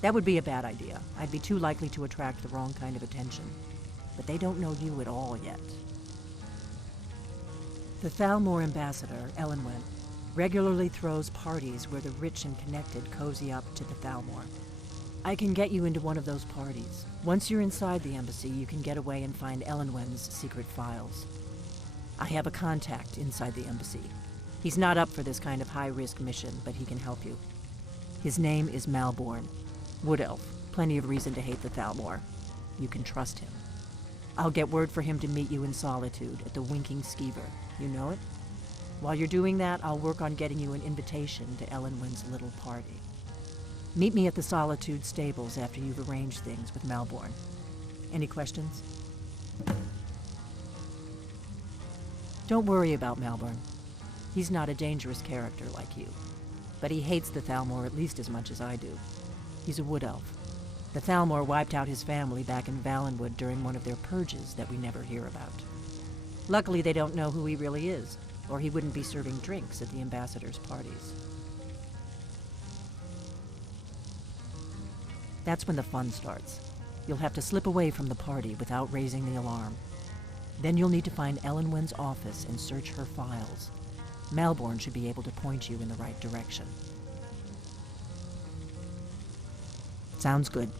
That would be a bad idea. I'd be too likely to attract the wrong kind of attention. But they don't know you at all yet. The Thalmor ambassador, Elenwen, regularly throws parties where the rich and connected cozy up to the Thalmor. I can get you into one of those parties. Once you're inside the embassy, you can get away and find Elenwen's secret files. I have a contact inside the embassy. He's not up for this kind of high-risk mission, but he can help you. His name is Malborn. Wood Elf. Plenty of reason to hate the Thalmor. You can trust him. I'll get word for him to meet you in Solitude at the Winking Skeever. You know it? While you're doing that, I'll work on getting you an invitation to Elenwen's little party. Meet me at the Solitude stables after you've arranged things with Malborn. Any questions? Don't worry about Malborn. He's not a dangerous character like you. But he hates the Thalmor at least as much as I do. He's a wood elf. The Thalmor wiped out his family back in Valenwood during one of their purges that we never hear about. Luckily, they don't know who he really is, or he wouldn't be serving drinks at the ambassador's parties. That's when the fun starts. You'll have to slip away from the party without raising the alarm. Then you'll need to find Elenwen's office and search her files. Malborn should be able to point you in the right direction. Sounds good.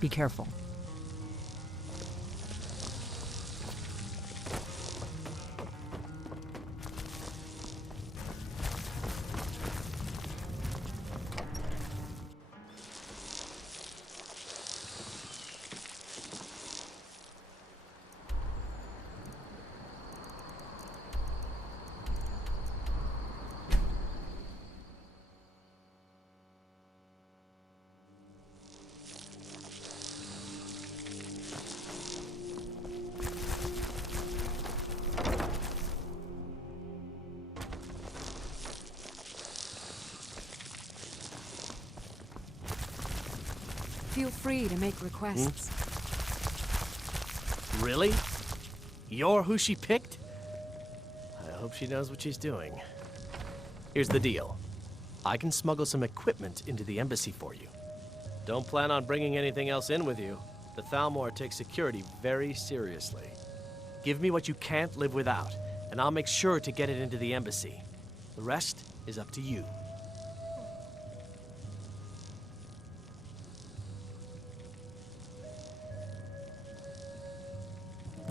Be careful. Feel free to make requests. Really? You're who she picked? I hope she knows what she's doing. Here's the deal. I can smuggle some equipment into the embassy for you. Don't plan on bringing anything else in with you. The Thalmor takes security very seriously. Give me what you can't live without, and I'll make sure to get it into the embassy. The rest is up to you.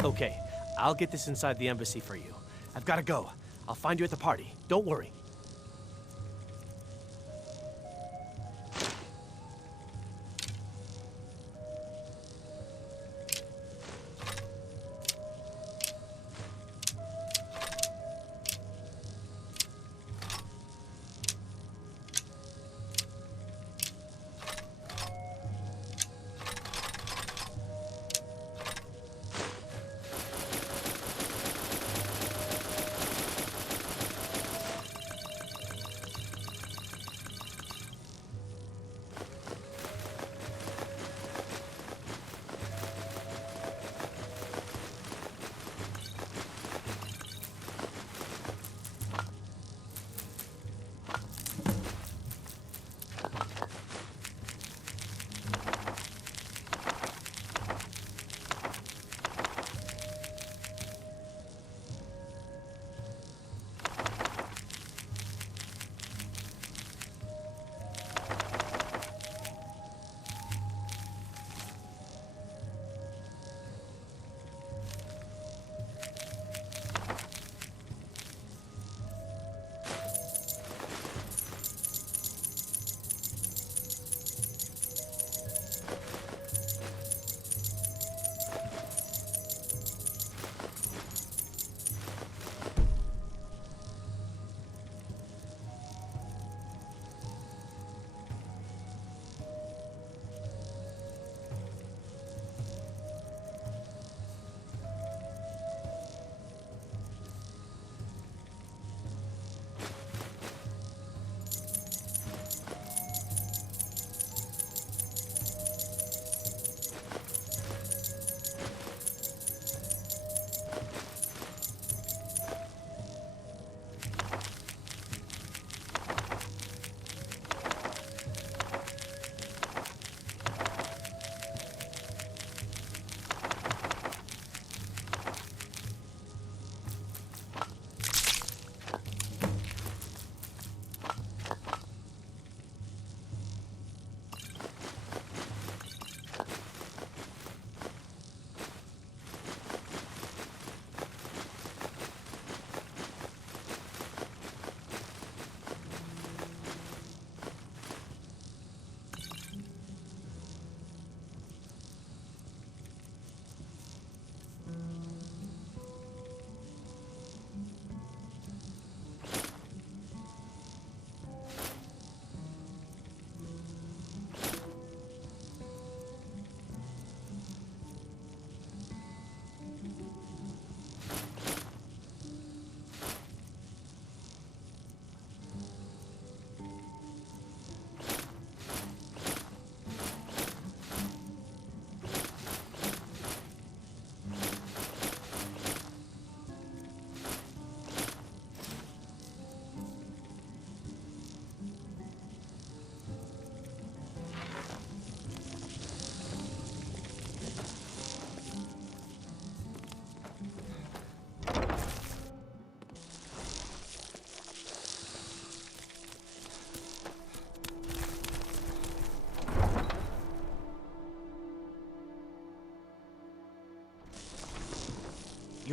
Okay, I'll get this inside the embassy for you. I've got to go. I'll find you at the party. Don't worry.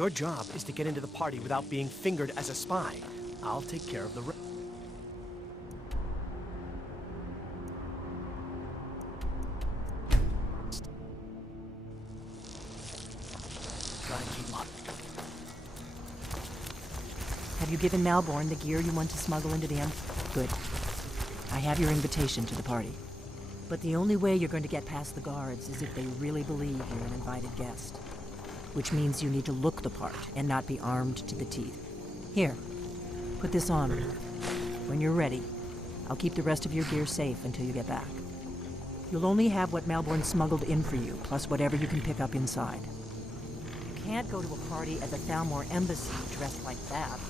Your job is to get into the party without being fingered as a spy. I'll take care of the rest. Gotta keep up. Have you given Malborn the gear you want to smuggle into the Good. I have your invitation to the party. But the only way you're going to get past the guards is if they really believe you're an invited guest. Which means you need to look the part and not be armed to the teeth. Here, put this on. When you're ready, I'll keep the rest of your gear safe until you get back. You'll only have what Malborn smuggled in for you, plus whatever you can pick up inside. You can't go to a party at the Thalmor Embassy dressed like that.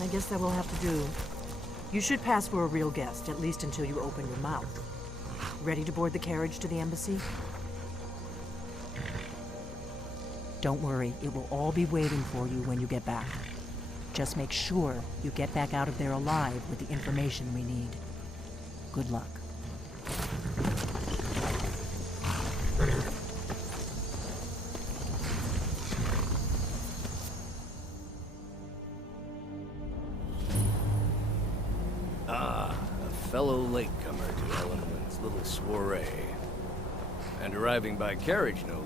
I guess that will have to do. You should pass for a real guest, at least until you open your mouth. Ready to board the carriage to the embassy? Don't worry, it will all be waiting for you when you get back. Just make sure you get back out of there alive with the information we need. Good luck. Fellow latecomer to Ellenwood's little soiree. And arriving by carriage, no.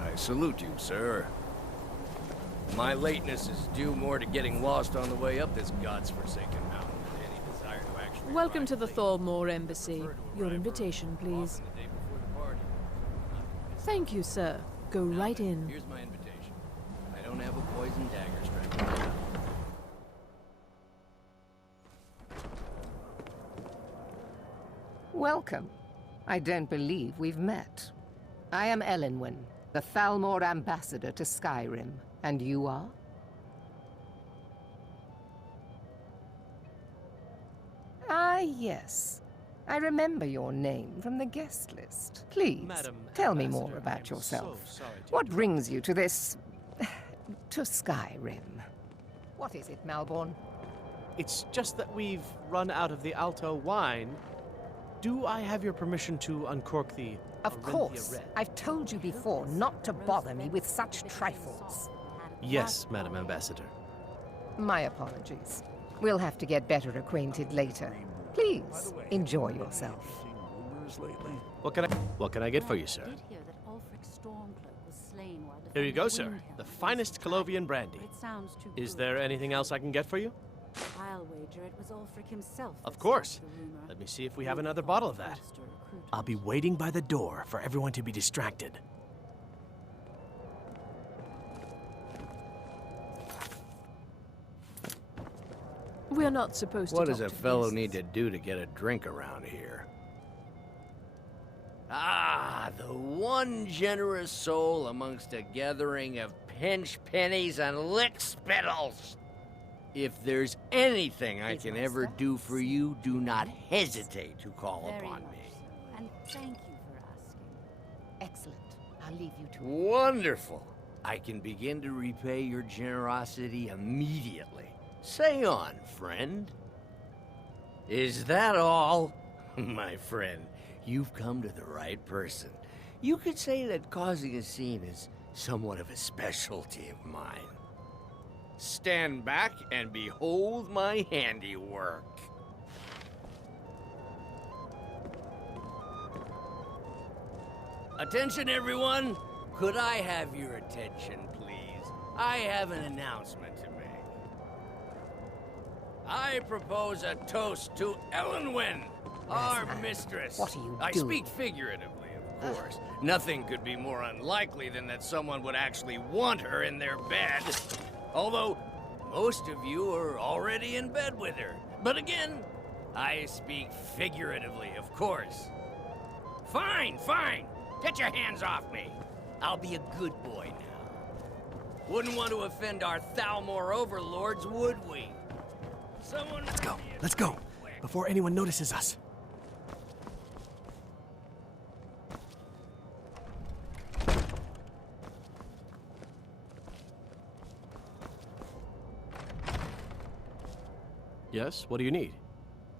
I salute you, sir. My lateness is due more to getting lost on the way up this god's-forsaken mountain than any desire to actually... Welcome to the Thalmor Embassy. Your invitation, please. Thank you, sir. Go right in. Here's my invitation. I don't have a poison dagger strapped to me. Welcome. I don't believe we've met. I am Elenwen, the Thalmor ambassador to Skyrim. And you are? Ah, yes. I remember your name from the guest list. Please, tell me more about yourself. What brings you to this... to Skyrim? What is it, Malborn? It's just that we've run out of the Alto wine. Do I have your permission to uncork the... Of course. I've told you before not to bother me with such trifles. Yes, Madam Ambassador. My apologies. We'll have to get better acquainted later. Please, enjoy yourself. What can I get for you, sir? Here you go, sir. The finest Colovian brandy. Is there anything else I can get for you? I'll wager it was Ulfric himself. Of course. Let me see if we have another bottle of that. I'll be waiting by the door for everyone to be distracted. We're not supposed to What talk does a to fellow guests. need to do to get a drink around here? Ah, the one generous soul amongst a gathering of pinch pennies and lick spittles. If there's anything I can ever do for you, do not hesitate to call upon me. And thank you for asking. Excellent. I'll leave you to it. Wonderful. I can begin to repay your generosity immediately. Say on, friend. Is that all? My friend, you've come to the right person. You could say that causing a scene is somewhat of a specialty of mine. Stand back and behold my handiwork. Attention, everyone! Could I have your attention, please? I have an announcement to make. I propose a toast to Elenwen, our mistress. What are you I doing? speak figuratively, of course. Nothing could be more unlikely than that someone would actually want her in their bed. Although, most of you are already in bed with her. But again, I speak figuratively, of course. Fine, fine. Get your hands off me. I'll be a good boy now. Wouldn't want to offend our Thalmor overlords, would we? Someone Let's go. Before anyone notices us. Yes, what do you need?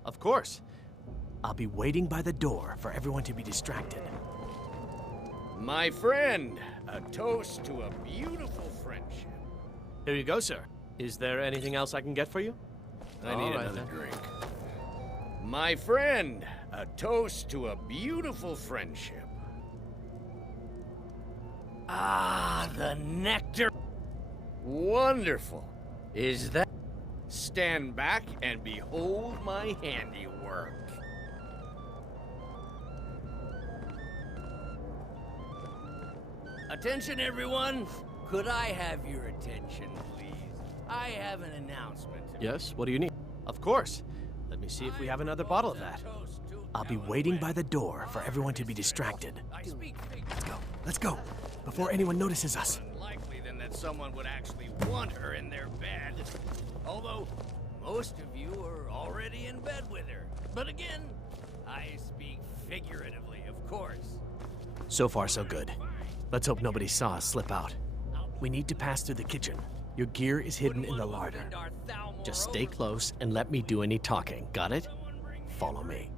Of course. I'll be waiting by the door for everyone to be distracted. My friend, a toast to a beautiful friendship. Here you go, sir. Is there anything else I can get for you? I need another drink. My friend, a toast to a beautiful friendship. Ah, the nectar. Wonderful. Is that... Stand back and behold my handiwork. Attention, everyone. Could I have your attention, please? I have an announcement to Yes, what do you need? Of course. Let me see if we have another bottle of that. I'll be waiting by the door for everyone to be distracted. Let's go. Before anyone notices us. Unlikely then that someone would actually want her in their bed. Although, most of you are already in bed with her. But again, I speak figuratively, of course. So far, so good. Let's hope nobody saw us slip out. We need to pass through the kitchen. Your gear is hidden in the larder. Just stay close and let me do any talking. Got it? Follow me.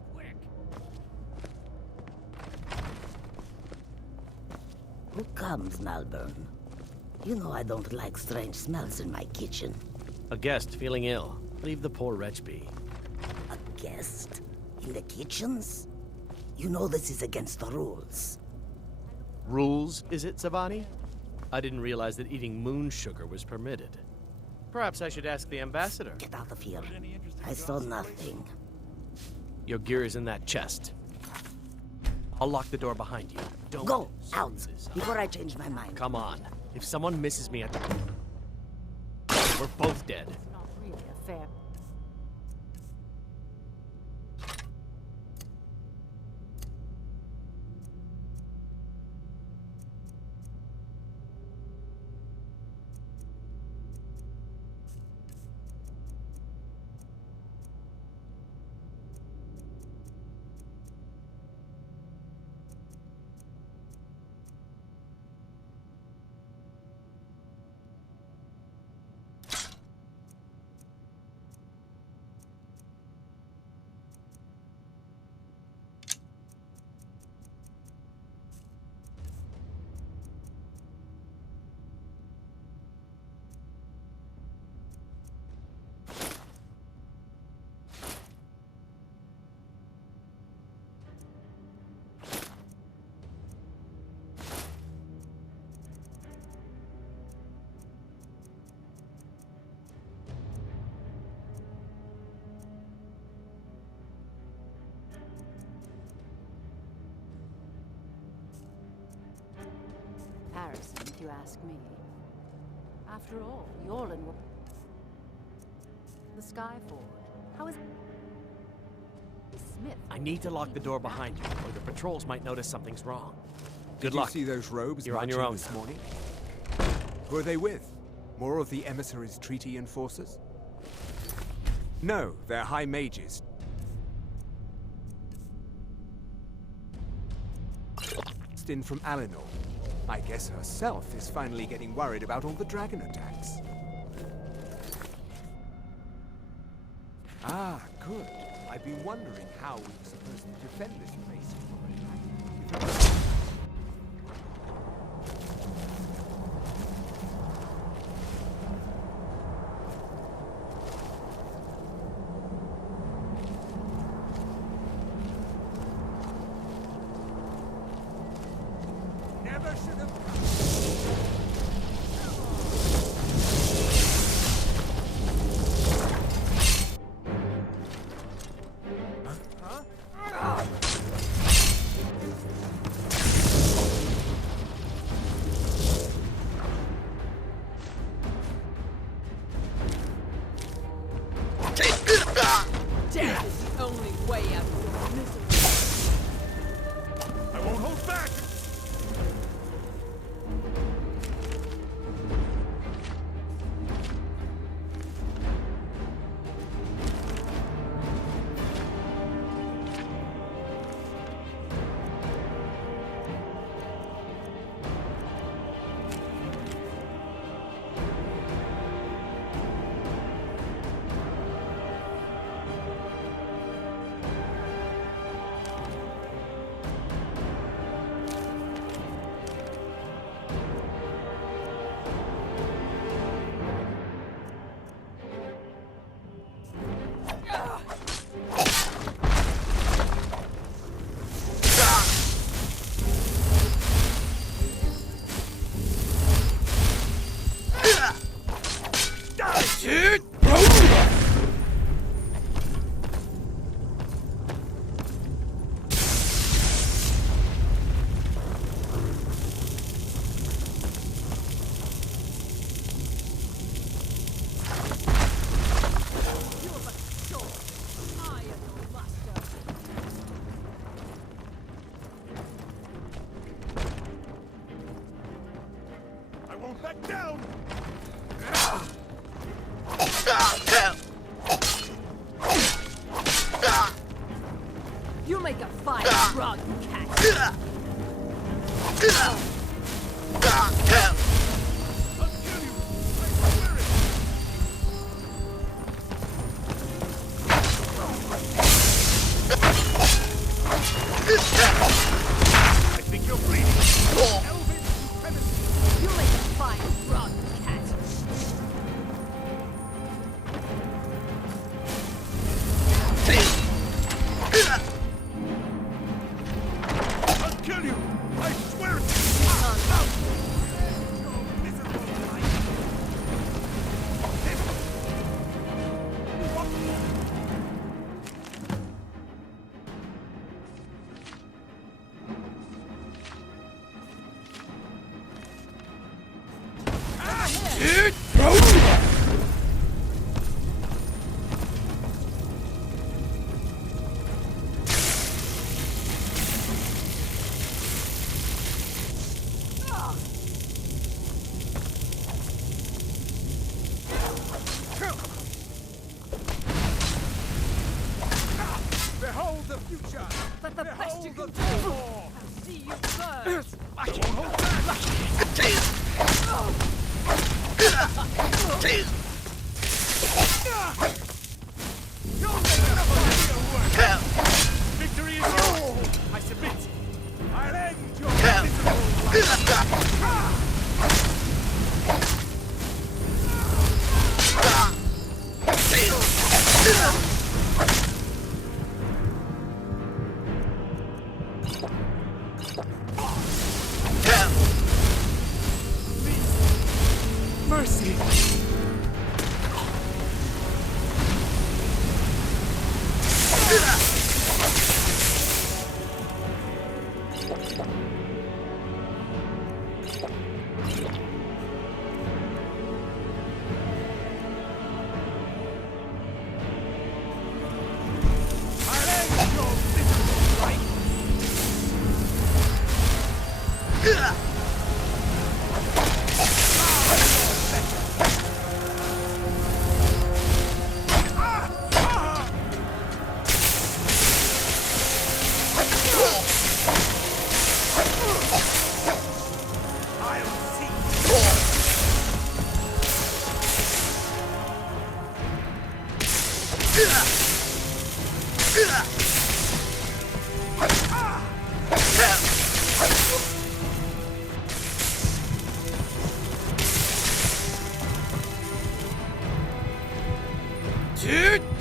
Who comes, Malburn? You know I don't like strange smells in my kitchen. A guest feeling ill. Leave the poor wretch be. A guest? In the kitchens? You know this is against the rules. Rules, is it, Savani? I didn't realize that eating moon sugar was permitted. Perhaps I should ask the ambassador. Get out of here. I saw nothing. Your gear is in that chest. I'll lock the door behind you. Don't Go, out, before I change my mind. Come on. If someone misses me, we're both dead. Not really a fair. Comparison, if you ask me. After all, Yorlin will... The Skyforge. How is... Smith... I need to lock the door behind you, or the patrols might notice something's wrong. Good Did luck. you see those robes You're on your marching own. this morning? Who are they with? More of the emissaries' treaty enforcers? No, they're high mages. In from Alinor. I guess herself is finally getting worried about all the dragon attacks. Ah, good. I've been wondering how we were supposed to defend this place from a dragon. Never should have... Death is the only way out of your misery. I won't hold back! Down! You'll make a fine frog cat. I think you're bleeding. Elvin supremacy. You'll make a fine frog cat. I'll kill you. I swear it. Behold the future. But the best you Behold can the do. war. I'll see you first. I won't hold back. Victory is yours! I submit! I'll end your miserable life! Mercy! I'll end your miserable life!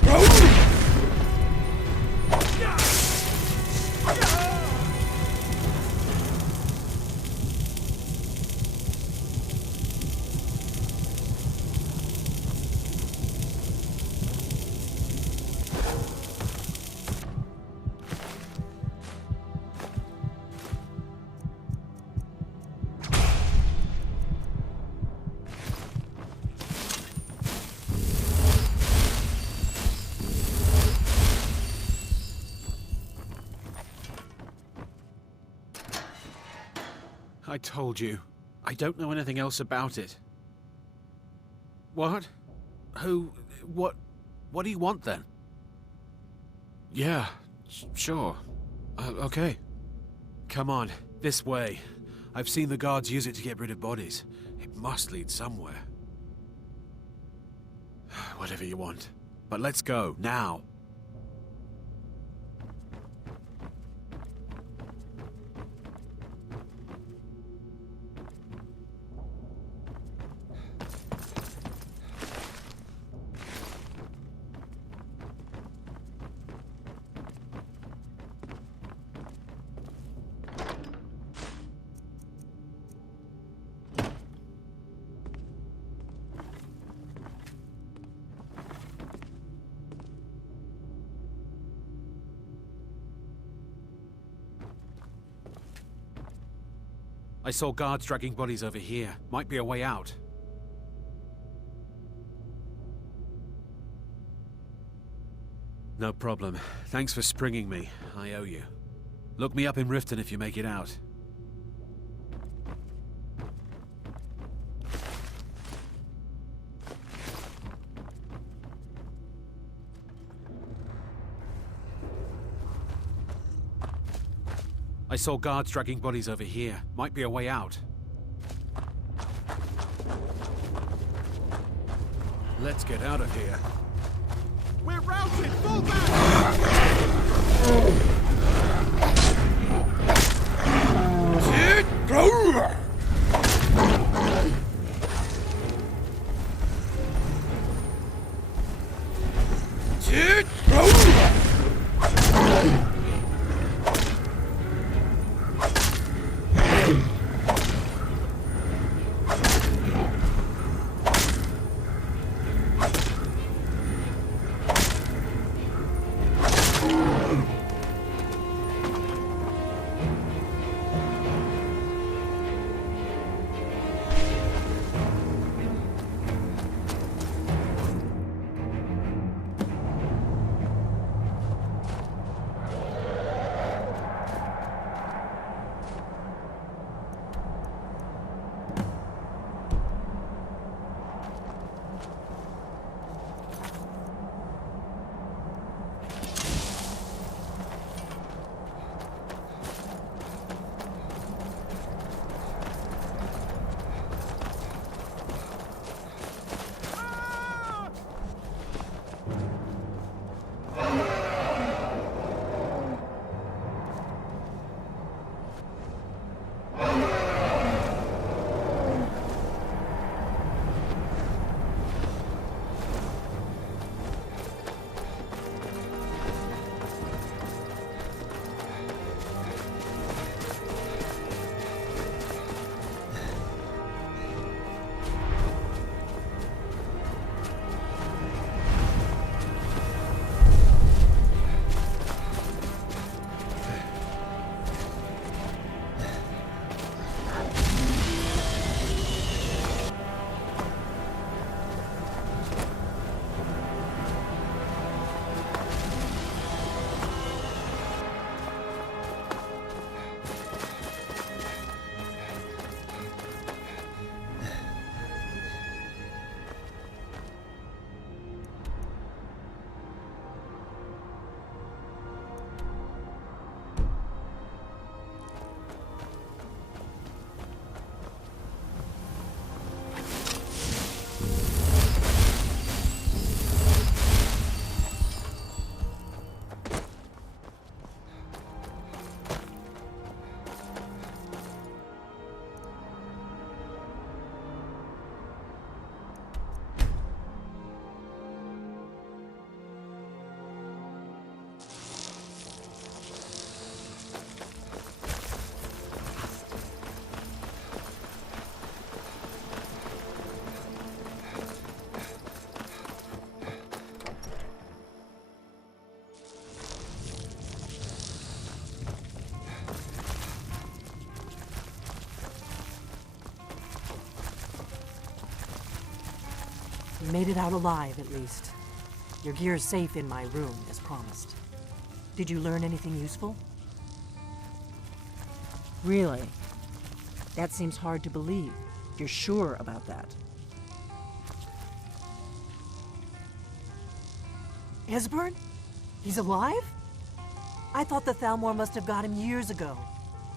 I'll see! I told you. I don't know anything else about it. What? Who? What do you want then? Yeah, sure. Okay. Come on, this way. I've seen the guards use it to get rid of bodies. It must lead somewhere. Whatever you want. But let's go, now. I saw guards dragging bodies over here. Might be a way out. No problem. Thanks for springing me. I owe you. Look me up in Riften if you make it out. I saw guards dragging bodies over here. Might be a way out. Let's get out of here. We're routed! Fall back! You made it out alive, at least. Your gear's safe in my room, as promised. Did you learn anything useful? Really? That seems hard to believe. You're sure about that? Esbern? He's alive? I thought the Thalmor must have got him years ago.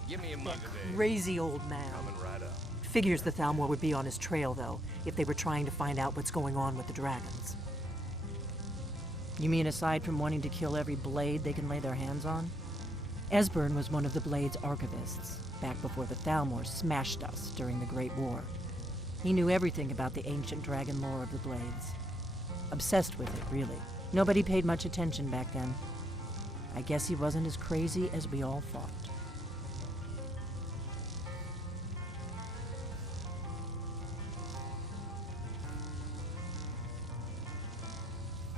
Give me a mug of ale. Crazy old man. Coming right up. Figures the Thalmor would be on his trail, though, if they were trying to find out what's going on with the dragons. You mean aside from wanting to kill every blade they can lay their hands on? Esbern was one of the Blade's archivists, back before the Thalmor smashed us during the Great War. He knew everything about the ancient dragon lore of the Blades. Obsessed with it, really. Nobody paid much attention back then. I guess he wasn't as crazy as we all thought.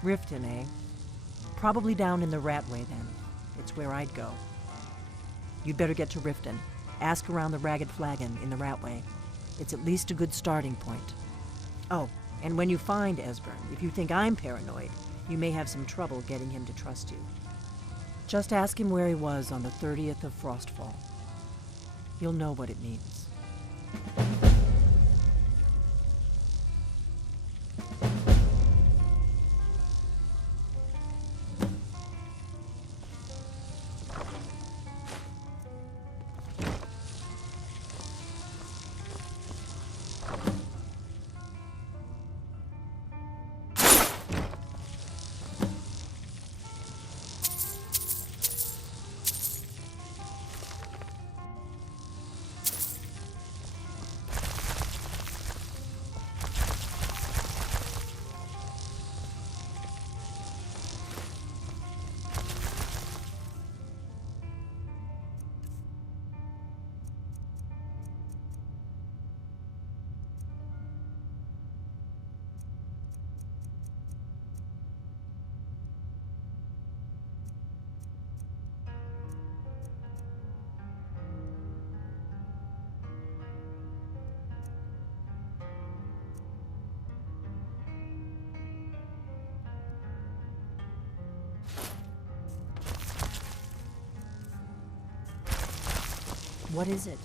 Riften, eh? Probably down in the Ratway, then. It's where I'd go. You'd better get to Riften. Ask around the Ragged Flagon in the Ratway. It's at least a good starting point. Oh, and when you find Esbern, if you think I'm paranoid, you may have some trouble getting him to trust you. Just ask him where he was on the 30th of Frostfall. You'll know what it means. What is it?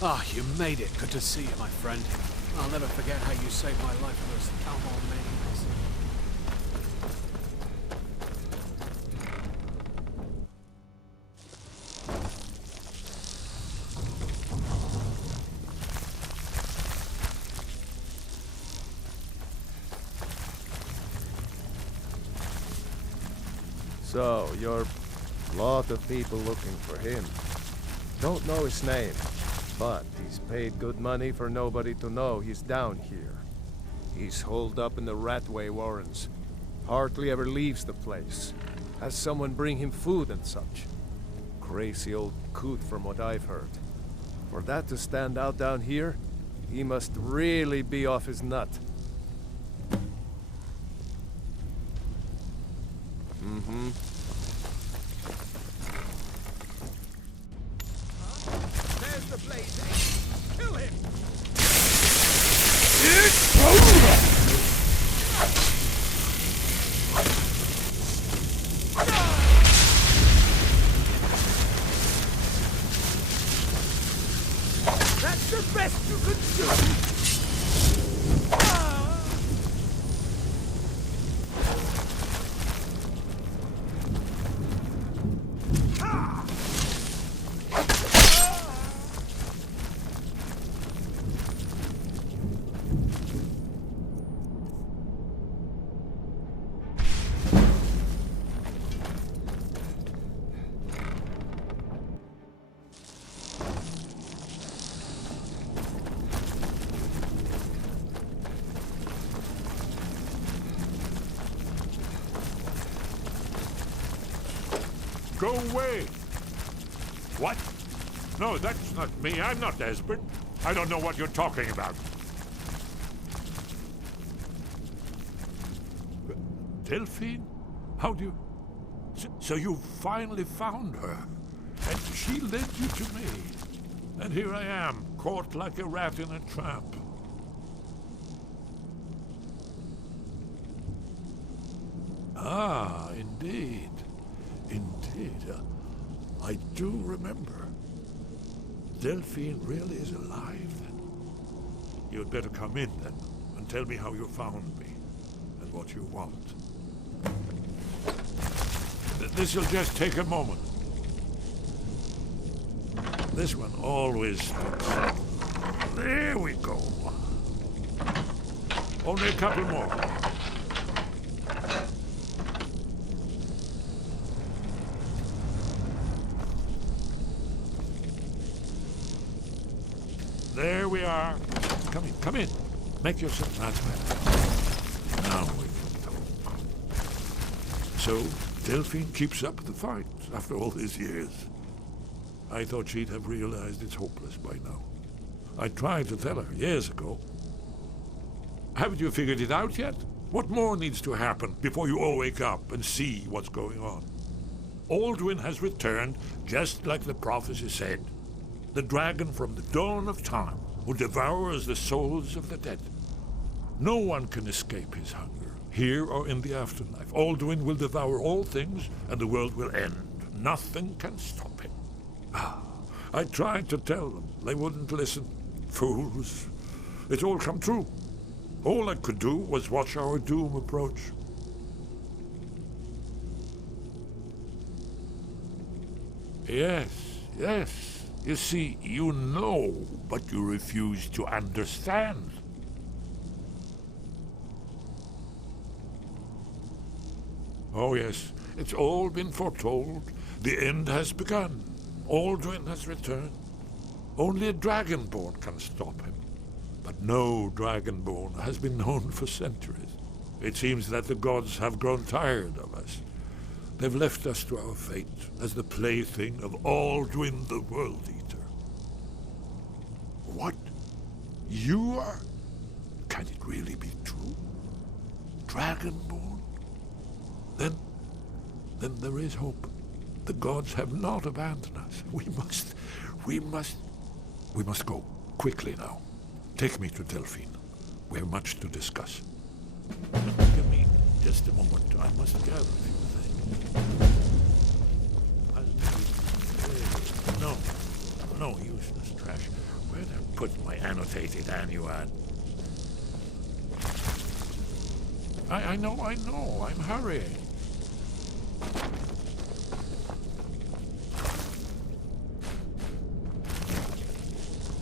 Ah, you made it. Good to see you, my friend. I'll never forget how you saved my life from those Thalmor maniacs. So, you're a lot of people looking for him. Don't know his name, but he's paid good money for nobody to know he's down here. He's holed up in the Ratway Warrens. Hardly ever leaves the place. Has someone bring him food and such. Crazy old coot from what I've heard. For that to stand out down here, he must really be off his nut. Mm-hmm. There's the blaze. Kill him! That's the best you could do! Go away! What? No, that's not me. I'm not Esbert. I don't know what you're talking about. Delphine? How do you... So you finally found her, and she led you to me. And here I am, caught like a rat in a trap. Ah, indeed. Indeed. I do remember. Delphine really is alive, then. You'd better come in, then, and tell me how you found me, and what you want. This'll just take a moment. This one always fits. There we go. Only a couple more. There we are. Come in, come in. Make yourself that's better. Now we can talk. So, Delphine keeps up the fight after all these years. I thought she'd have realized it's hopeless by now. I tried to tell her years ago. Haven't you figured it out yet? What more needs to happen before you all wake up and see what's going on? Alduin has returned, just like the prophecy said. The dragon from the dawn of time, who devours the souls of the dead. No one can escape his hunger, here or in the afterlife. Alduin will devour all things, and the world will end. Nothing can stop him. I tried to tell them. They wouldn't listen. Fools. It's all come true. All I could do was watch our doom approach. Yes, yes. You see, you know, but you refuse to understand. Oh yes, it's all been foretold. The end has begun. Aldrin has returned. Only a Dragonborn can stop him. But no Dragonborn has been known for centuries. It seems that the gods have grown tired of us. They've left us to our fate as the plaything of Aldrin the World Eater. What? You are? Can it really be true? Dragonborn? Then there is hope. The gods have not abandoned us. We must go. Quickly now. Take me to Delphine. We have much to discuss. Give me just a moment. I must gather a few things. No, useless trash. Where'd I put my annotated annuad? I know. I'm hurrying.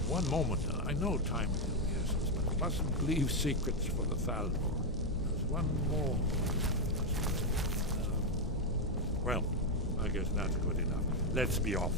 One moment. I know time is of the essence, but I mustn't leave secrets for the Thalmor. There's one more. Well, I guess that's good enough. Let's be off.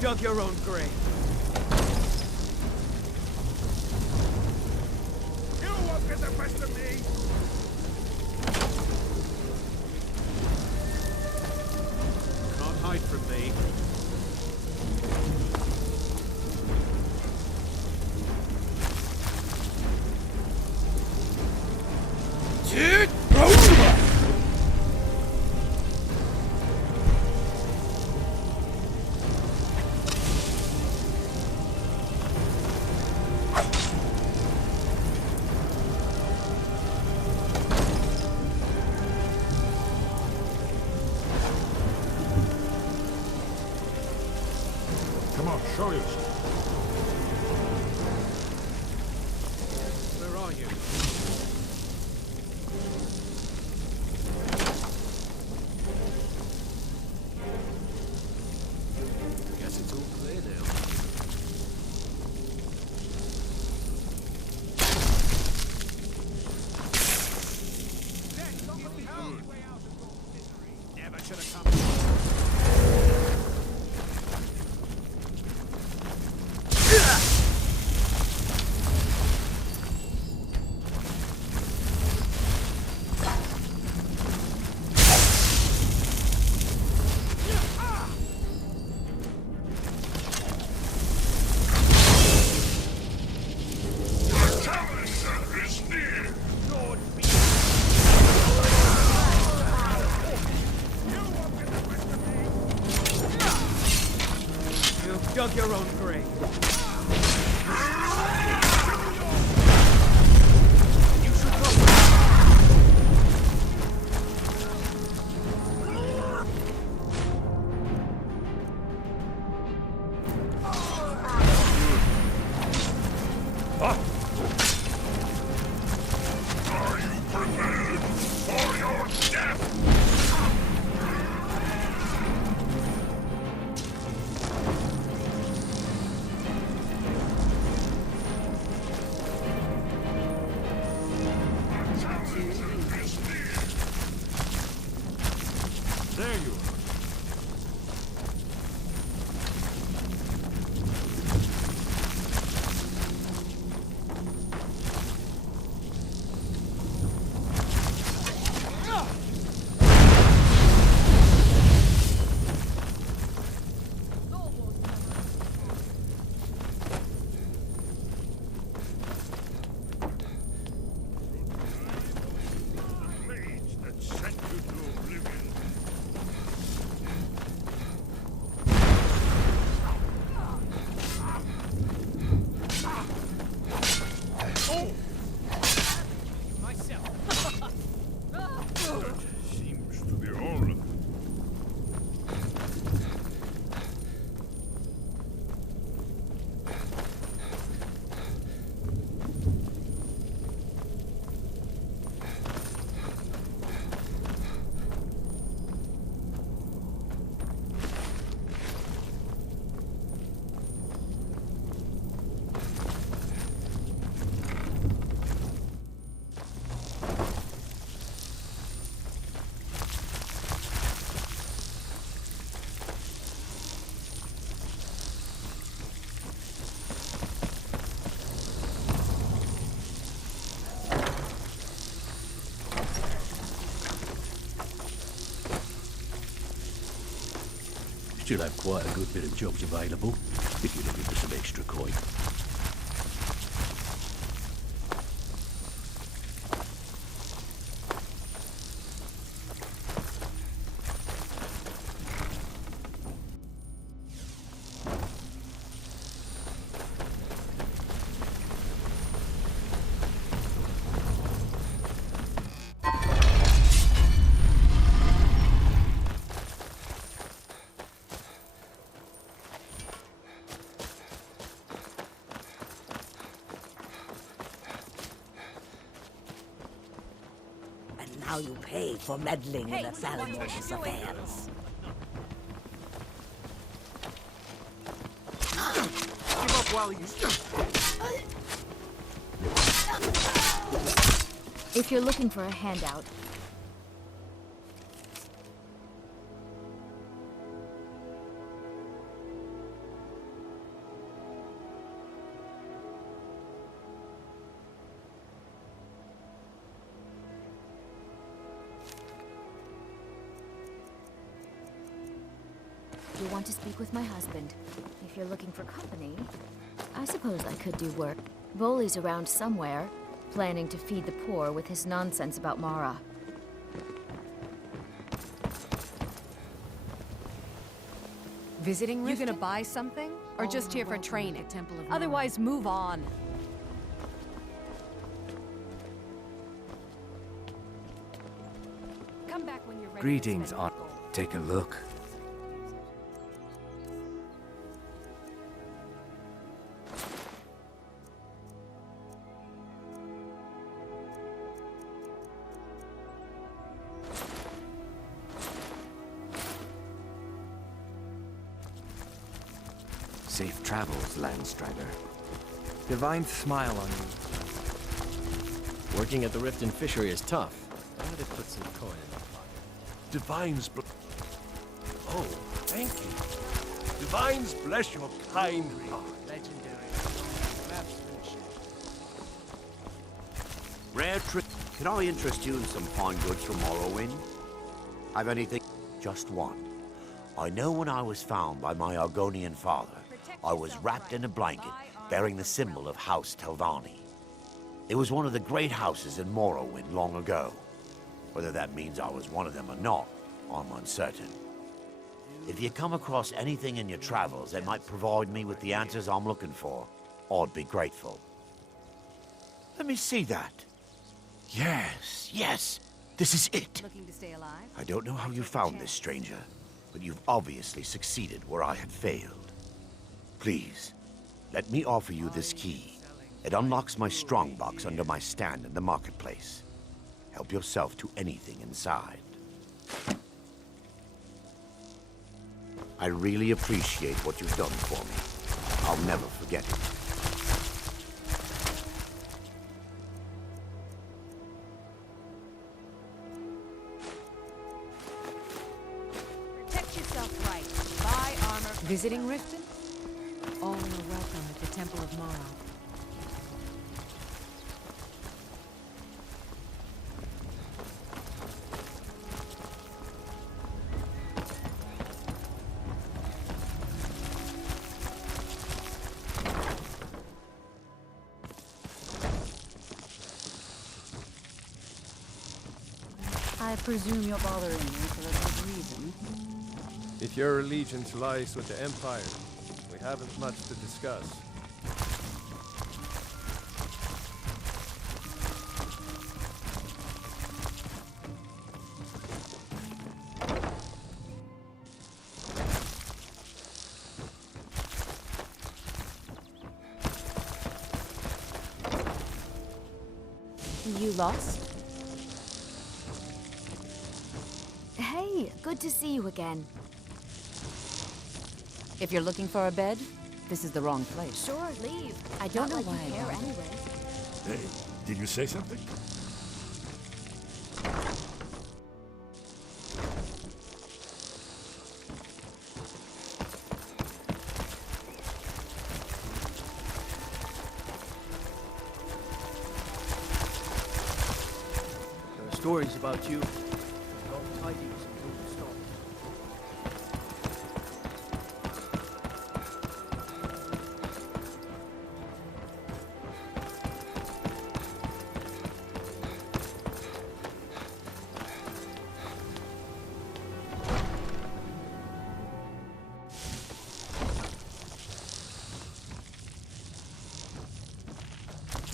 Dug your own grave. You won't get the best of me! Can't hide from me. Come on, show yourself. Where are you? Guess it's all clear now. Never should have come. Dug your own grave. You should go. Are you prepared for your death? There you are. Rage that sent you to oblivion. She'll have quite a good bit of jobs available, if you're looking for some extra coin. Now you pay for meddling in a Salamor's affairs. Give up while you If you're looking for a handout, you want to speak with my husband. If you're looking for company, I suppose I could do work. Voley's around somewhere, planning to feed the poor with his nonsense about Mara. Visiting You Riften? gonna buy something? Or just here for training? Temple of Mara. Otherwise, move on. Come back when you're ready. Greetings, Take a look. Safe travels, Landstrider. Divine smile on you. Working at the Riften fishery is tough. I'm gonna put some coin in my pocket. Divines Oh, thank you. Divines bless your kind heart. Legendary. Rare trick. Can I interest you in some fine goods from Morrowind? Have anything? Just one. I know when I was found by my Argonian father, I was wrapped in a blanket bearing the symbol of House Telvanni. It was one of the great houses in Morrowind long ago. Whether that means I was one of them or not, I'm uncertain. If you come across anything in your travels that might provide me with the answers I'm looking for, I'd be grateful. Let me see that. Yes, yes, this is it. Looking to stay alive? I don't know how you found this, stranger, but you've obviously succeeded where I had failed. Please, let me offer you this key. It unlocks my strongbox under my stand in the marketplace. Help yourself to anything inside. I really appreciate what you've done for me. I'll never forget it. Protect yourself right. Buy armor. Visiting Riften? All are welcome at the Temple of Mara. I presume you're bothering me for a good reason. If your allegiance lies with the Empire, we haven't much to discuss. You lost? Hey, good to see you again. If you're looking for a bed, this is the wrong place. Sure, leave. I don't know Not like why you I care bothered. anyway. Hey, did you say something? There are stories about you. Tidings until the storm.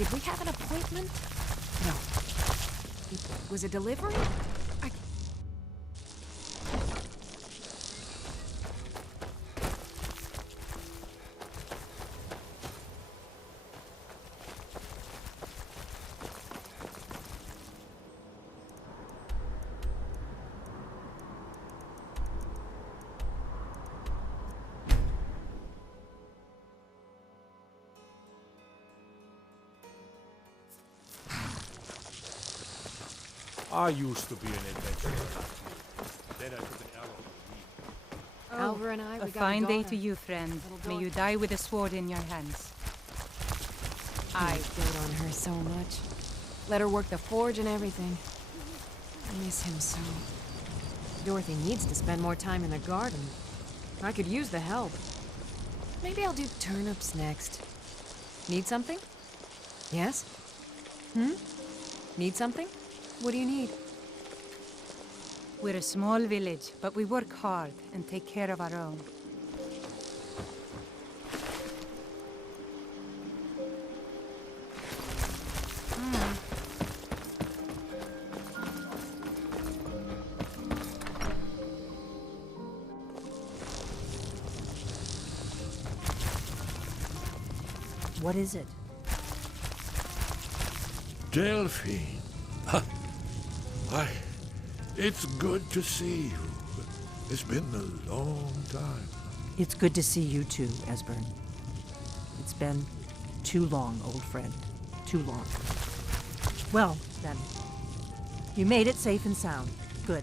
Did we have an appointment? No. It was a delivery? I used to be an adventurer. Then I took an arrow. Alva and I, we A got fine day daughter. to you, friend. Little May you die with a sword in your hands. I dote on her so much. Let her work the forge and everything. I miss him so. Dorothy needs to spend more time in the garden. I could use the help. Maybe I'll do turnips next. Need something? Yes? Need something? What do you need? We're a small village, but we work hard and take care of our own. What is it? Delphine. It's good to see you. It's been a long time. It's good to see you too, Esbern. It's been too long, old friend. Too long. Well, then. You made it safe and sound. Good.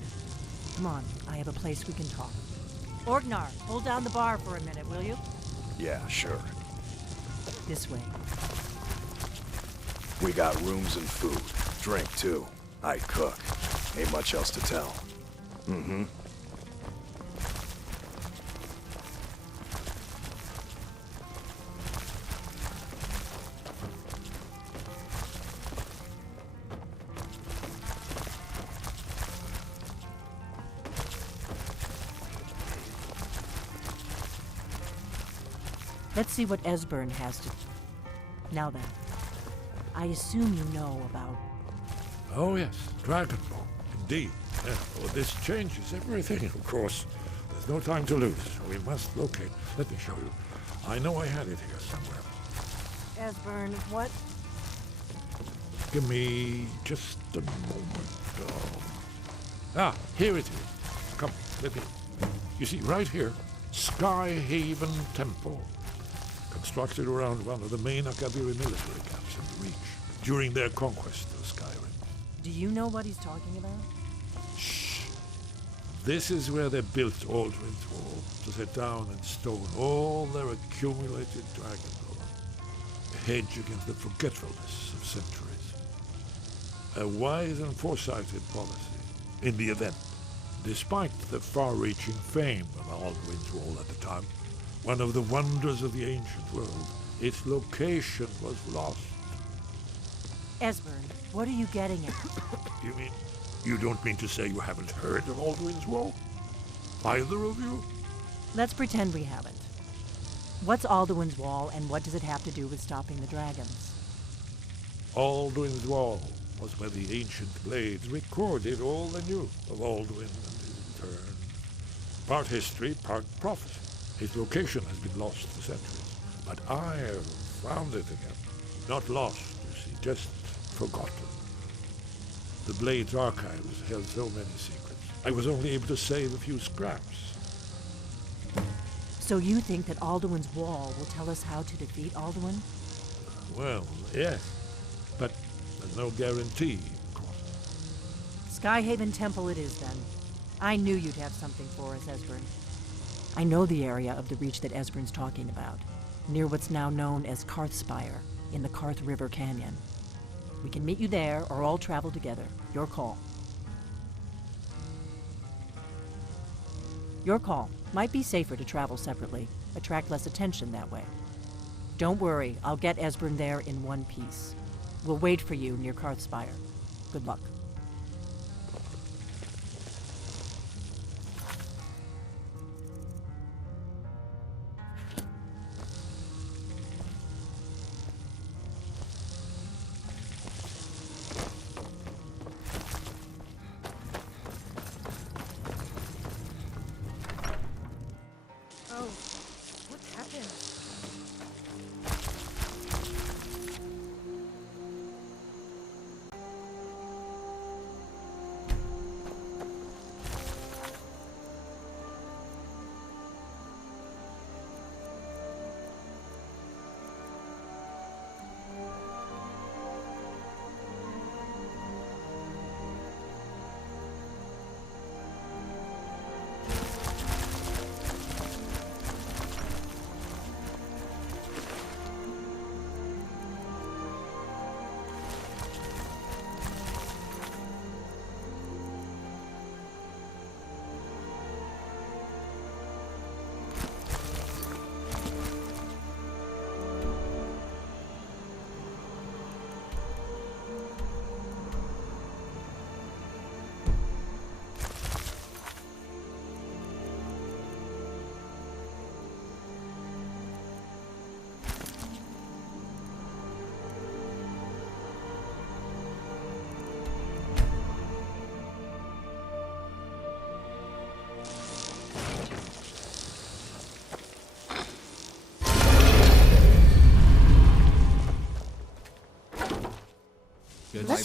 Come on, I have a place we can talk. Orgnar, hold down the bar for a minute, will you? Yeah, sure. This way. We got rooms and food. Drink, too. I cook. Ain't much else to tell. Mm-hmm. Let's see what Esbern has to... Now then, I assume you know about... Oh yes, Dragon Ball. Indeed. Yeah. Oh, this changes everything, of course. There's no time to lose. We must locate. Let me show you. I know I had it here somewhere. Esbern, what? Give me just a moment. Here it is. Come, let me... You see, right here, Skyhaven Temple. Constructed around one of the main Akabiri military camps in the Reach during their conquest of Skyrim. Do you know what he's talking about? Shh. This is where they built Aldrin's Wall to set down in stone all their accumulated dragon lore. A hedge against the forgetfulness of centuries. A wise and foresighted policy in the event. Despite the far-reaching fame of Aldrin's Wall at the time, one of the wonders of the ancient world, its location was lost. Esbern, what are you getting at? You mean, you don't mean to say you haven't heard of Aldrin's Wall? Either of you? Let's pretend we haven't. What's Alduin's Wall, and what does it have to do with stopping the dragons? Aldrin's Wall was where the ancient blades recorded all they knew of Alduin and his return. Part history, part prophecy. His location has been lost for centuries, but I have found it again. Not lost, you see, just forgotten. The Blade's archives held so many secrets. I was only able to save a few scraps. So you think that Alduin's Wall will tell us how to defeat Alduin? Well, yes, but there's no guarantee, of course. Skyhaven Temple it is, then. I knew you'd have something for us, Esbern. I know the area of the Reach that Esbern's talking about, near what's now known as Karthspire, in the Karth River Canyon. We can meet you there, or all travel together. Your call. Your call. Might be safer to travel separately. Attract less attention that way. Don't worry, I'll get Esbern there in one piece. We'll wait for you near Karthspire. Good luck.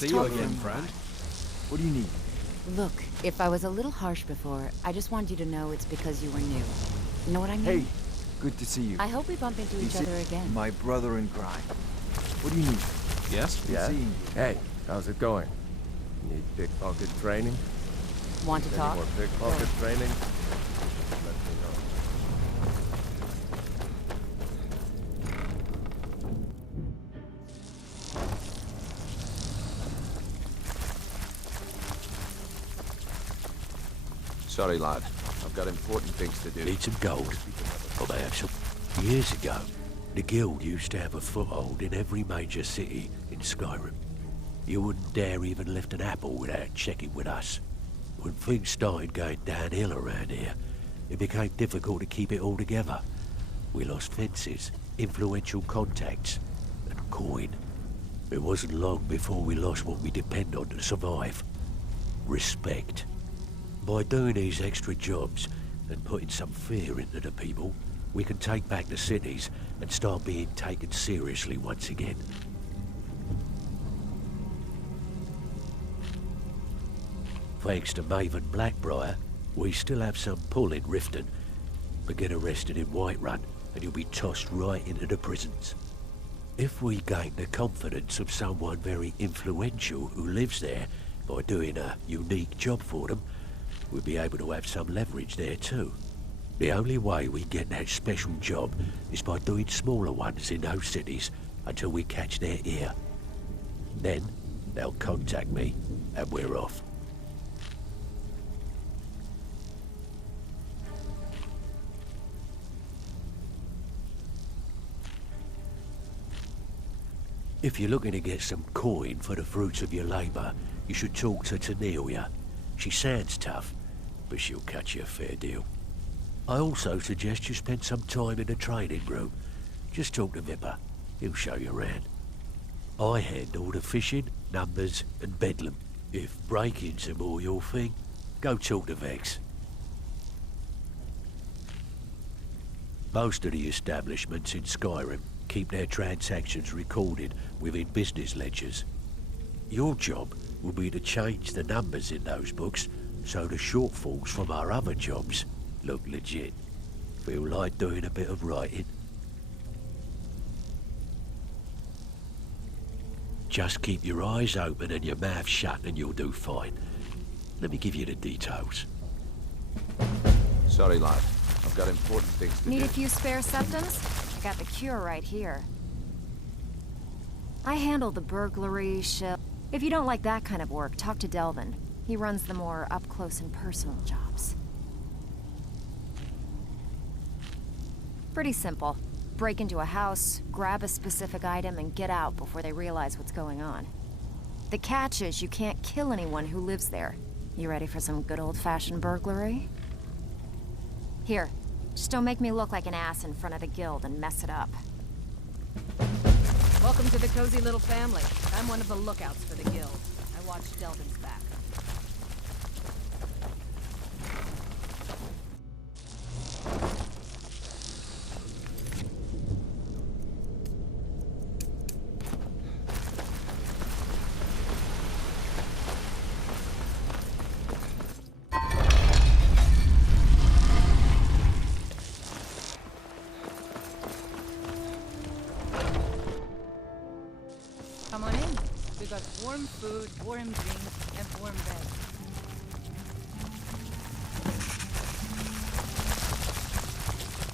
just see talk you for again, a friend. What do you need? Look, if I was a little harsh before, I just wanted you to know it's because you were new. You know what I mean? Hey, good to see you. I hope we bump into each other again. My brother in crime. What do you need? Yes? Good Yeah? seeing you. Hey, how's it going? Need pickpocket training? Want to Any talk? more pickpocket training? Let me know. Sorry, lad. I've got important things to do. Need some gold? Well, I have some. Years ago, the Guild used to have a foothold in every major city in Skyrim. You wouldn't dare even lift an apple without checking with us. When things started going downhill around here, it became difficult to keep it all together. We lost fences, influential contacts, and coin. It wasn't long before we lost what we depend on to survive. Respect. By doing these extra jobs and putting some fear into the people, we can take back the cities and start being taken seriously once again. Thanks to Maven Blackbriar, we still have some pull in Riften, but get arrested in Whiterun and you'll be tossed right into the prisons. If we gain the confidence of someone very influential who lives there by doing a unique job for them, we'll be able to have some leverage there too. The only way we get that special job is by doing smaller ones in those cities until we catch their ear. Then, they'll contact me, and we're off. If you're looking to get some coin for the fruits of your labor, you should talk to Tanelia. She sounds tough, but she'll cut you a fair deal. I also suggest you spend some time in the training room. Just talk to Vipper. He'll show you around. I handle the fishing, numbers, and bedlam. If break-ins are more your thing, go talk to Vex. Most of the establishments in Skyrim keep their transactions recorded within business ledgers. Your job will be to change the numbers in those books so the shortfalls from our other jobs look legit. Feel like doing a bit of writing? Just keep your eyes open and your mouth shut and you'll do fine. Let me give you the details. Sorry, lad. I've got important things to Need do. a few spare septums? I got the cure right here. I handle the burglary, shell. If you don't like that kind of work, talk to Delvin. He runs the more up-close and personal jobs. Pretty simple. Break into a house, grab a specific item, and get out before they realize what's going on. The catch is you can't kill anyone who lives there. You ready for some good old-fashioned burglary? Here, just don't make me look like an ass in front of the guild and mess it up. Welcome to the cozy little family. I'm one of the lookouts for the guild. I watch Delvin's back. Come on in. We got warm food, warm drinks, and warm bed.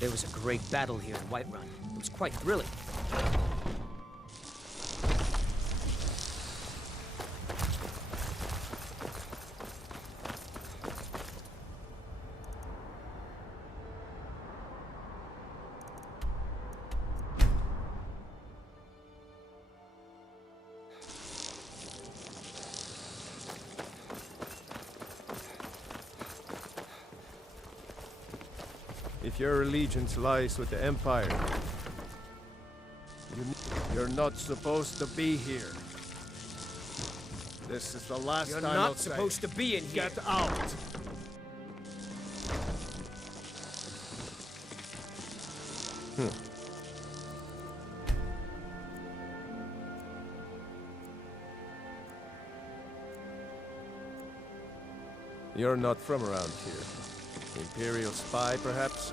There was a great battle here in Whiterun. It was quite thrilling. If your allegiance lies with the Empire, you're not supposed to be here. This is the last You're time not I'll say supposed to be in here. Get out! You're not from around here. Imperial spy, perhaps?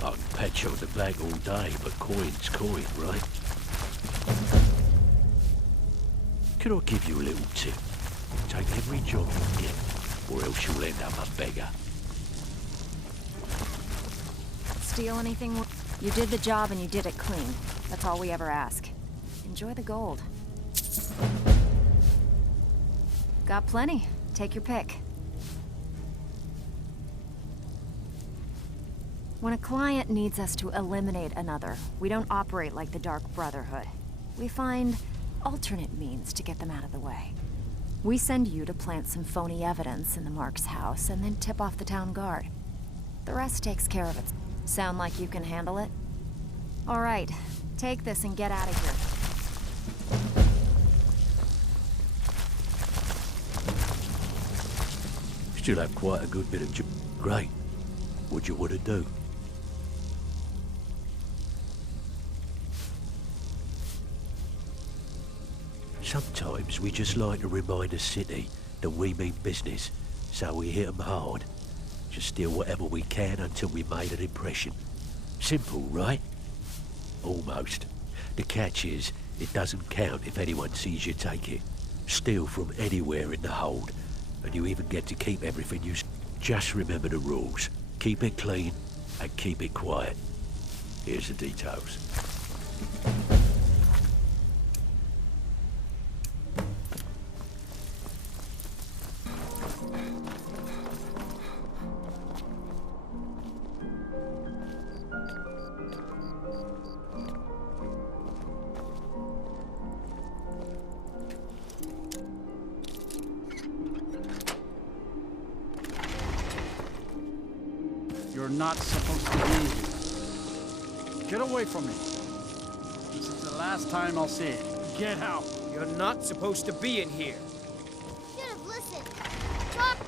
I can patch on the bank all day, but coin's coin, right? Could I give you a little tip? Take every job you get, or else you'll end up a beggar. Steal anything? You did the job and you did it clean. That's all we ever ask. Enjoy the gold. Got plenty. Take your pick. When a client needs us to eliminate another, we don't operate like the Dark Brotherhood. We find alternate means to get them out of the way. We send you to plant some phony evidence in the Mark's house and then tip off the town guard. The rest takes care of it. Sound like you can handle it? All right, take this and get out of here. Still have quite a good bit of Great. What you want to do? Sometimes we just like to remind the city that we mean business, so we hit 'em hard. Just steal whatever we can until we made an impression. Simple, right? Almost. The catch is, it doesn't count if anyone sees you take it. Steal from anywhere in the hold, and you even get to keep everything you... Just remember the rules. Keep it clean, and keep it quiet. Here's the details. You're not supposed to be here. Get away from me. This is the last time I'll see it. Get out. You're not supposed to be in here. Should have listened. Stop.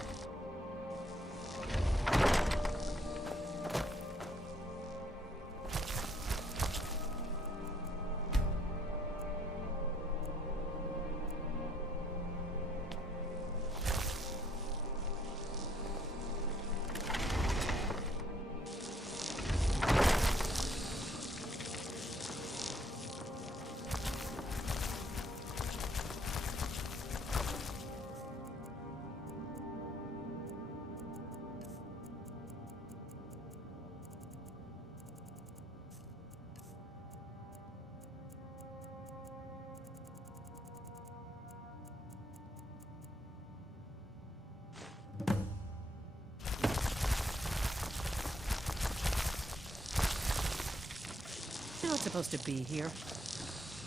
You're not supposed to be here.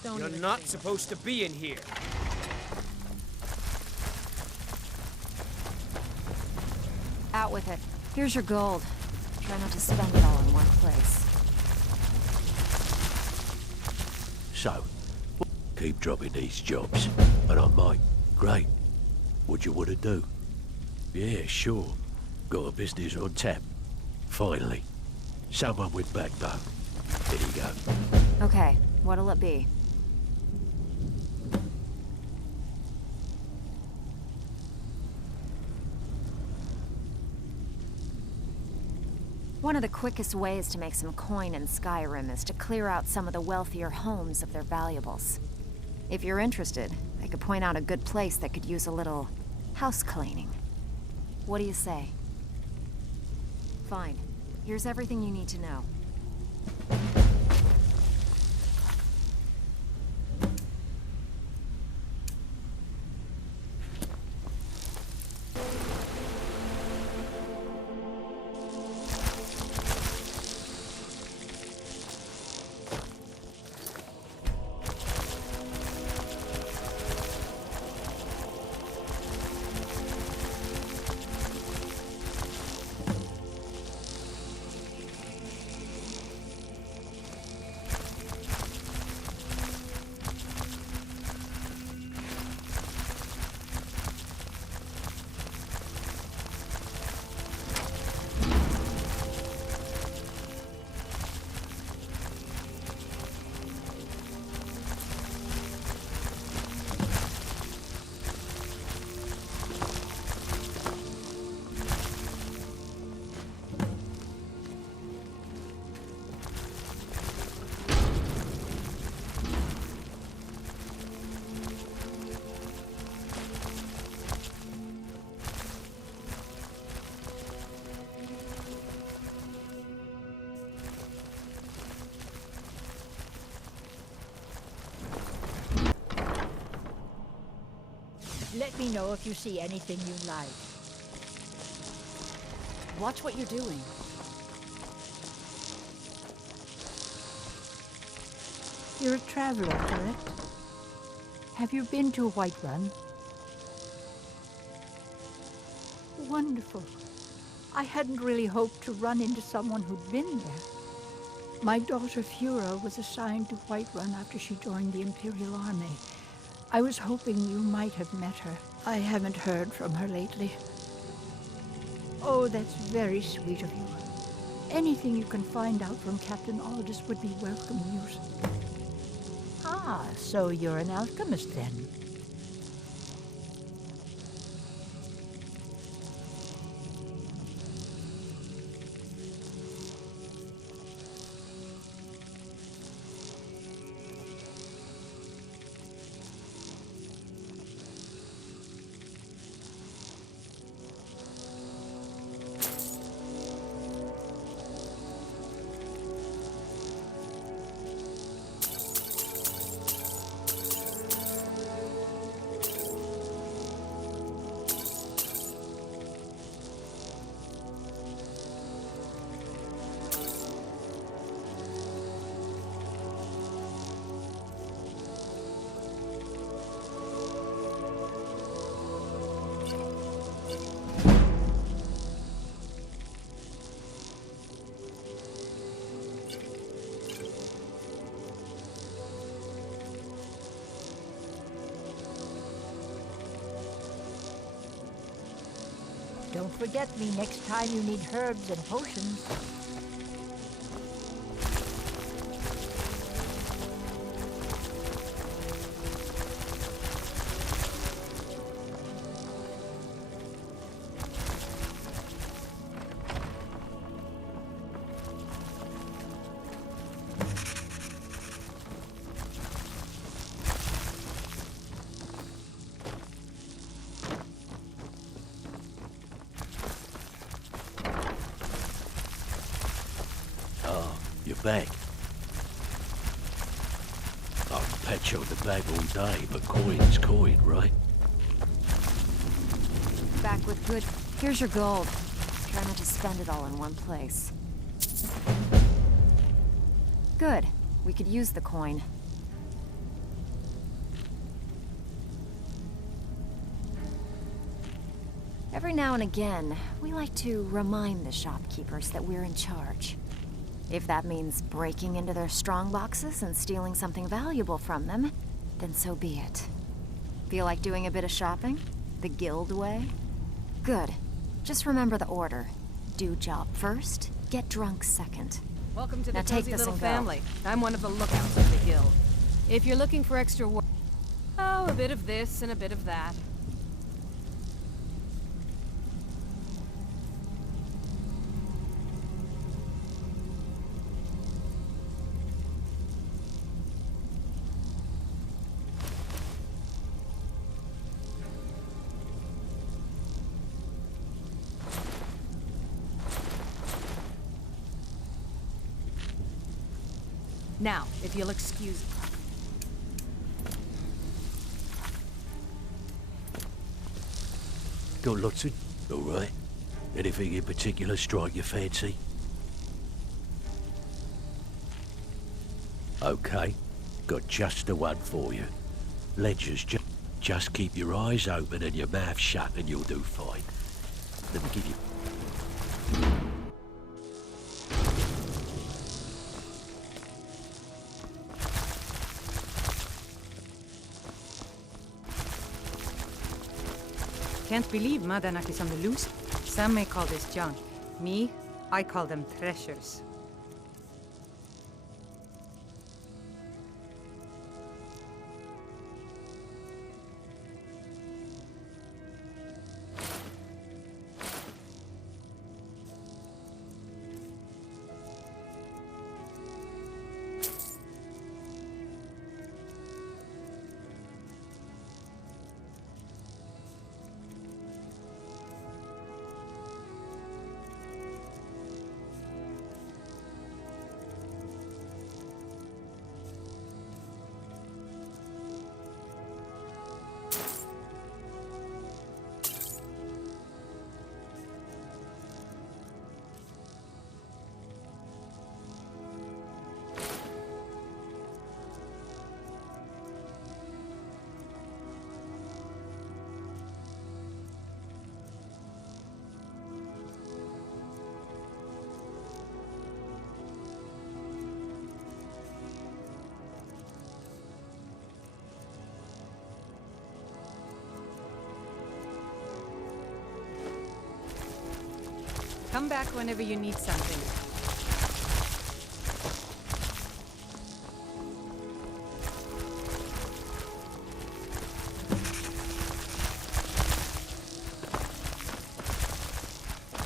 You're not supposed to be in here. Out with it. Here's your gold. Try not to spend it all in one place. So, keep dropping these jobs, and I might. Great. What do you want to do? Yeah, sure. Got a business on tap. Finally. Someone with backbone. There you go. Okay, what'll it be? One of the quickest ways to make some coin in Skyrim is to clear out some of the wealthier homes of their valuables. If you're interested, I could point out a good place that could use a little house cleaning. What do you say? Fine. Here's everything you need to know. Let me know if you see anything you like. Watch what you're doing. You're a traveler, correct? Have you been to Whiterun? Wonderful. I hadn't really hoped to run into someone who'd been there. My daughter Fura was assigned to Whiterun after she joined the Imperial Army. I was hoping you might have met her. I haven't heard from her lately. Oh, that's very sweet of you. Anything you can find out from Captain Aldous would be welcome news. Ah, so you're an alchemist then? Don't forget me next time you need herbs and potions. You're back. I can pat you on the back all day, but coin's coin, right? Back with good. Here's your gold. Try not to spend it all in one place. Good. We could use the coin. Every now and again, we like to remind the shopkeepers that we're in charge. If that means breaking into their strongboxes and stealing something valuable from them, then so be it. Feel like doing a bit of shopping? The guild way? Good. Just remember the order. Do job first, get drunk second. Welcome to the Now take cozy this little and go. family. I'm one of the lookouts of the guild. If you're looking for extra work, oh, a bit of this and a bit of that. Now, if you'll excuse me. Got lots of... All right. Anything in particular strike your fancy? Okay. Got just the one for you. Ledgers, just keep your eyes open and your mouth shut and you'll do fine. Let me give you... Can't believe Madanak is on the loose. Some may call this junk. Me, I call them treasures. Come back whenever you need something.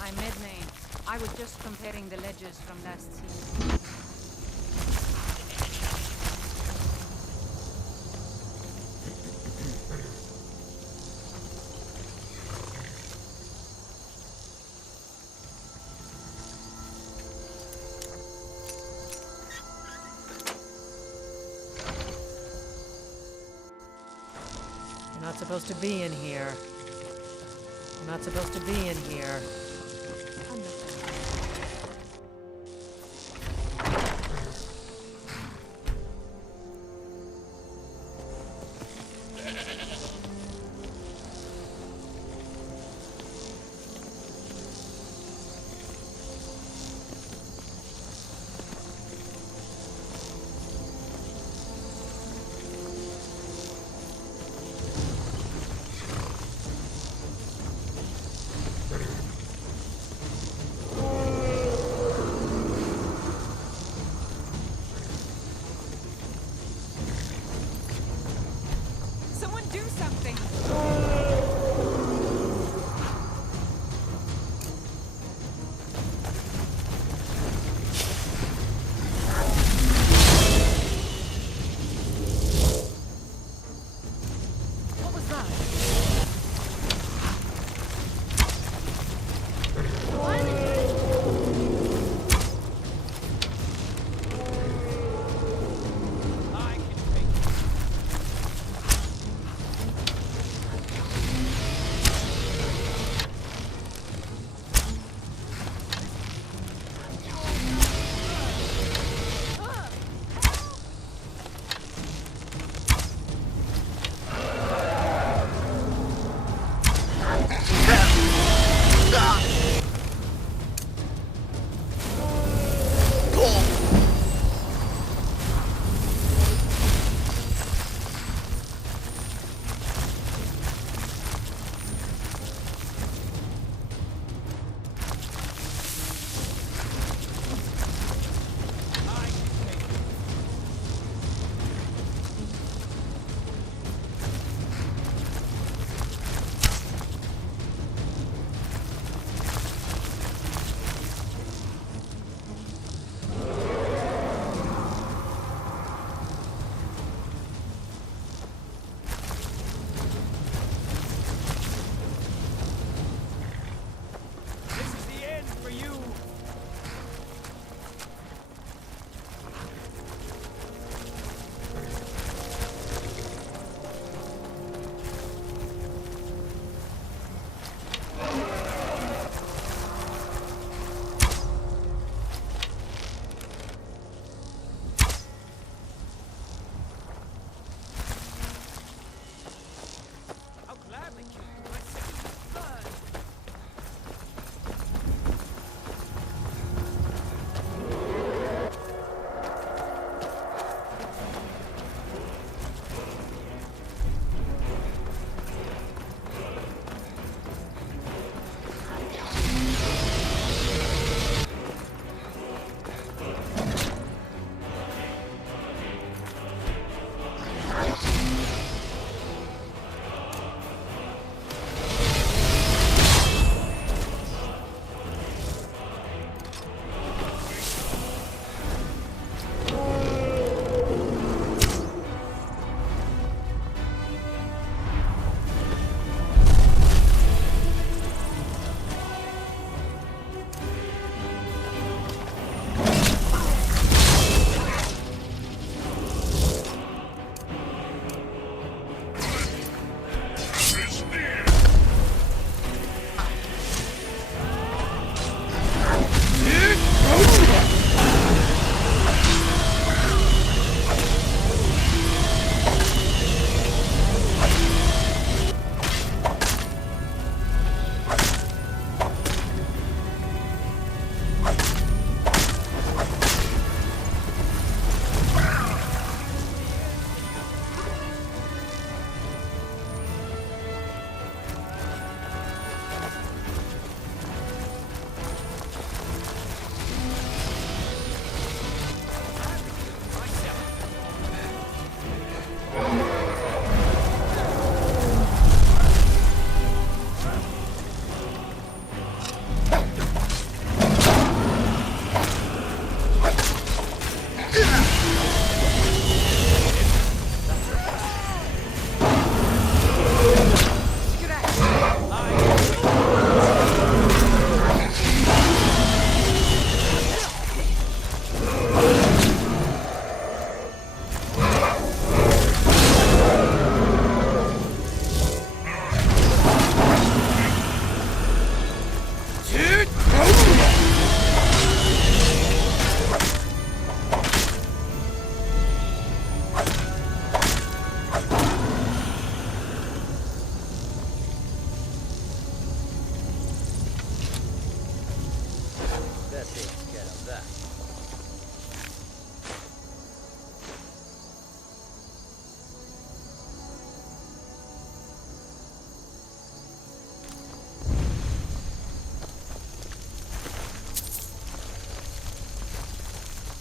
I'm Medmain. I was just comparing the ledgers from last season. You're not supposed to be in here. You're not supposed to be in here.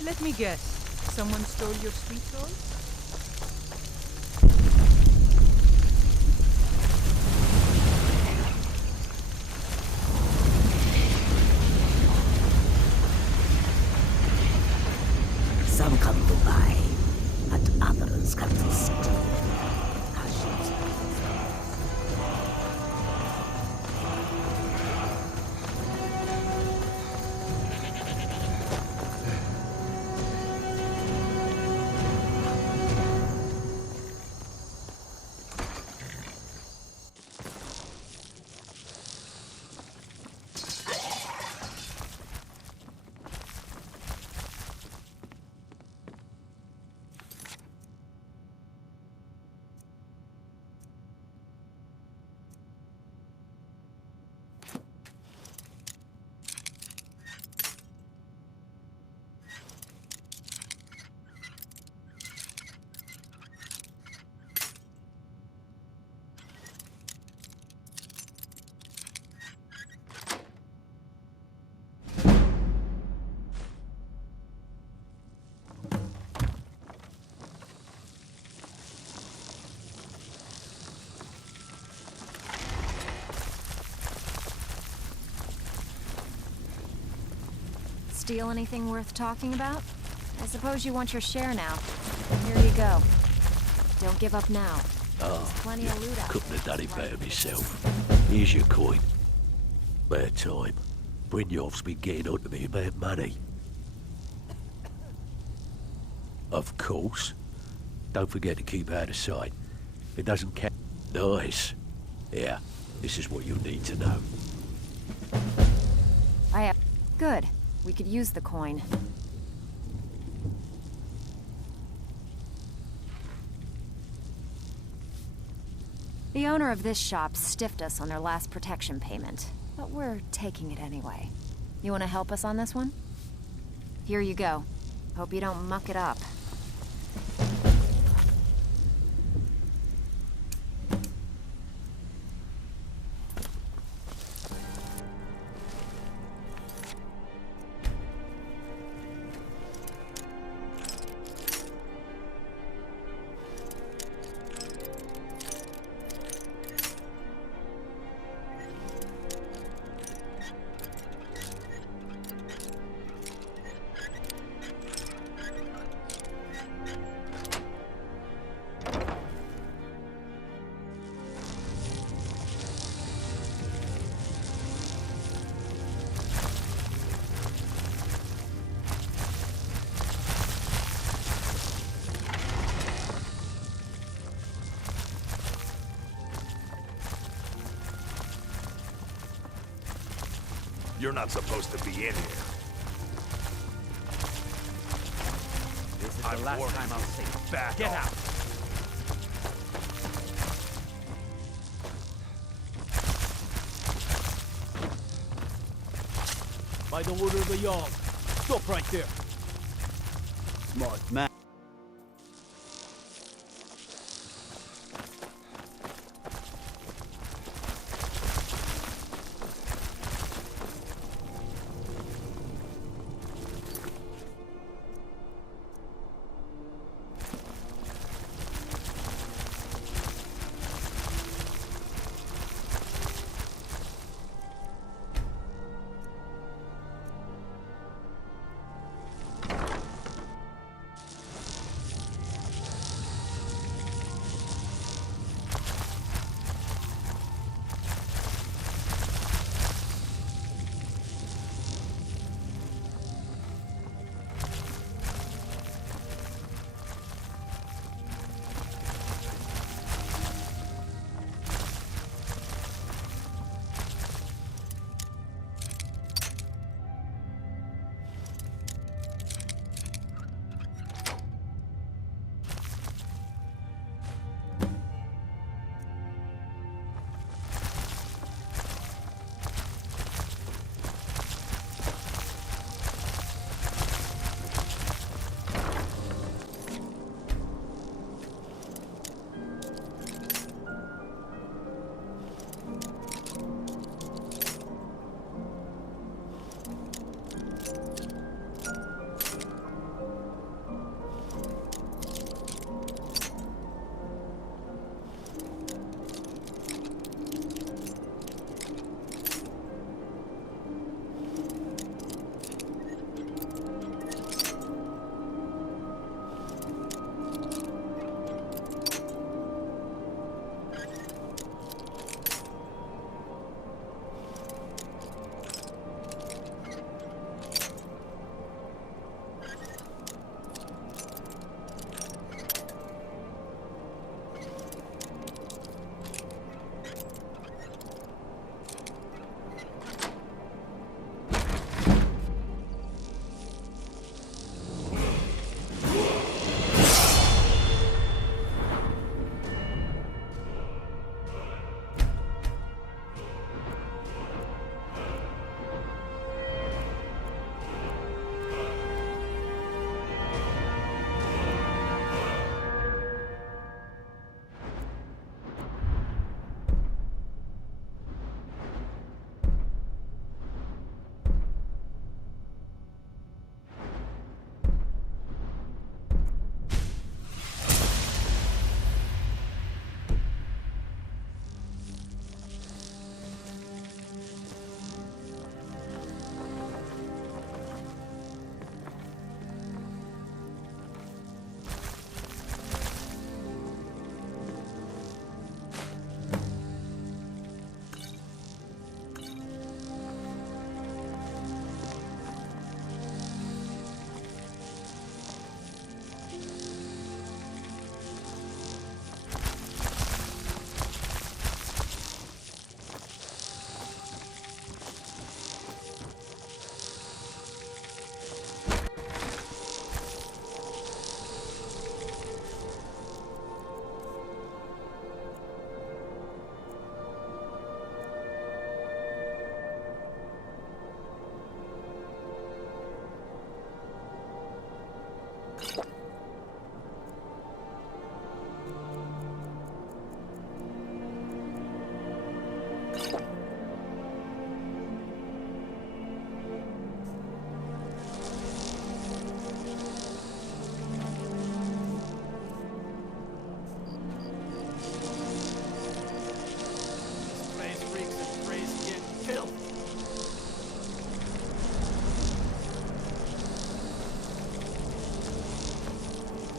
Let me guess. Someone stole your sweet toy? Some come to buy, and others come to steal. Steal anything worth talking about? I suppose you want your share now. Here you go. Don't give up now. There's plenty of loot out. Couldn't have done it better myself. Here's your coin. Bad time. Brynjolf's been getting on to me about money. Of course. Don't forget to keep out of sight. It doesn't count. Nice. Yeah, this is what you need to know. Good. We could use the coin. The owner of this shop stiffed us on their last protection payment, but we're taking it anyway. You want to help us on this one? Here you go. Hope you don't muck it up. You're not supposed to be in here. This is the last time I'll see you. Back Get off. out! By the order of the Jarl. Stop right there. Smart man.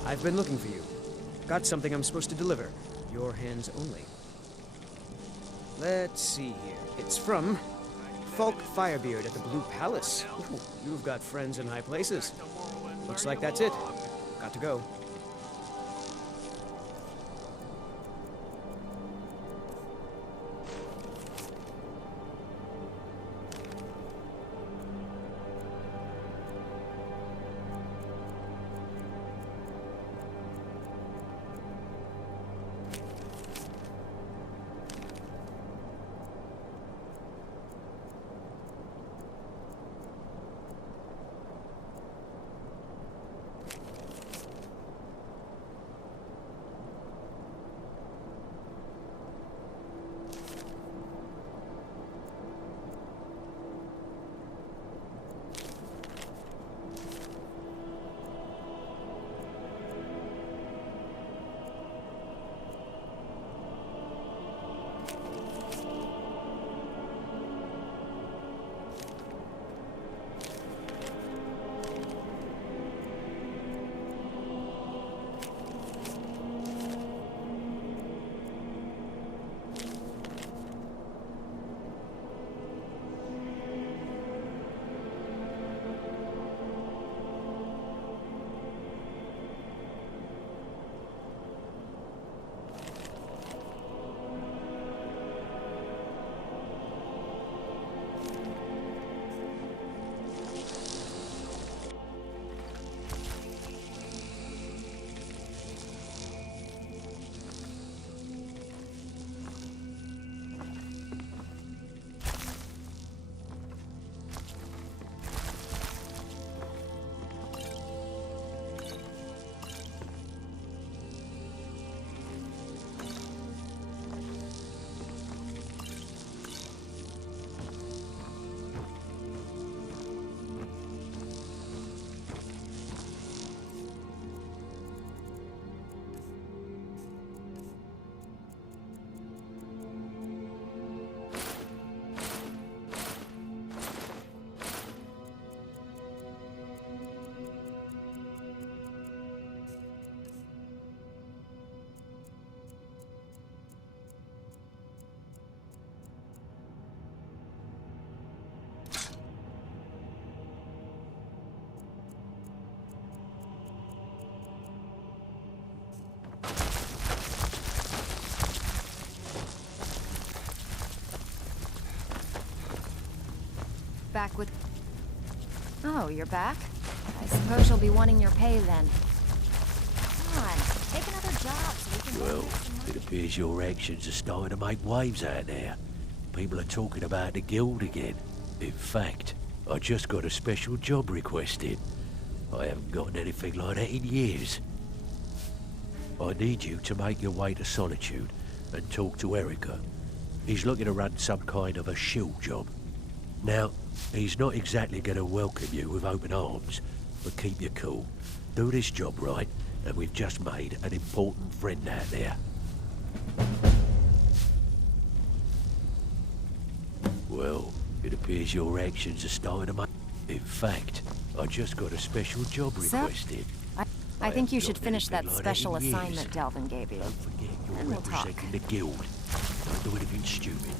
I've been looking for you. Got something I'm supposed to deliver. Your hands only. Let's see here. It's from Falk Firebeard at the Blue Palace. Ooh, you've got friends in high places. Looks like that's it. Got to go. Back with... Oh, you're back? I suppose you'll be wanting your pay then. Come on, take another job so we can... Well, it appears your actions are starting to make waves out there. People are talking about the Guild again. In fact, I just got a special job requested. I haven't gotten anything like that in years. I need you to make your way to Solitude and talk to Erica. He's looking to run some kind of a shield job. Now, he's not exactly going to welcome you with open arms, but keep your cool. Do this job right, and we've just made an important friend out there. Well, it appears your actions are starting to make... In fact, I just got a special job requested. I think you should finish that special assignment Delvin gave you. Don't forget you're And we'll talk. representing the Guild. Don't do anything stupid.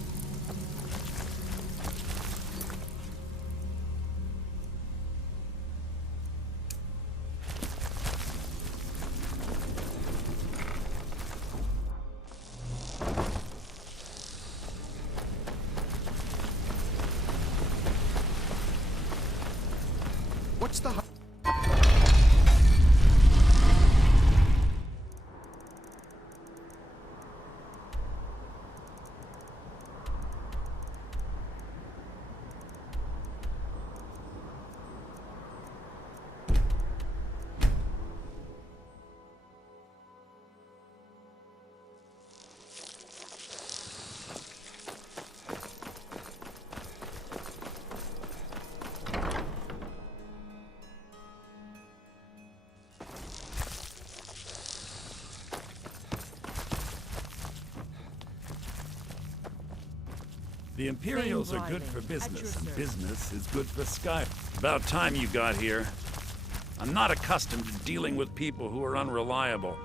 What's the... The Imperials are good for business, and business is good for Skyrim. About time you got here. I'm not accustomed to dealing with people who are unreliable.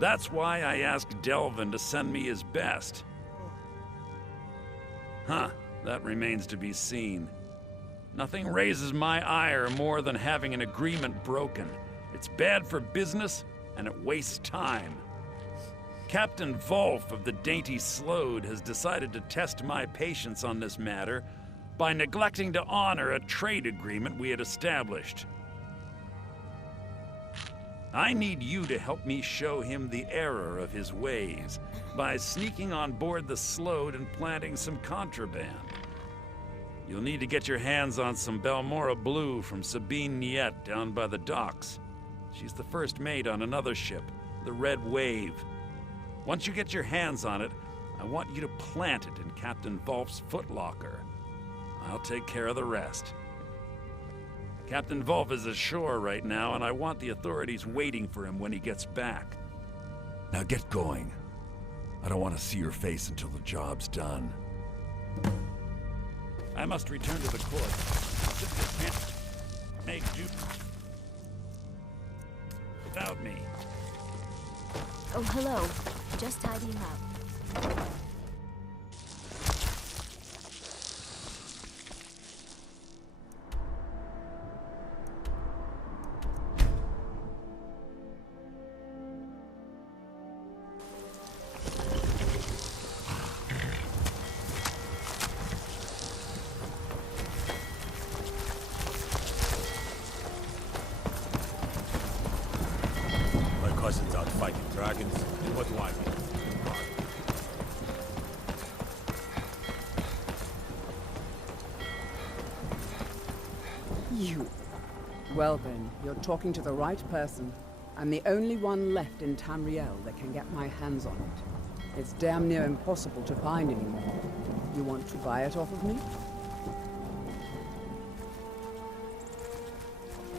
That's why I asked Delvin to send me his best. Huh, that remains to be seen. Nothing raises my ire more than having an agreement broken. It's bad for business, and it wastes time. Captain Wolf of the Dainty Slode has decided to test my patience on this matter by neglecting to honor a trade agreement we had established. I need you to help me show him the error of his ways by sneaking on board the Slode and planting some contraband. You'll need to get your hands on some Balmora Blue from Sabine Niet down by the docks. She's the first mate on another ship, the Red Wave. Once you get your hands on it, I want you to plant it in Captain Wolf's footlocker. I'll take care of the rest. Captain Wolf is ashore right now, and I want the authorities waiting for him when he gets back. Now get going. I don't want to see your face until the job's done. I must return to the court. Simply can't make do without me. Oh, hello. Just tidying up. Cousin's out fighting dragons. What do I mean? You. Well then, you're talking to the right person. I'm the only one left in Tamriel that can get my hands on it. It's damn near impossible to find anymore. You want to buy it off of me?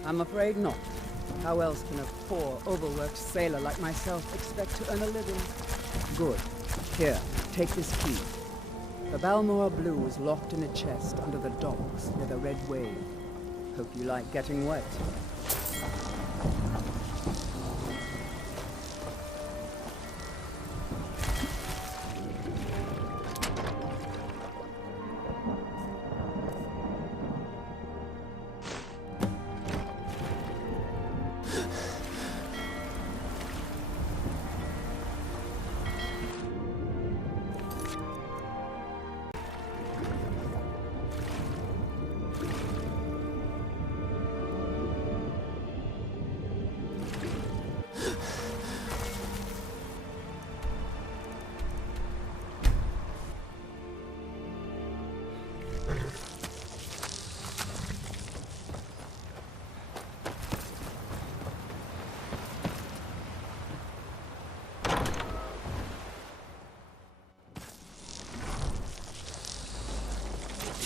I'm afraid not. How else can a poor, overworked sailor like myself expect to earn a living? Good. Here, take this key. The Balmora Blue is locked in a chest under the docks near the Red Wave. Hope you like getting wet.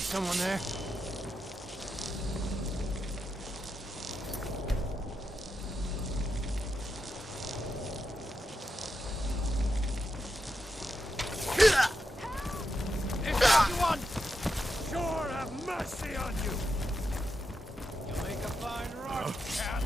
Someone there? Everyone! Sure have mercy on you! You make a fine rock, cat.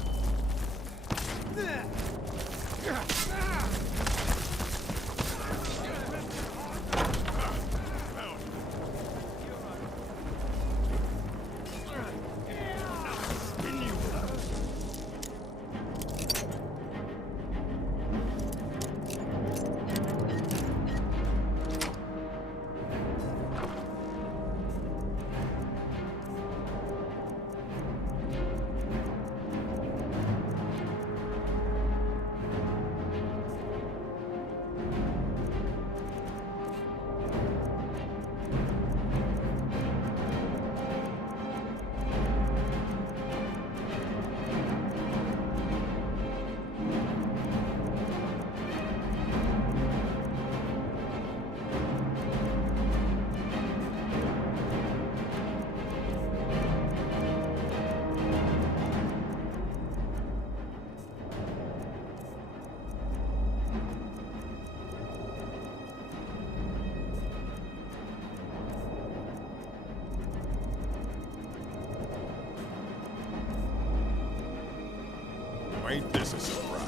Ain't this a surprise?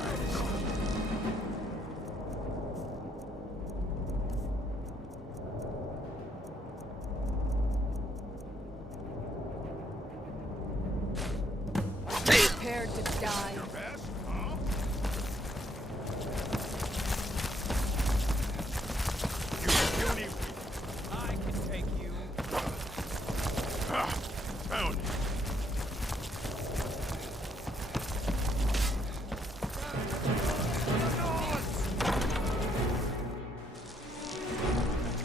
Prepared to die. I can take you. Found you.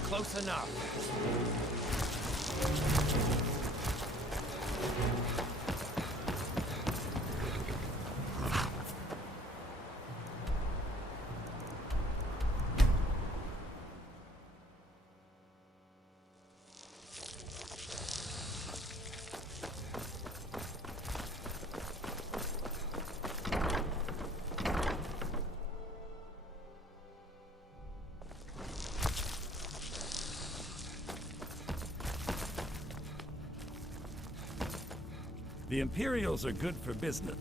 Close enough. The Imperials are good for business.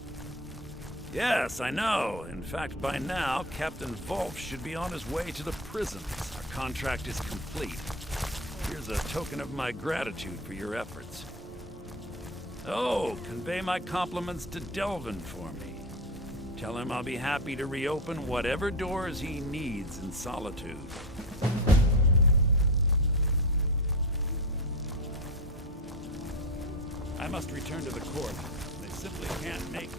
Yes, I know. In fact, by now, Captain Wolf should be on his way to the prisons. Our contract is complete. Here's a token of my gratitude for your efforts. Oh, convey my compliments to Delvin for me. Tell him I'll be happy to reopen whatever doors he needs in Solitude. I must return to the court. They simply can't make...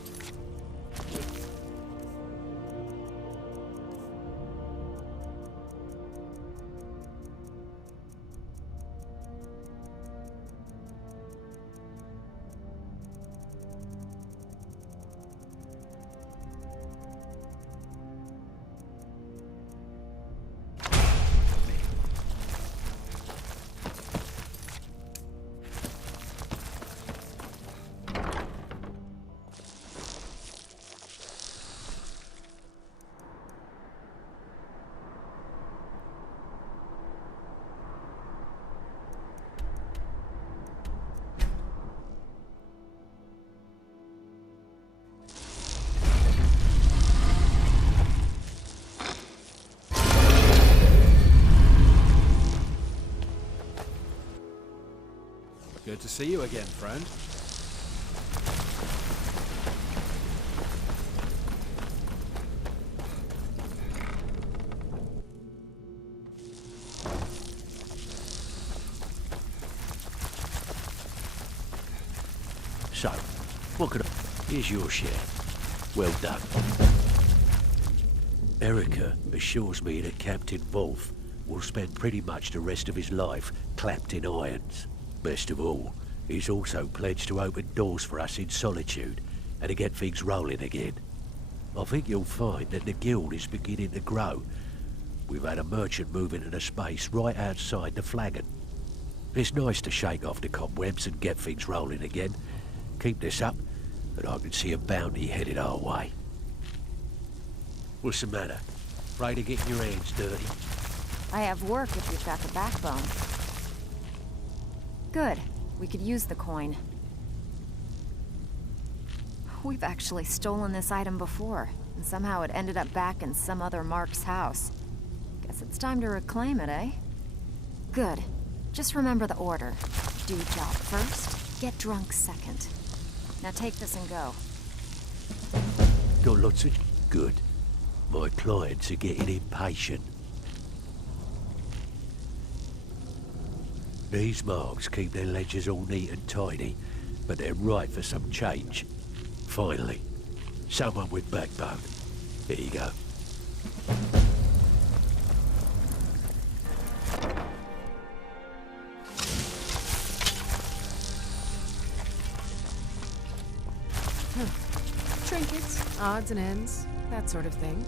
Good to see you again, friend. So, what could I... Here's your share. Well done. Erica assures me that Captain Wolf will spend pretty much the rest of his life clapped in irons. Best of all, he's also pledged to open doors for us in Solitude and to get things rolling again. I think you'll find that the guild is beginning to grow. We've had a merchant move into the space right outside the flagon. It's nice to shake off the cobwebs and get things rolling again. Keep this up, and I can see a bounty headed our way. What's the matter? Afraid of getting your hands dirty? I have work if you've got the backbone. Good. We could use the coin. We've actually stolen this item before, and somehow it ended up back in some other Mark's house. Guess it's time to reclaim it, eh? Good. Just remember the order. Do job first, get drunk second. Now take this and go. Got lots of... Good. My clients are getting impatient. These marks keep their ledgers all neat and tidy, but they're ripe for some change. Finally, someone with backbone. Here you go. Trinkets, odds and ends, that sort of thing.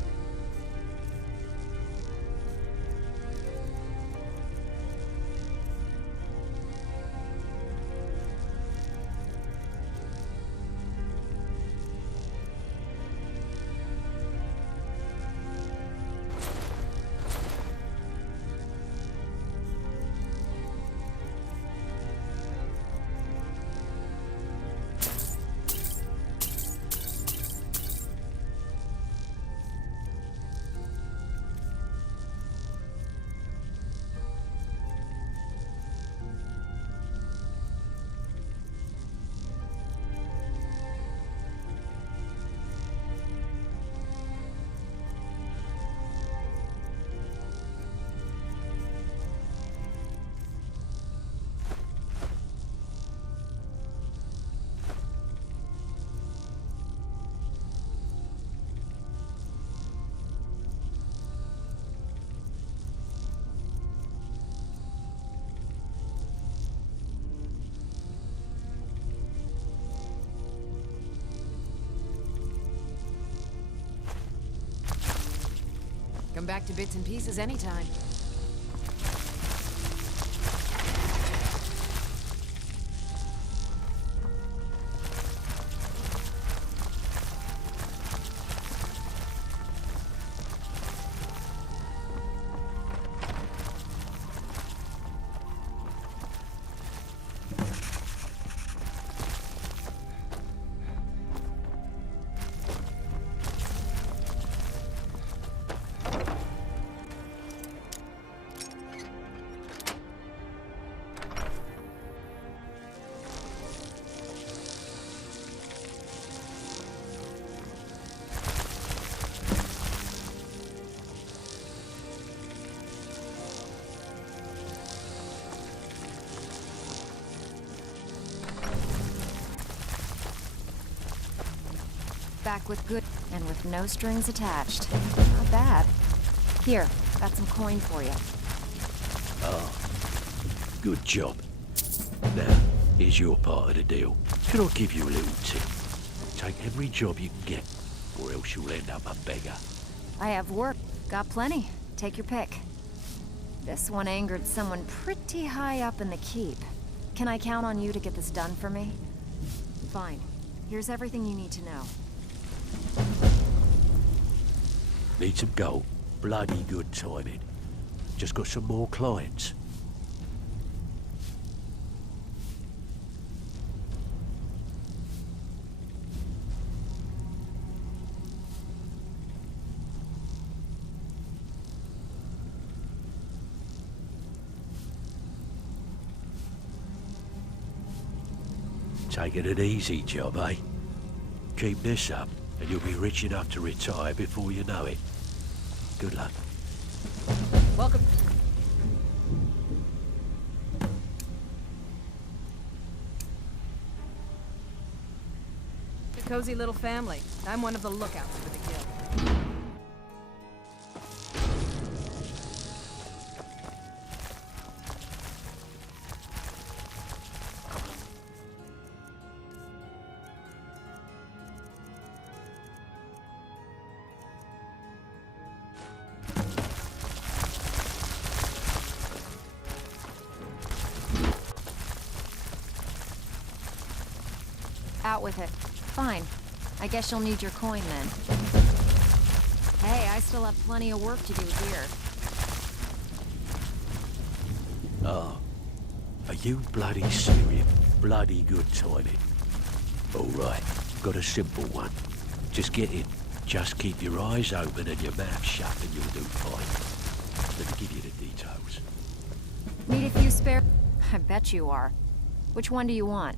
Come back to bits and pieces anytime. Back with good and with no strings attached. Not bad. Here, got some coin for you. Oh, good job. Now, here's your part of the deal. Can I give you a little tip? Take every job you can get, or else you'll end up a beggar. I have work. Got plenty. Take your pick. This one angered someone pretty high up in the keep. Can I count on you to get this done for me? Fine. Here's everything you need to know. Need some gold? Bloody good timing. Just got some more clients. Taking it easy, job, eh? Keep this up, and you'll be rich enough to retire before you know it. Good luck. Welcome. A cozy little family. I'm one of the lookouts for the guild. Out with it. Fine. I guess you'll need your coin then. Hey, I still have plenty of work to do here. Oh, are you bloody serious? Bloody good timing. All right, got a simple one. Just get in. Just keep your eyes open and your mouth shut and you'll do fine. Let me give you the details. Need a few spare... I bet you are. Which one do you want?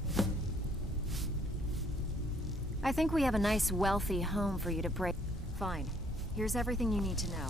I think we have a nice, wealthy home for you to break. Fine. Here's everything you need to know.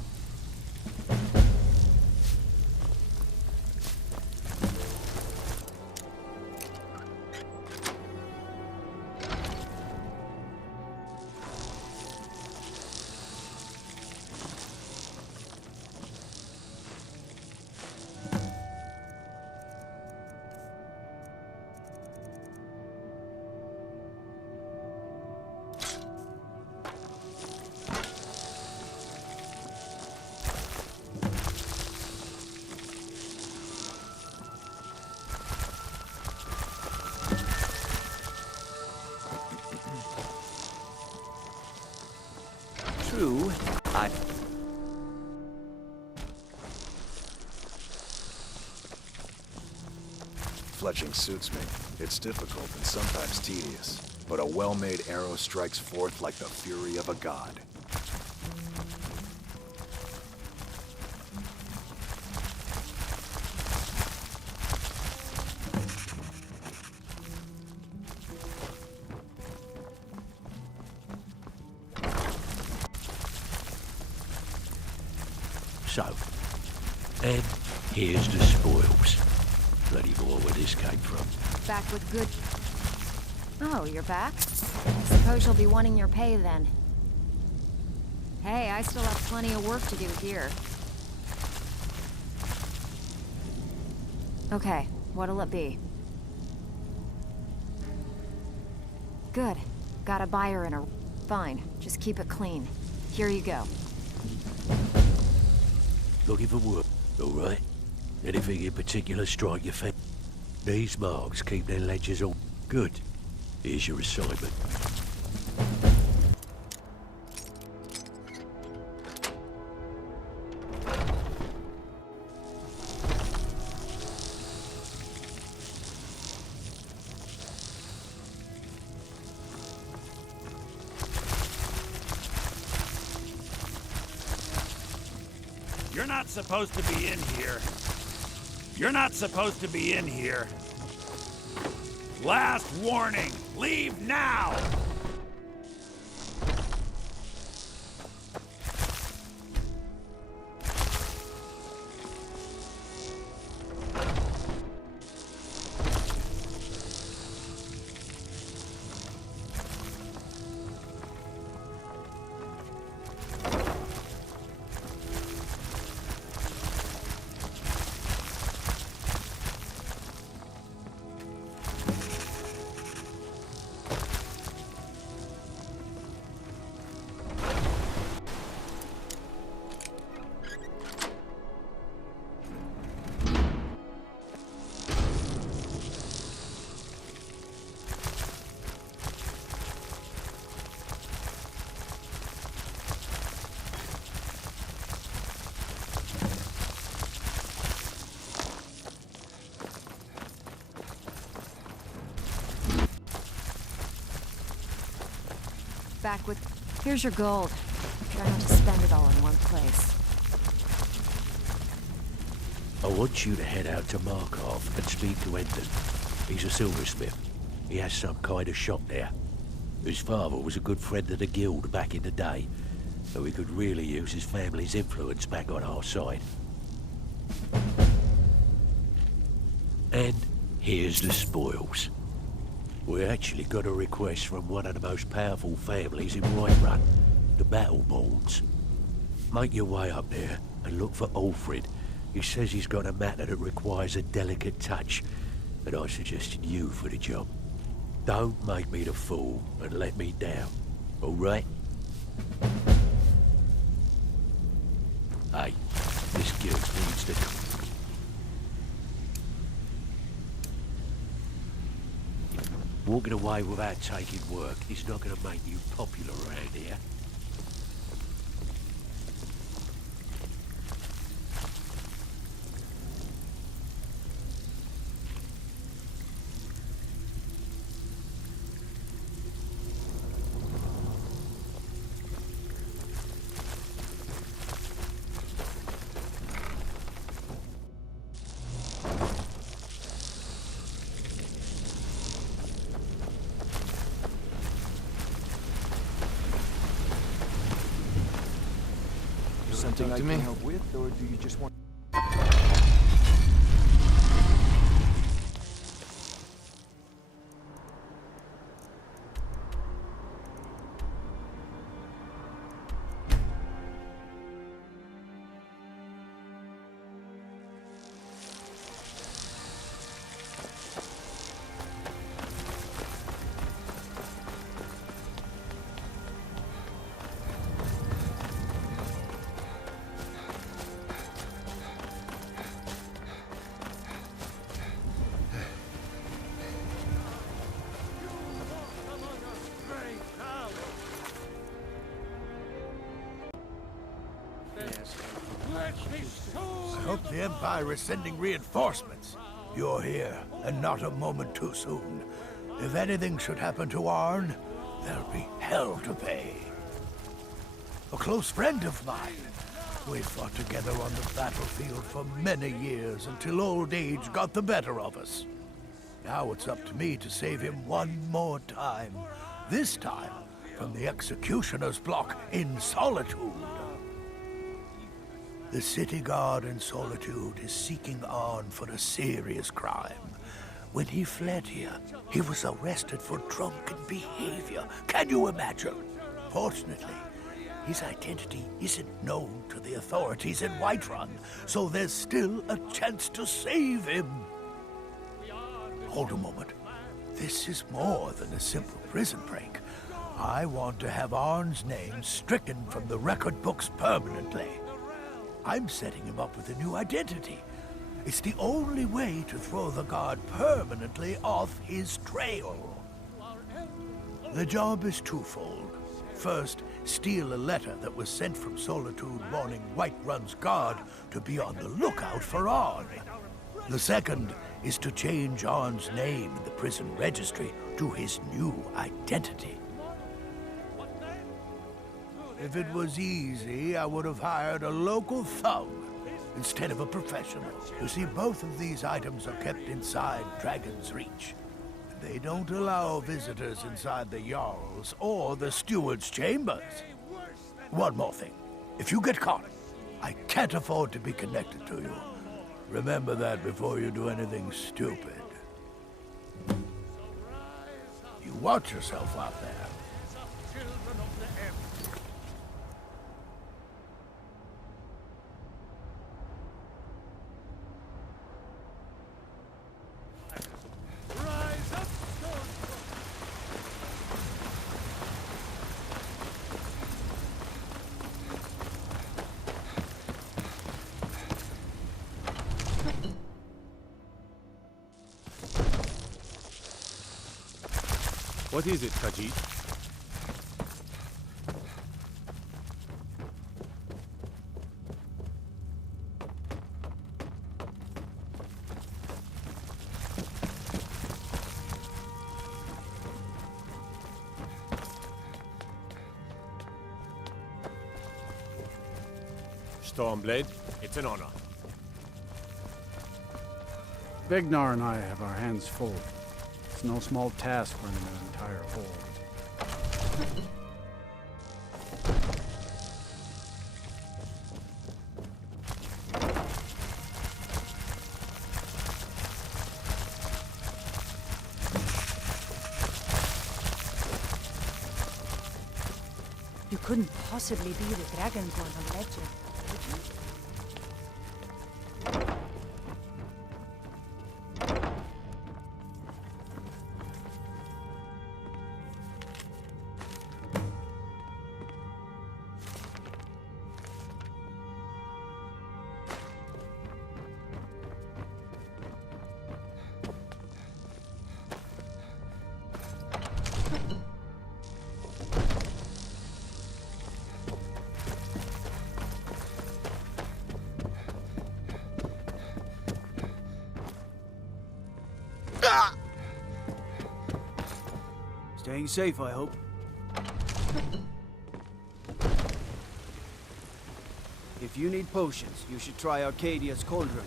True, Fletching suits me. It's difficult and sometimes tedious, but a well-made arrow strikes forth like the fury of a god. So, and here's the spoils. Plenty more where this came from. Back with good... Oh, you're back? I suppose you'll be wanting your pay then. Hey, I still have plenty of work to do here. Okay, what'll it be? Good. Got a buyer in a... Fine, just keep it clean. Here you go. Looking for work, all right? Anything in particular strike your fancy? These marks keep their ledgers all good. Here's your assignment. You're not supposed to be in here. You're not supposed to be in here. Last warning, leave now! Back with... Here's your gold. Try not to spend it all in one place. I want you to head out to Markov and speak to Endon. He's a silversmith. He has some kind of shop there. His father was a good friend of the guild back in the day, so we could really use his family's influence back on our side. And here's the spoils. We actually got a request from one of the most powerful families in Whiterun, the Battleborns. Make your way up there and look for Alfred. He says he's got a matter that requires a delicate touch, and I suggested you for the job. Don't make me the fool and let me down, all right? Hey, this guild needs to... Walking away without taking work is not going to make you popular around here. Something I can help with, or do you just want... I hope the Empire is sending reinforcements. You're here, and not a moment too soon. If anything should happen to Arn, there'll be hell to pay. A close friend of mine. We fought together on the battlefield for many years until old age got the better of us. Now it's up to me to save him one more time. This time from the executioner's block in Solitude. The city guard in Solitude is seeking Arn for a serious crime. When he fled here, he was arrested for drunken behavior. Can you imagine? Fortunately, his identity isn't known to the authorities in Whiterun, so there's still a chance to save him. Hold a moment. This is more than a simple prison break. I want to have Arn's name stricken from the record books permanently. I'm setting him up with a new identity. It's the only way to throw the guard permanently off his trail. The job is twofold. First, steal a letter that was sent from Solitude warning Whiterun's guard to be on the lookout for Arn. The second is to change Arn's name in the prison registry to his new identity. If it was easy, I would have hired a local thug instead of a professional. You see, both of these items are kept inside Dragon's Reach. They don't allow visitors inside the Jarl's or the Steward's chambers. One more thing. If you get caught, I can't afford to be connected to you. Remember that before you do anything stupid. You watch yourself out there. What is it, Khajiit? Stormblade, it's an honor. Vignar and I have our hands full. It's no small task running an entire horde. You couldn't possibly be the Dragonborn of legend, could you? Staying safe, I hope. If you need potions, you should try Arcadia's cauldron.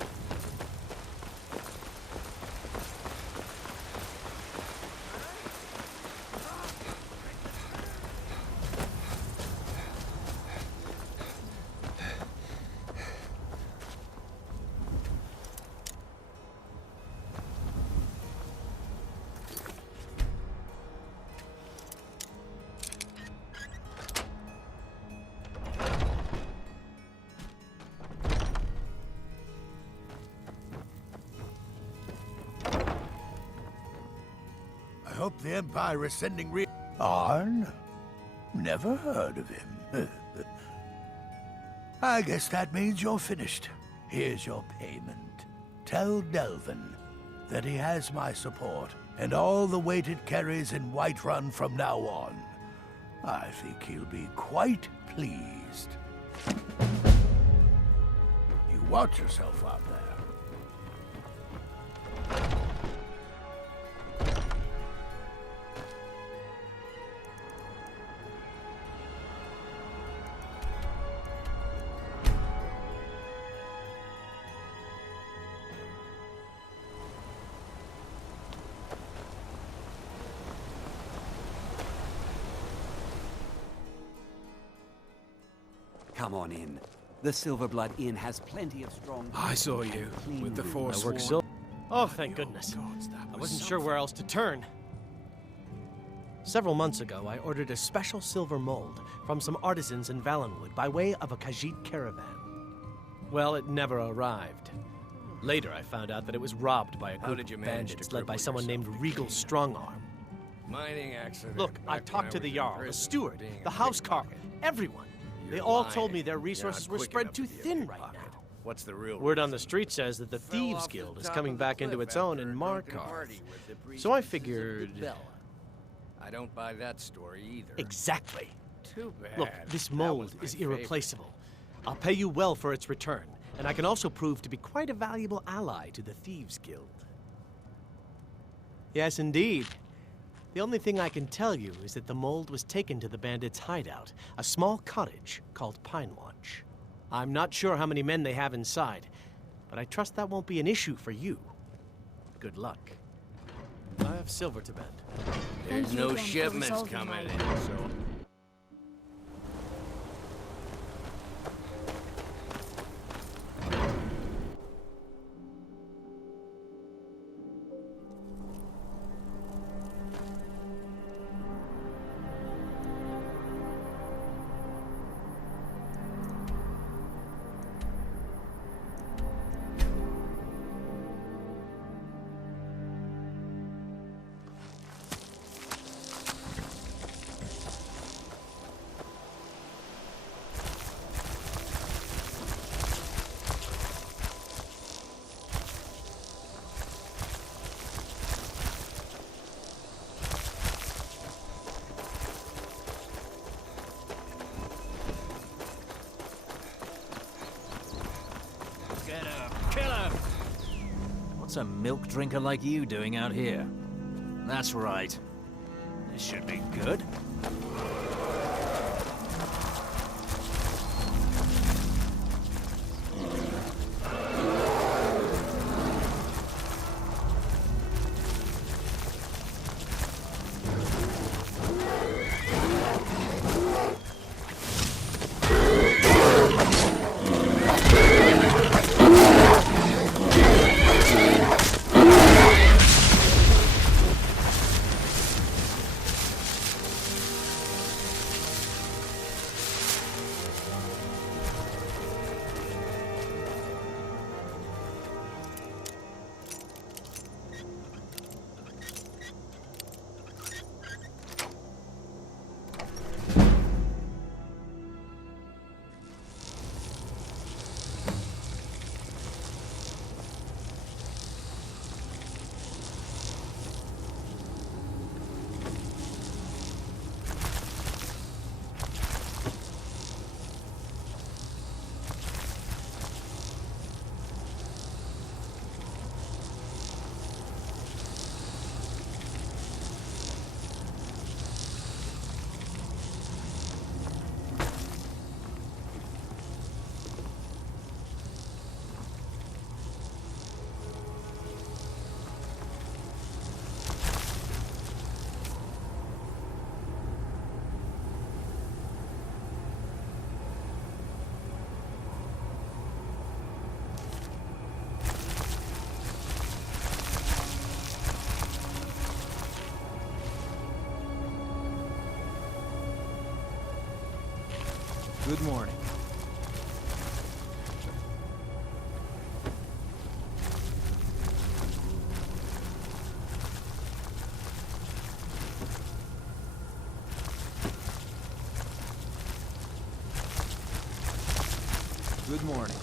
I hope the Empire is sending Arn? Never heard of him. I guess that means you're finished. Here's your payment. Tell Delvin that he has my support and all the weight it carries in Whiterun from now on. I think he'll be quite pleased. You watch yourself out there. Come on in. The Silverblood Inn has plenty of strong... I saw you with the Force. Oh, thank goodness. I wasn't sure where else to turn. Several months ago, I ordered a special silver mold from some artisans in Valenwood by way of a Khajiit caravan. Well, it never arrived. Later, I found out that it was robbed by a group of bandits led by someone named Regal Strongarm. Mining accident. Look, I talked to the Jarl, the steward, the housecarl, everyone. They all told me their resources were spread too thin right now. What's the real Word on the street says that the Thieves Guild is coming back into its own in Markarth. So I figured... I don't buy that story either. Exactly. Too bad. Look, this That mold was my is favorite. irreplaceable. I'll pay you well for its return, and I can also prove to be quite a valuable ally to the Thieves Guild. Yes, indeed. The only thing I can tell you is that the mold was taken to the bandits' hideout, a small cottage called Pine Watch. I'm not sure how many men they have inside, but I trust that won't be an issue for you. Good luck. I have silver to bend. There's no shipments coming in, so... What's a milk drinker like you doing out here? That's right. This should be good. Good morning. Good morning.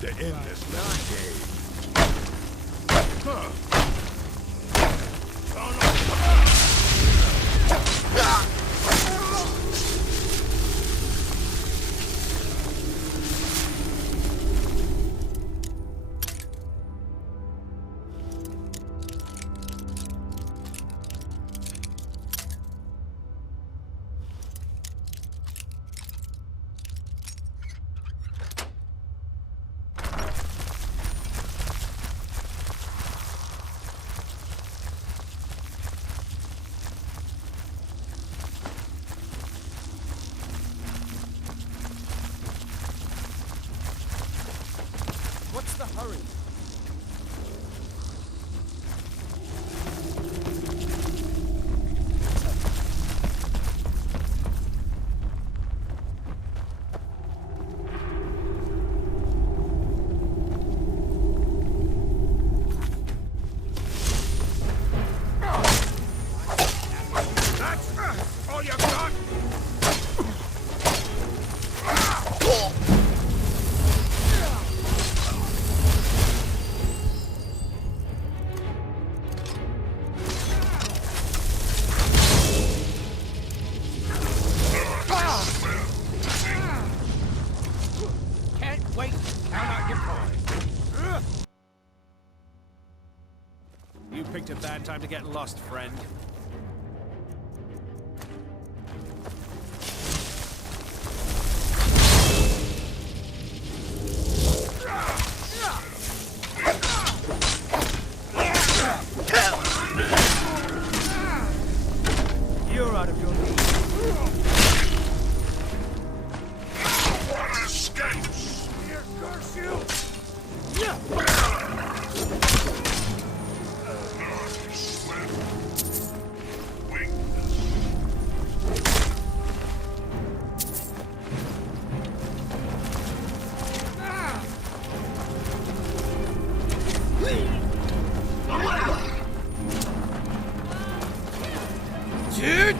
to end this little game. What's the hurry? That's all you got? Can't wait to count out your coin. You picked a bad time to get lost, friend. You're out of your league. What escapes? Here, curse you! Dude,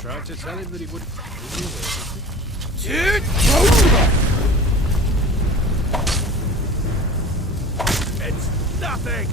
tried to tell him that he wouldn't be Dude! It's nothing!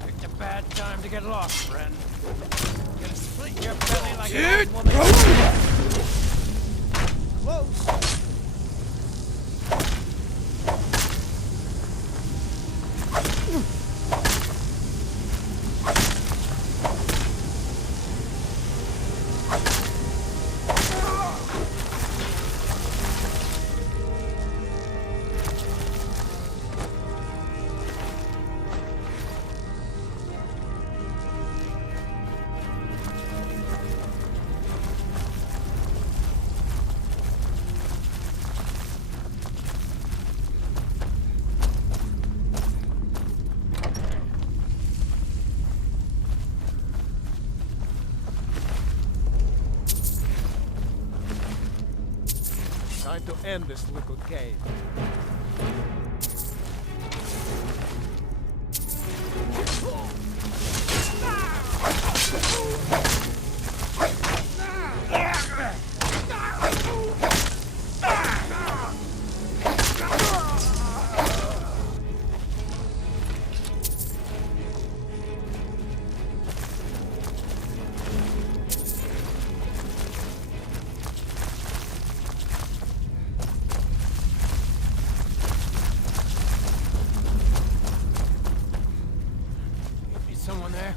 Picked a bad time to get lost, friend. Gonna split your belly like an old woman. Close. Time to end this little game. Someone there?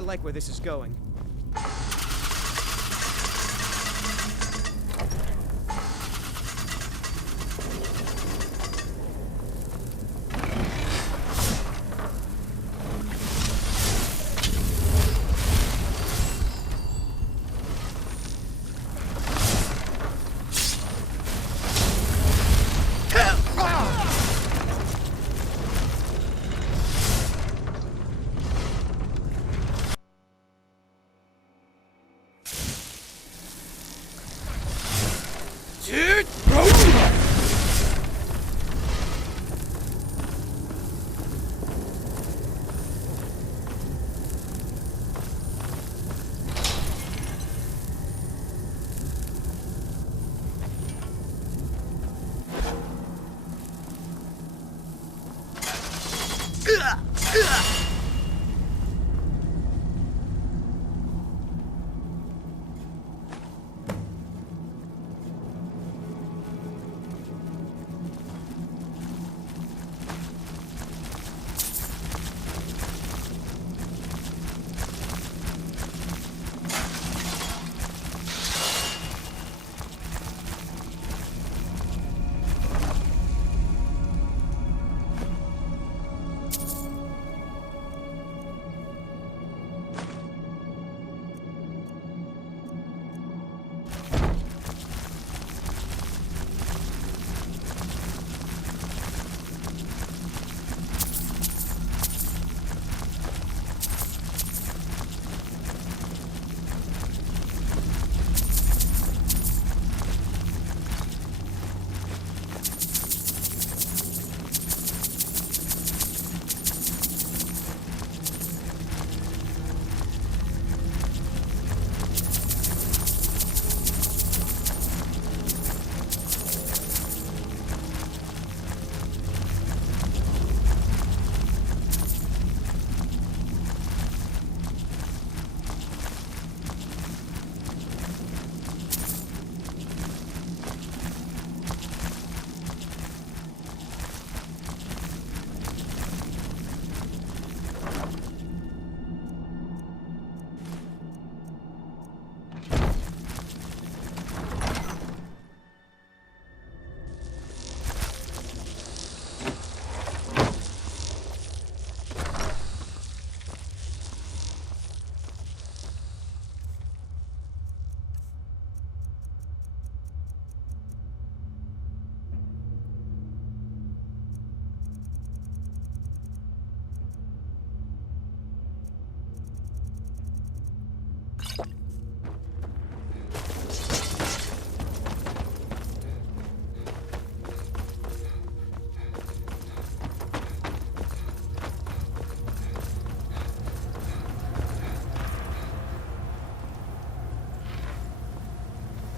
I like where this is going.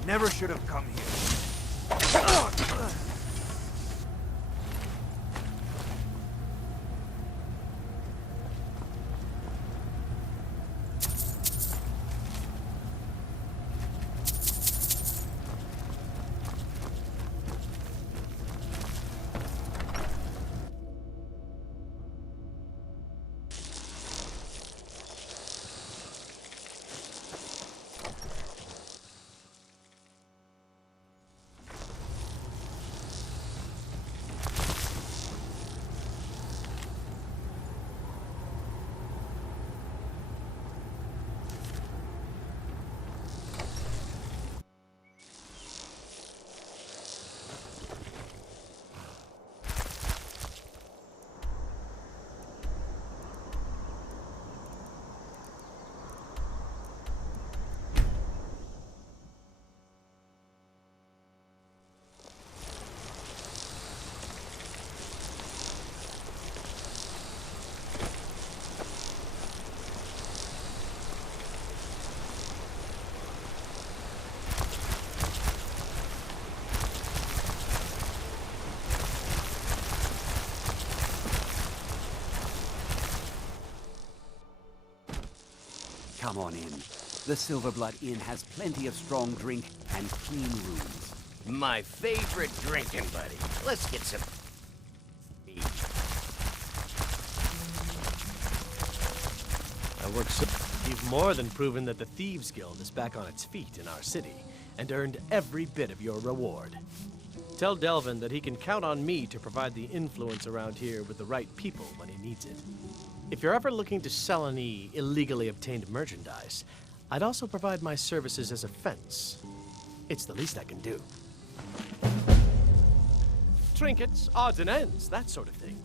Never should have come here. Come on in. The Silverblood Inn has plenty of strong drink and clean rooms. My favorite drinking buddy. Let's get some... I work so... You've more than proven that the Thieves Guild is back on its feet in our city, and earned every bit of your reward. Tell Delvin that he can count on me to provide the influence around here with the right people when he needs it. If you're ever looking to sell any illegally obtained merchandise, I'd also provide my services as a fence. It's the least I can do. Trinkets, odds and ends, that sort of thing.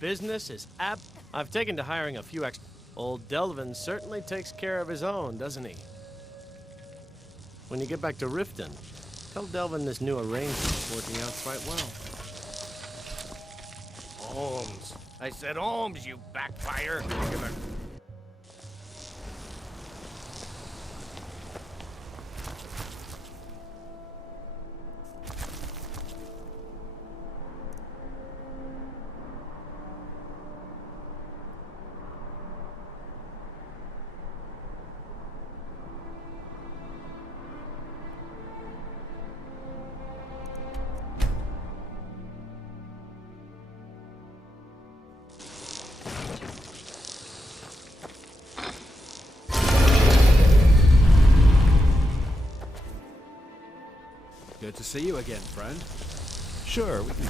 Business is I've taken to hiring a few extra. Old Delvin certainly takes care of his own, doesn't he? When you get back to Riften, tell Delvin this new arrangement's working out quite well. Holmes. I said Holmes, you backfire. Good to see you again, friend. Sure, we can.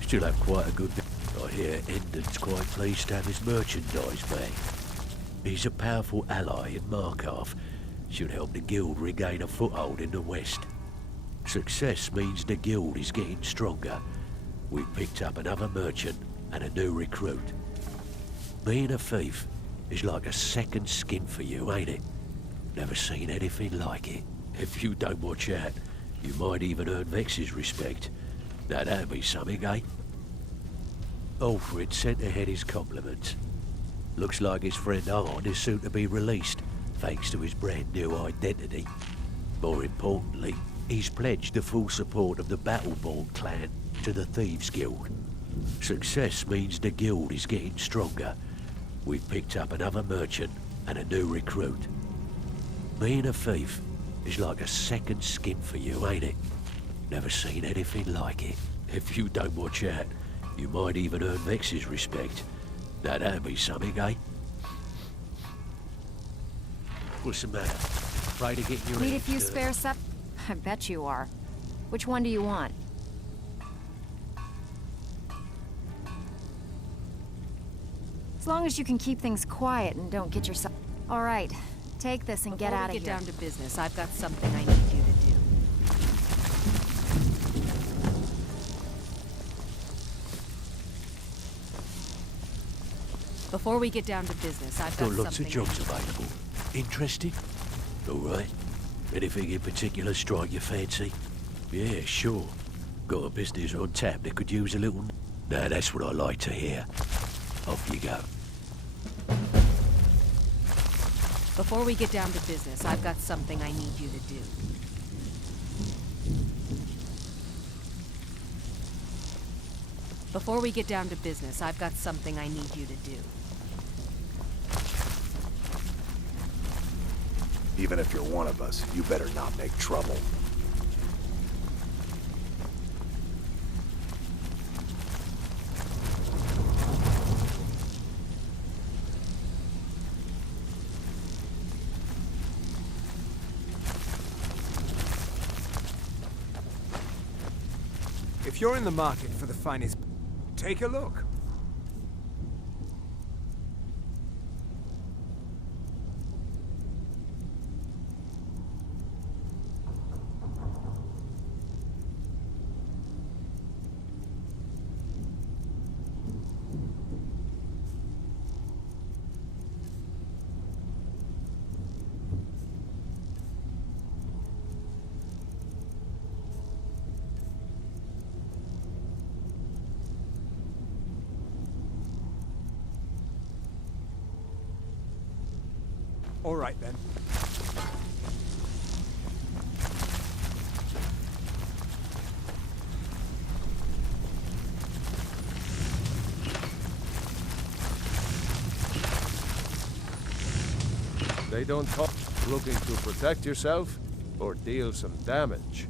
Still have quite a good bit. I hear Endon's quite pleased to have his merchandise back. He's a powerful ally in Markarth. Should help the guild regain a foothold in the west. Success means the guild is getting stronger. We've picked up another merchant and a new recruit. Being a thief is like a second skin for you, ain't it? Never seen anything like it. If you don't watch out, You might even earn Vex's respect. Now that'd be something, eh? Alfred sent ahead his compliments. Looks like his friend Arn is soon to be released, thanks to his brand new identity. More importantly, he's pledged the full support of the Battleborn clan to the Thieves Guild. Success means the guild is getting stronger. We've picked up another merchant and a new recruit. Being a thief is like a second skin for you, ain't it? Never seen anything like it. If you don't watch out, you might even earn Vex's respect. Now that'd be something, eh? What's the matter? Afraid of getting your Need a head few dirty? spare sep? I bet you are. Which one do you want? As long as you can keep things quiet and don't get yourself... All right, take this and get out of here. Before we get down to business, I've got something I need you to do. Before we get down to business, I've got Got lots of something jobs available. Interested? All right. Anything in particular strike your fancy? Yeah, sure. Got a business on tap that could use a little... Now that's what I like to hear. Off you go. Before we get down to business, I've got something I need you to do. Before we get down to business, I've got something I need you to do. Even if you're one of us, you better not make trouble. If you're in the market for the finest, take a look. All right, then. They don't talk. Looking to protect yourself or deal some damage?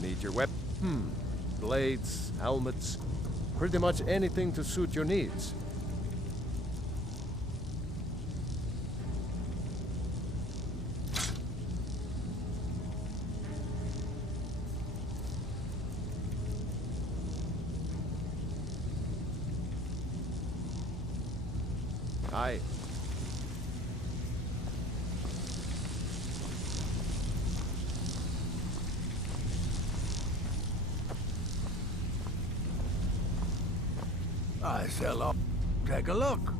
Need your weapon? Blades, helmets, pretty much anything to suit your needs. Aye. I sell off. Take a look.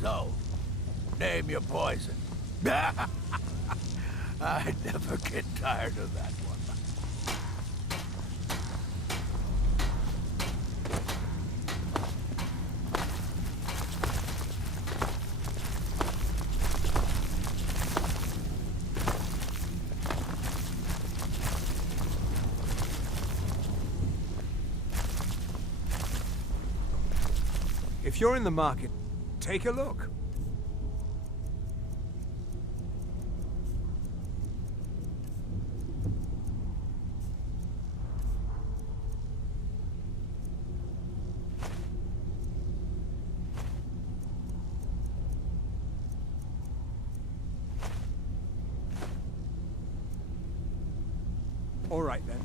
So, name your poison. I never get tired of that one. If you're in the market, take a look. All right then.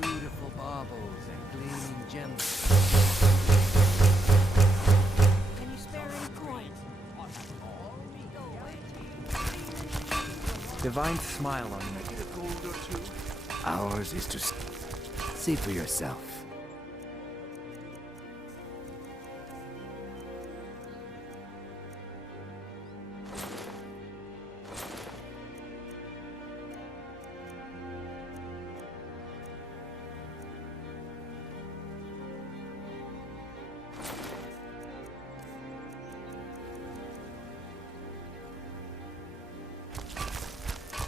Beautiful baubles and gleaming gems. Can you spare any coins? Divine smile on you. Ours is to see for yourself.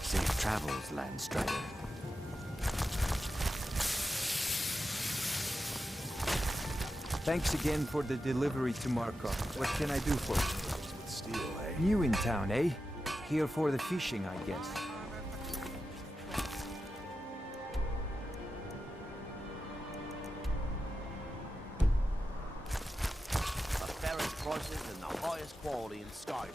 Safe travels, Landstrider. Thanks again for the delivery to Markov. What can I do for you? With steel, eh? New in town, eh? Here for the fishing, I guess. The fairest prices and the highest quality in Skyrim.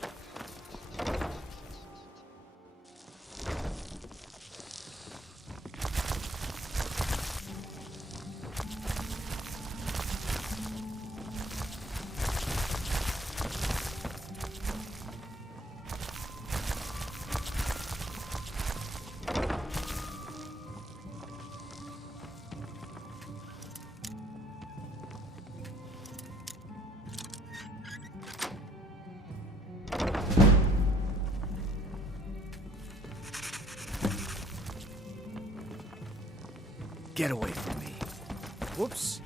Get away from me. Whoops.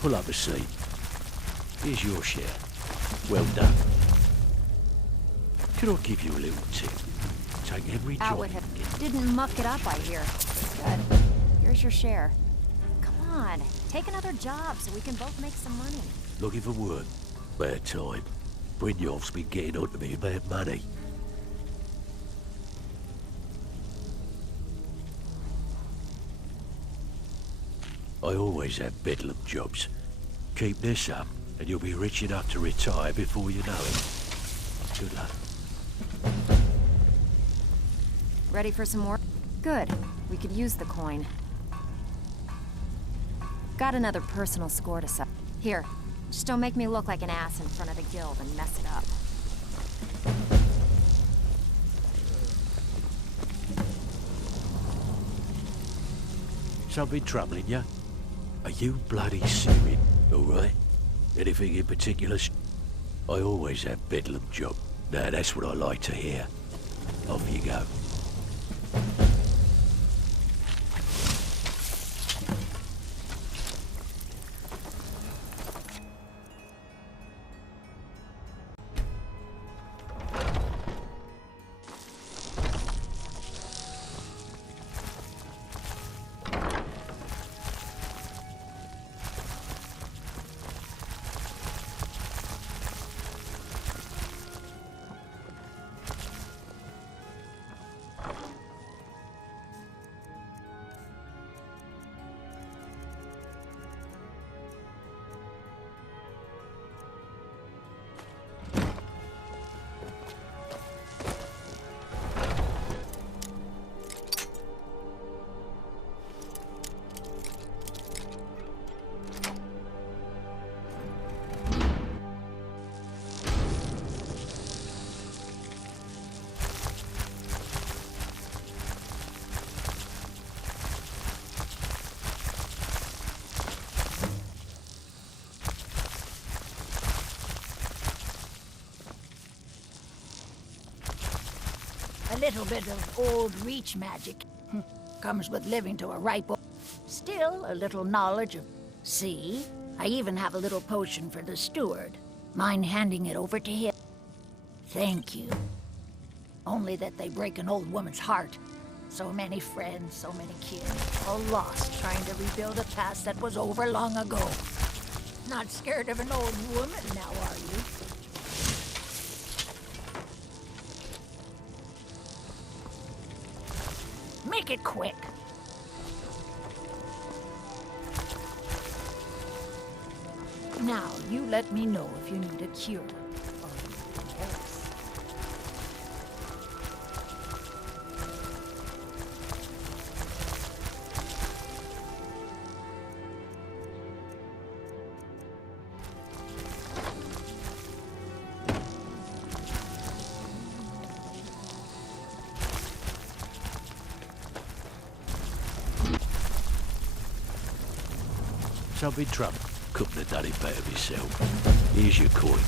Pull up a seat. Here's your share. Well done. Could I give you a little tip? Take every Out job with you him. get. Didn't muck it up, I hear. Good. Here's your share. Come on, take another job so we can both make some money. Looking for work? Bad time. Brynjolf's been getting on to me about money. I always have bedlam jobs. Keep this up, and you'll be rich enough to retire before you know it. Good luck. Ready for some more? Good. We could use the coin. Got another personal score to settle. Here, just don't make me look like an ass in front of the guild and mess it up. Something troubling you? Are you bloody serious? All right? Anything in particular? I always have bedlam job. Now that's what I like to hear. Off you go. A little bit of old reach magic. Comes with living to a ripe old... Still Still, a little knowledge of... See? I even have a little potion for the steward. Mind handing it over to him? Thank you. Only that they break an old woman's heart. So many friends, so many kids, all lost trying to rebuild a past that was over long ago. Not scared of an old woman now, are you? Make it quick. Now, you let me know if you need a cure or anything else. Some in trouble. Couldn't have done it better myself. Here's your coin.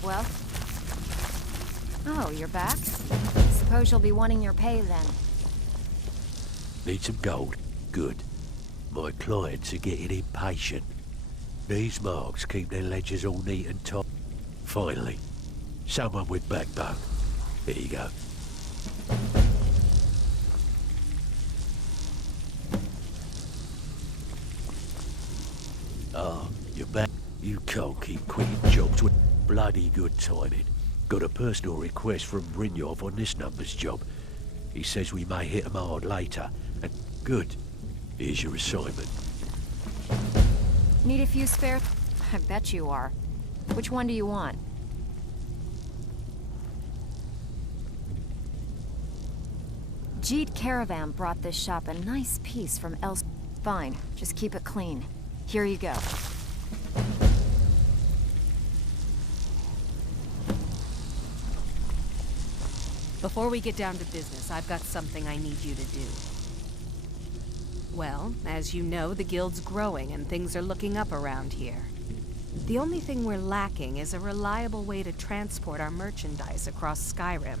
Well? Oh, you're back? Suppose you'll be wanting your pay then. Need some gold? Good. My clients are getting impatient. These marks keep their ledgers all neat and tight. Finally, someone with backbone. Here you go. Ah, you're back. You can't keep quitting jobs with bloody good timing. Got a personal request from Brynjolf on this number's job. He says we may hit him hard later. And good. Here's your assignment. Need a few spare... I bet you are. Which one do you want? G.O.M.D Caravan brought this shop a nice piece from else. Fine, just keep it clean. Here you go. Before we get down to business, I've got something I need you to do. Well, as you know, the guild's growing and things are looking up around here. The only thing we're lacking is a reliable way to transport our merchandise across Skyrim.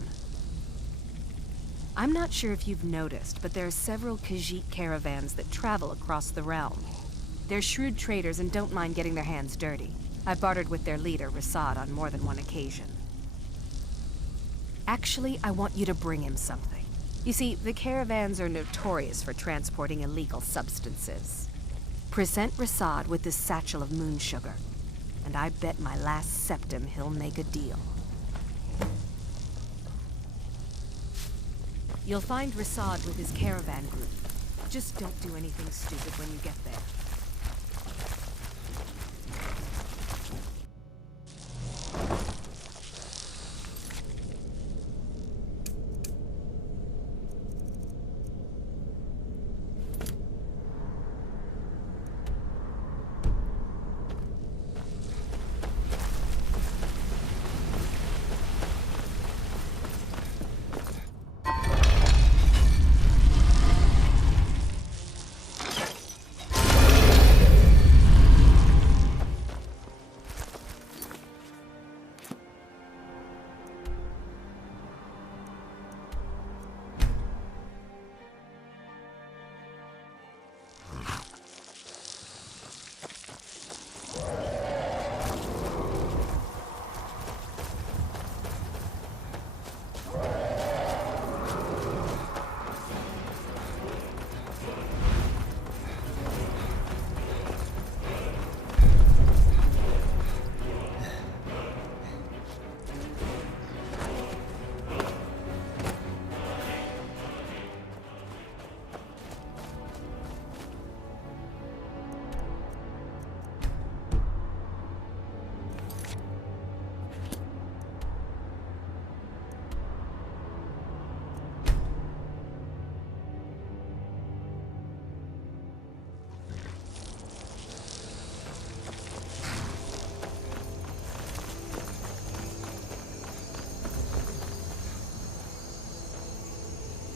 I'm not sure if you've noticed, but there are several G.O.M.D caravans that travel across the realm. They're shrewd traders and don't mind getting their hands dirty. I've bartered with their leader, Rasad, on more than one occasion. Actually, I want you to bring him something. You see, the caravans are notorious for transporting illegal substances. Present Rasad with this satchel of moon sugar, and I bet my last septim he'll make a deal. You'll find Rasad with his caravan group. Just don't do anything stupid when you get there.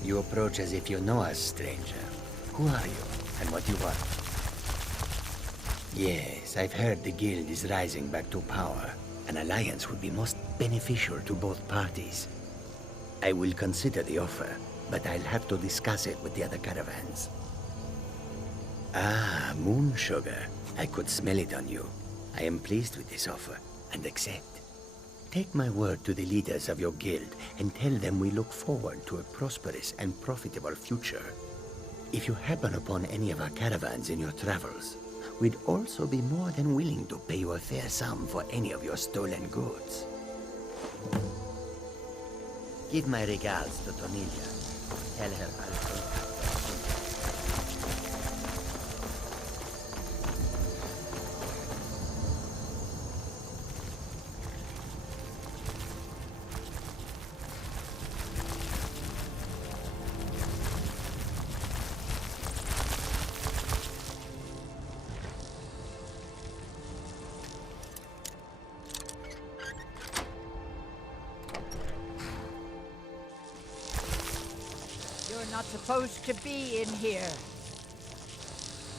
You approach as if you know us, stranger. Who are you, and what you want? Yes, I've heard the guild is rising back to power. An alliance would be most beneficial to both parties. I will consider the offer, but I'll have to discuss it with the other caravans. Ah, moon sugar. I could smell it on you. I am pleased with this offer, and accept. Take my word to the leaders of your guild, and tell them we look forward to a prosperous and profitable future. If you happen upon any of our caravans in your travels, we'd also be more than willing to pay you a fair sum for any of your stolen goods. Give my regards to Tonilia. Tell her I'll take her. You're not supposed to be in here.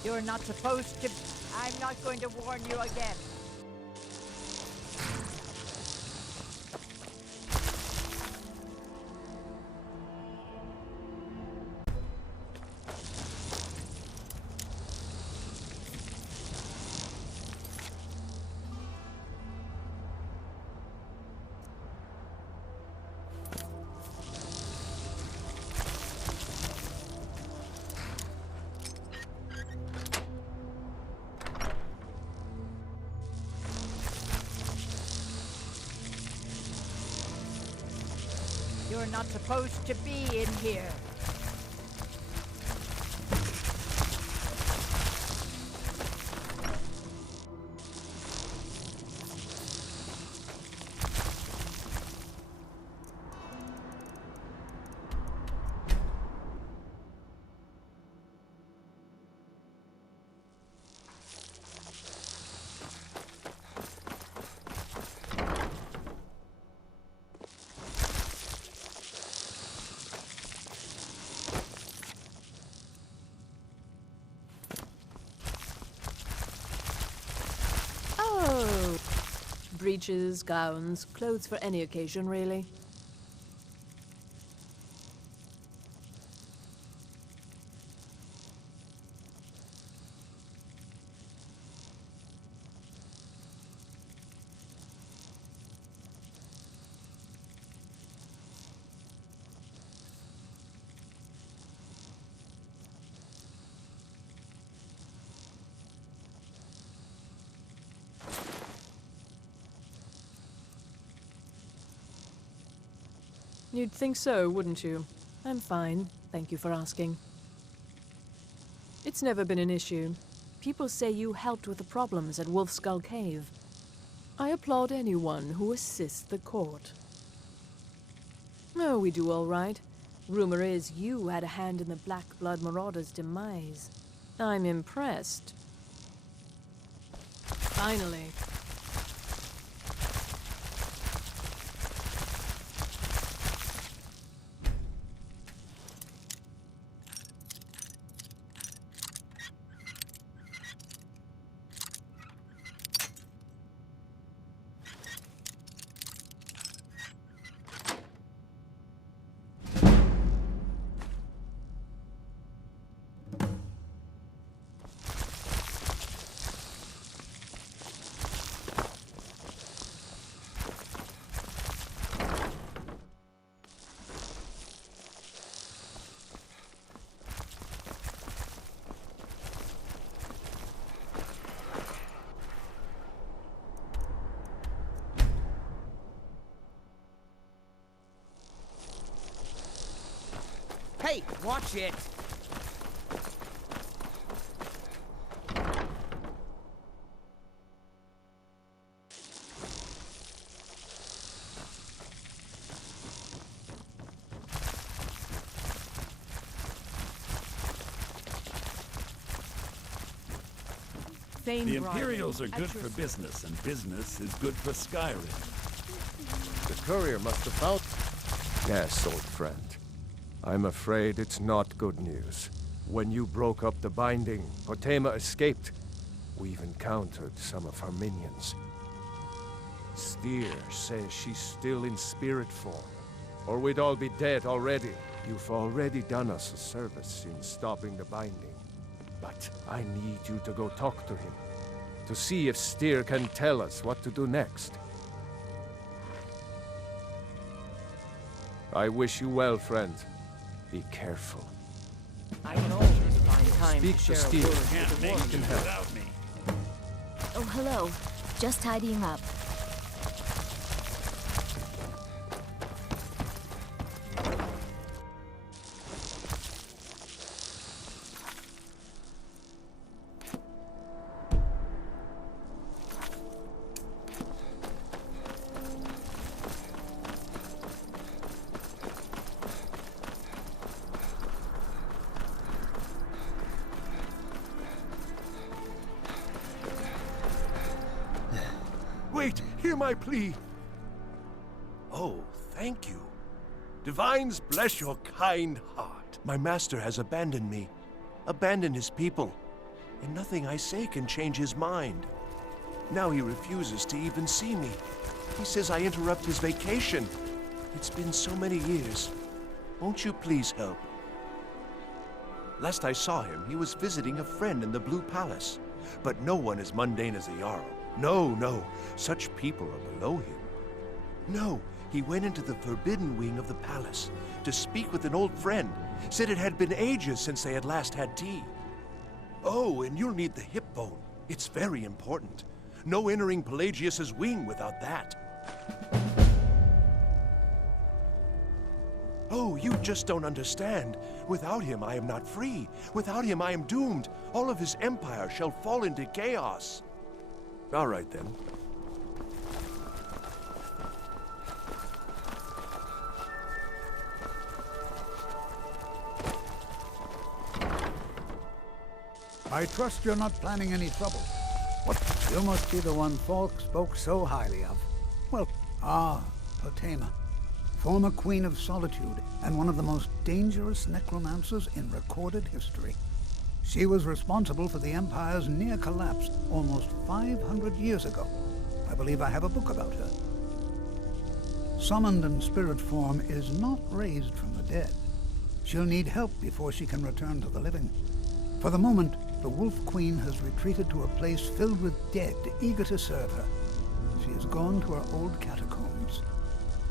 You're not supposed to... I'm not going to warn you again. You're not supposed to be in here. Oh, breeches, gowns, clothes for any occasion, really. You'd think so, wouldn't you? I'm fine. Thank you for asking. It's never been an issue. People say you helped with the problems at Wolf Skull Cave. I applaud anyone who assists the court. Oh, we do all right. Rumor is you had a hand in the Black Blood Marauder's demise. I'm impressed. Finally. Hey, watch it! The Imperials are good for business, and business is good for Skyrim. The courier must have found... Yes, old friend. I'm afraid it's not good news. When you broke up the binding, Potema escaped. We've encountered some of her minions. Steer says she's still in spirit form, or we'd all be dead already. You've already done us a service in stopping the binding. But I need you to go talk to him, to see if Styr can tell us what to do next. I wish you well, friend. Be careful. I can always find time Speak to to share a Styr. word with the He woman can help. Without me. Oh, hello. Just tidying up. Wait, hear my plea. Oh, thank you. Divines bless your kind heart. My master has abandoned me, abandoned his people, and nothing I say can change his mind. Now he refuses to even see me. He says I interrupt his vacation. It's been so many years. Won't you please help? Last I saw him, he was visiting a friend in the Blue Palace. But no one as mundane as the Jarl. No, such people are below him. No, he went into the forbidden wing of the palace to speak with an old friend. Said it had been ages since they had last had tea. Oh, and you'll need the hip bone. It's very important. No entering Pelagius's wing without that. Oh, you just don't understand. Without him, I am not free. Without him, I am doomed. All of his empire shall fall into chaos. All right, then. I trust you're not planning any trouble. What? You must be the one Falk spoke so highly of. Well, Potema. Former Queen of Solitude, and one of the most dangerous necromancers in recorded history. She was responsible for the Empire's near collapse almost 500 years ago. I believe I have a book about her. Summoned in spirit form is not raised from the dead. She'll need help before she can return to the living. For the moment, the Wolf Queen has retreated to a place filled with dead, eager to serve her. She has gone to her old catacombs.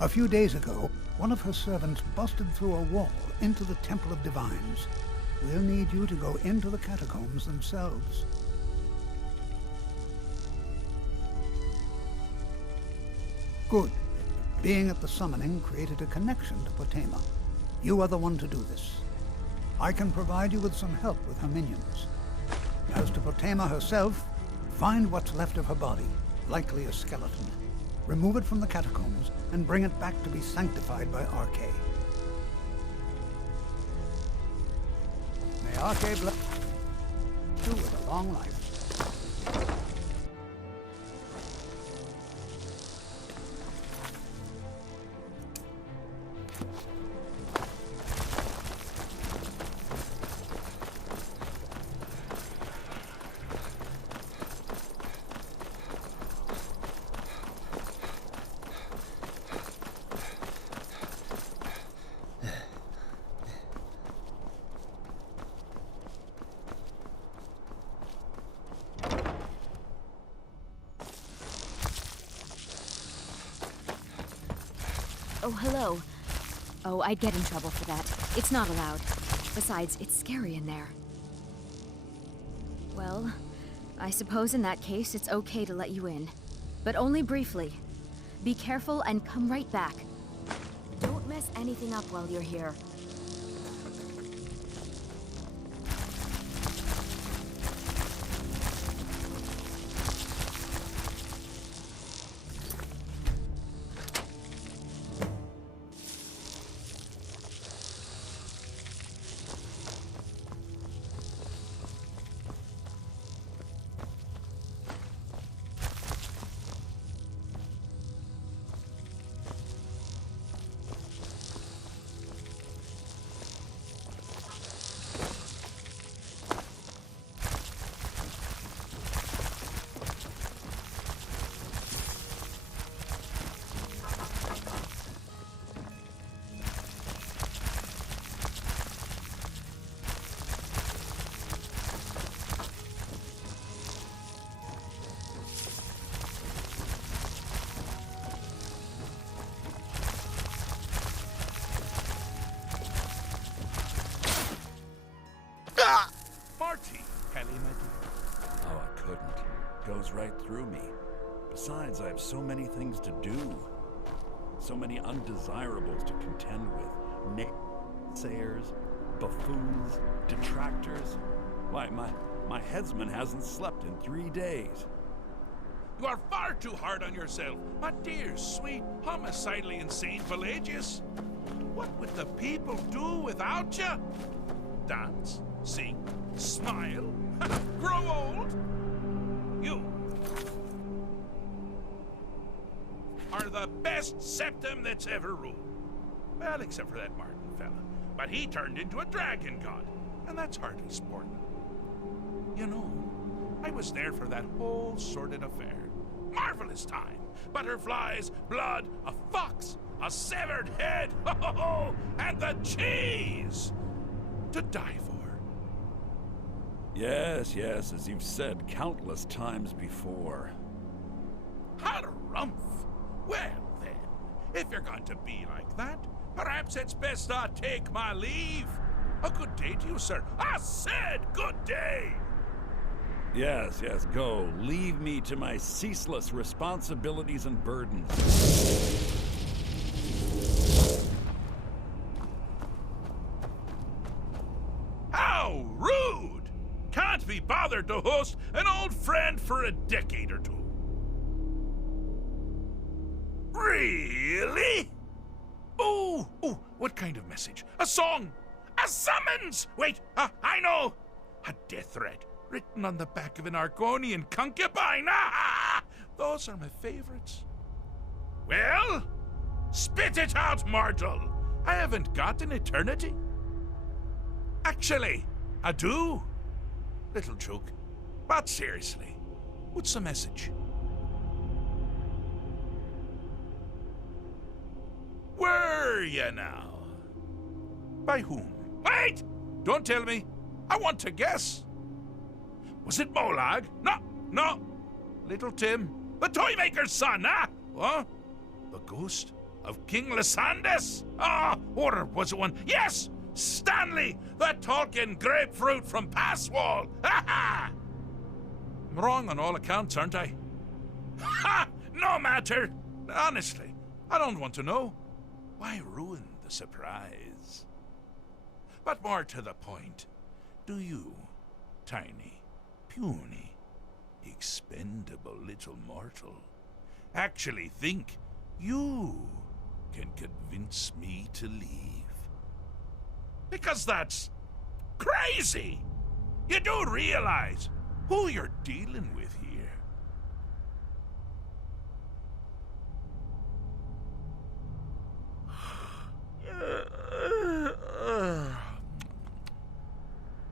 A few days ago, one of her servants busted through a wall into the Temple of Divines. We'll need you to go into the catacombs themselves. Good. Being at the summoning created a connection to Potema. You are the one to do this. I can provide you with some help with her minions. As to Potema herself, find what's left of her body, likely a skeleton. Remove it from the catacombs and bring it back to be sanctified by Arche. May Arche bless you with a long life. Oh, hello. Oh, I'd get in trouble for that. It's not allowed. Besides, it's scary in there. Well, I suppose in that case it's okay to let you in. But only briefly. Be careful and come right back. Don't mess anything up while you're here. goes right through me. Besides, I have so many things to do. So many undesirables to contend with. Naysayers, buffoons, detractors. Why, my headsman hasn't slept in 3 days. You are far too hard on yourself, my dear, sweet, homicidally insane Pelagius. What would the people do without you? Dance, sing, smile, grow old? You are the best septum that's ever ruled. Well, except for that Martin fella. But he turned into a dragon god, and that's hardly sport. You know, I was there for that whole sordid affair. Marvelous time. Butterflies, blood, a fox, a severed head, and the cheese to die for. Yes, as you've said countless times before. Harumph! Well then, if you're going to be like that, perhaps it's best I take my leave. A good day to you, sir. I said good day! Yes, go. Leave me to my ceaseless responsibilities and burdens. How rude! Can't be bothered to host an old friend for a decade or two. Really? Oh, what kind of message? A song? A summons? Wait, I know! A death threat written on the back of an Argonian concubine. Those are my favorites. Well, spit it out, mortal. I haven't got an eternity. Actually, I do. Little joke. But seriously, what's the message? Were you now? By whom? Wait! Don't tell me. I want to guess. Was it Molag? No. Little Tim, the Toymaker's son, huh? What? The ghost of King Lysandus? Or was it one? Yes! Stanley, the talking grapefruit from Passwall! Ha! I'm wrong on all accounts, aren't I? Ha! No matter! Honestly, I don't want to know. Why ruin the surprise? But more to the point, do you, tiny, puny, expendable little mortal, actually think you can convince me to leave? Because that's crazy! You do realize who you're dealing with here.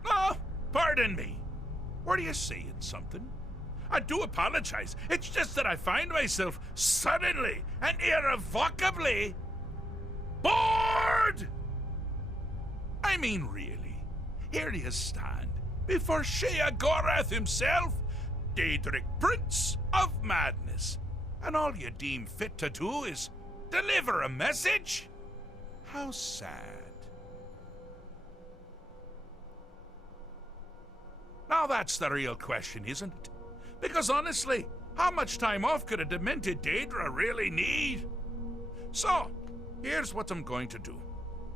Oh, pardon me. Were you saying something? I do apologize. It's just that I find myself suddenly and irrevocably bored! I mean, really, here you stand before Sheogorath himself, Daedric Prince of Madness, and all you deem fit to do is deliver a message? How sad. Now that's the real question, isn't it? Because honestly, how much time off could a demented Daedra really need? So, here's what I'm going to do.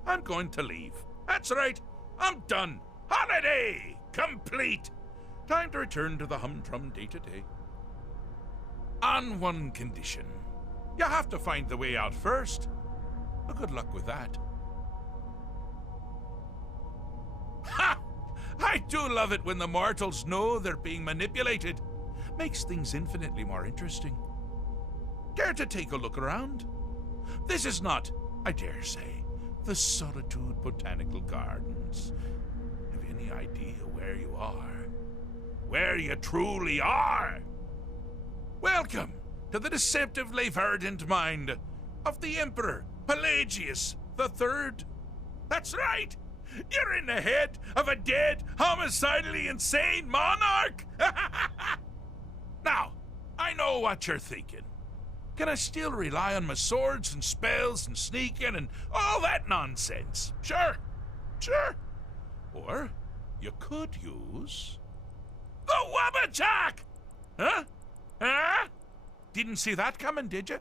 I'm going to leave. That's right, I'm done. Holiday complete. Time to return to the humdrum day-to-day. On one condition. You have to find the way out first. Well, good luck with that. Ha! I do love it when the mortals know they're being manipulated. Makes things infinitely more interesting. Care to take a look around? This is not, I dare say, the Solitude Botanical Gardens. Have you any idea where you are? Where you truly are? Welcome to the deceptively verdant mind of the Emperor Pelagius III. That's right! You're in the head of a dead, homicidally insane monarch! Now, I know what you're thinking. Can I still rely on my swords and spells and sneaking and all that nonsense? Sure. Or you could use the Wabbajack! Huh? Huh? Didn't see that coming, did you?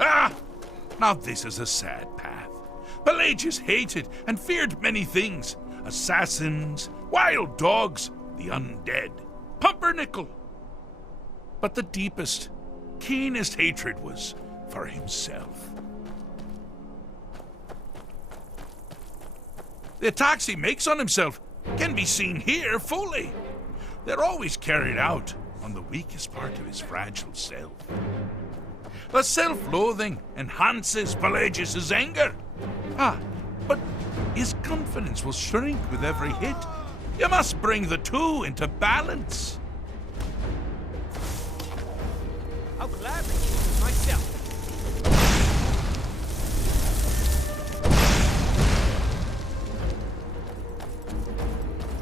Ah! Now this is a sad path. Pelagius hated and feared many things. Assassins, wild dogs, the undead, pumpernickel. But the deepest, keenest hatred was for himself. The attacks he makes on himself can be seen here fully. They're always carried out on the weakest part of his fragile self. The self-loathing enhances Pelagius's anger. But his confidence will shrink with every hit. You must bring the two into balance. I'll gladly choose myself.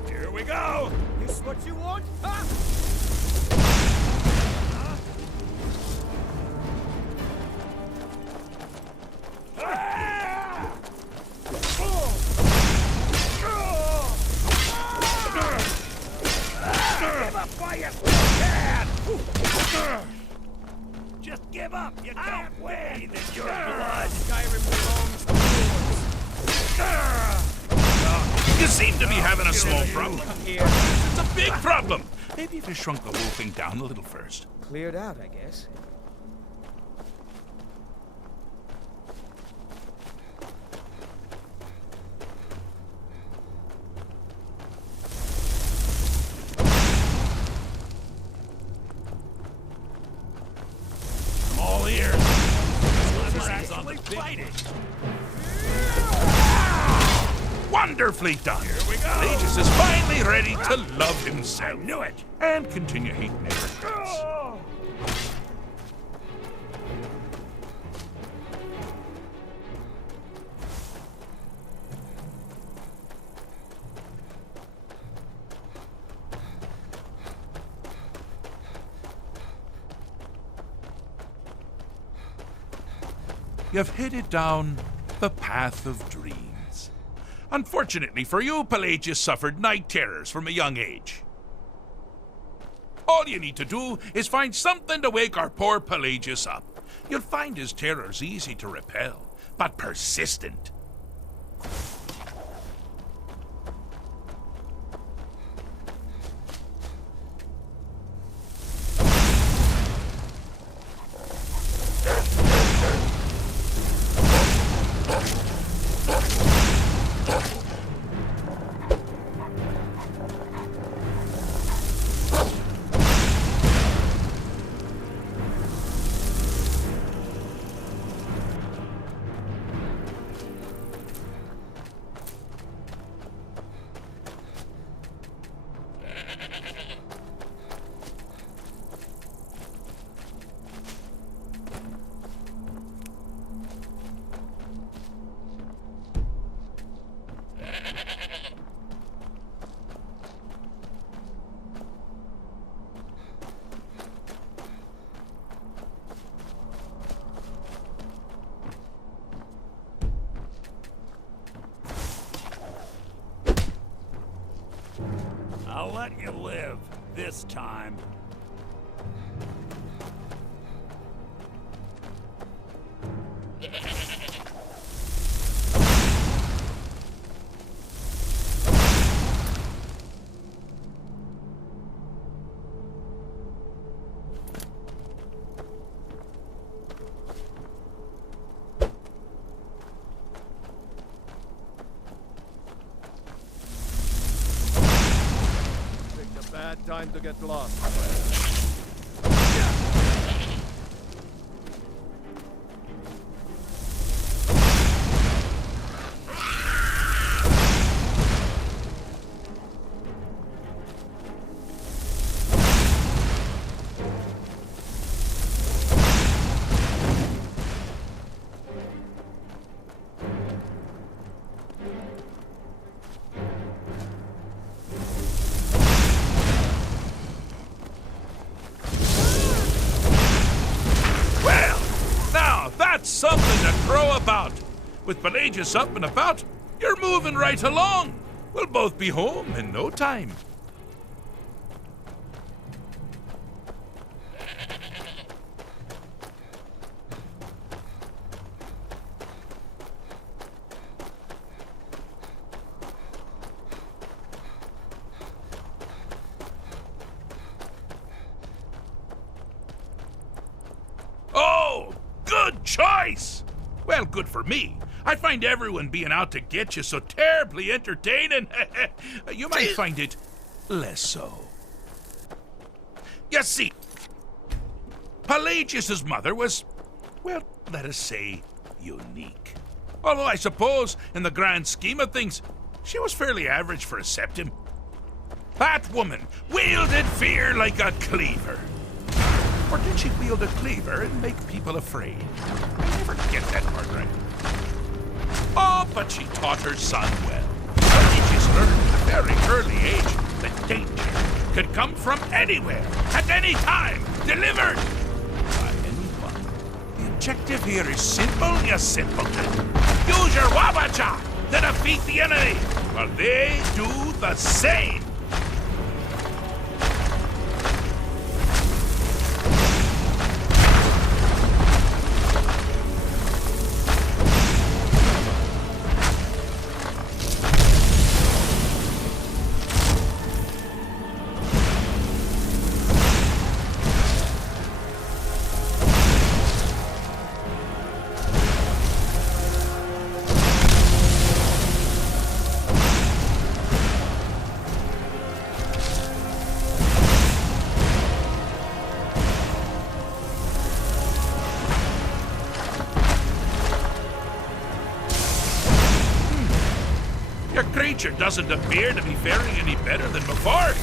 Here we go! This what you want? Huh? Give up while you still can! Just give up! You can't win in your blood! Skyrim belongs to yours! You seem to be having a small problem. It's a big problem. Maybe if you shrunk the whole thing down a little first. Cleared out, I guess. I'm all ears. On the fighting. Wonderfully done. Here we go. Pelagius is finally ready to love himself. I knew it. And continue hating everything else. You've headed down the path of dreams. Unfortunately for you, Pelagius suffered night terrors from a young age. All you need to do is find something to wake our poor Pelagius up. You'll find his terrors easy to repel, but persistent. I'll let you live this time. Bad time to get lost. about? With Pelagius up and about, you're moving right along. We'll both be home in no time. Oh, good choice! Well, good for me. I find everyone being out to get you so terribly entertaining. You might find it less so. You see, Pelagius's mother was, well, let us say, unique. Although I suppose, in the grand scheme of things, she was fairly average for a septim. That woman wielded fear like a cleaver. Or did she wield a cleaver and make people afraid? I never get that part right. Oh, but she taught her son well. Pelagius learned at a very early age that danger could come from anywhere, at any time, delivered by anyone. The objective here is simple, you simpleton. Use your wabacha to defeat the enemy, while they do the same. Your creature doesn't appear to be faring any better than before.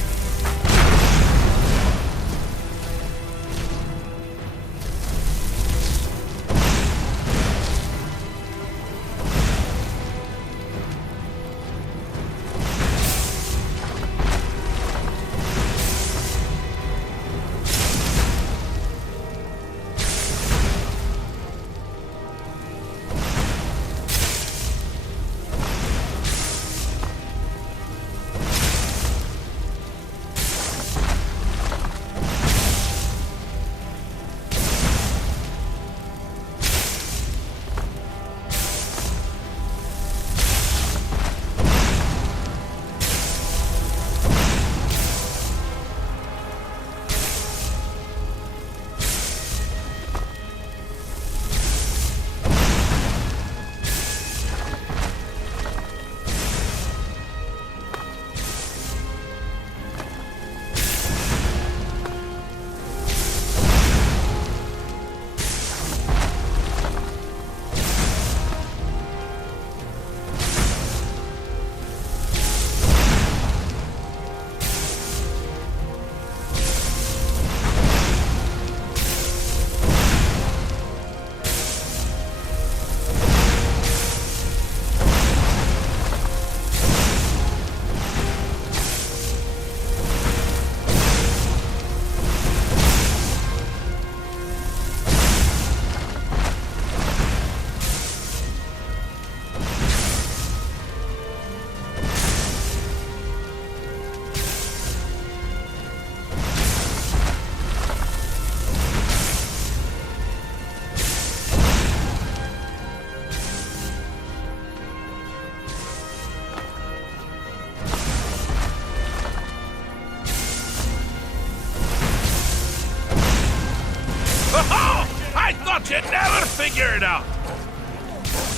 You'd never figure it out.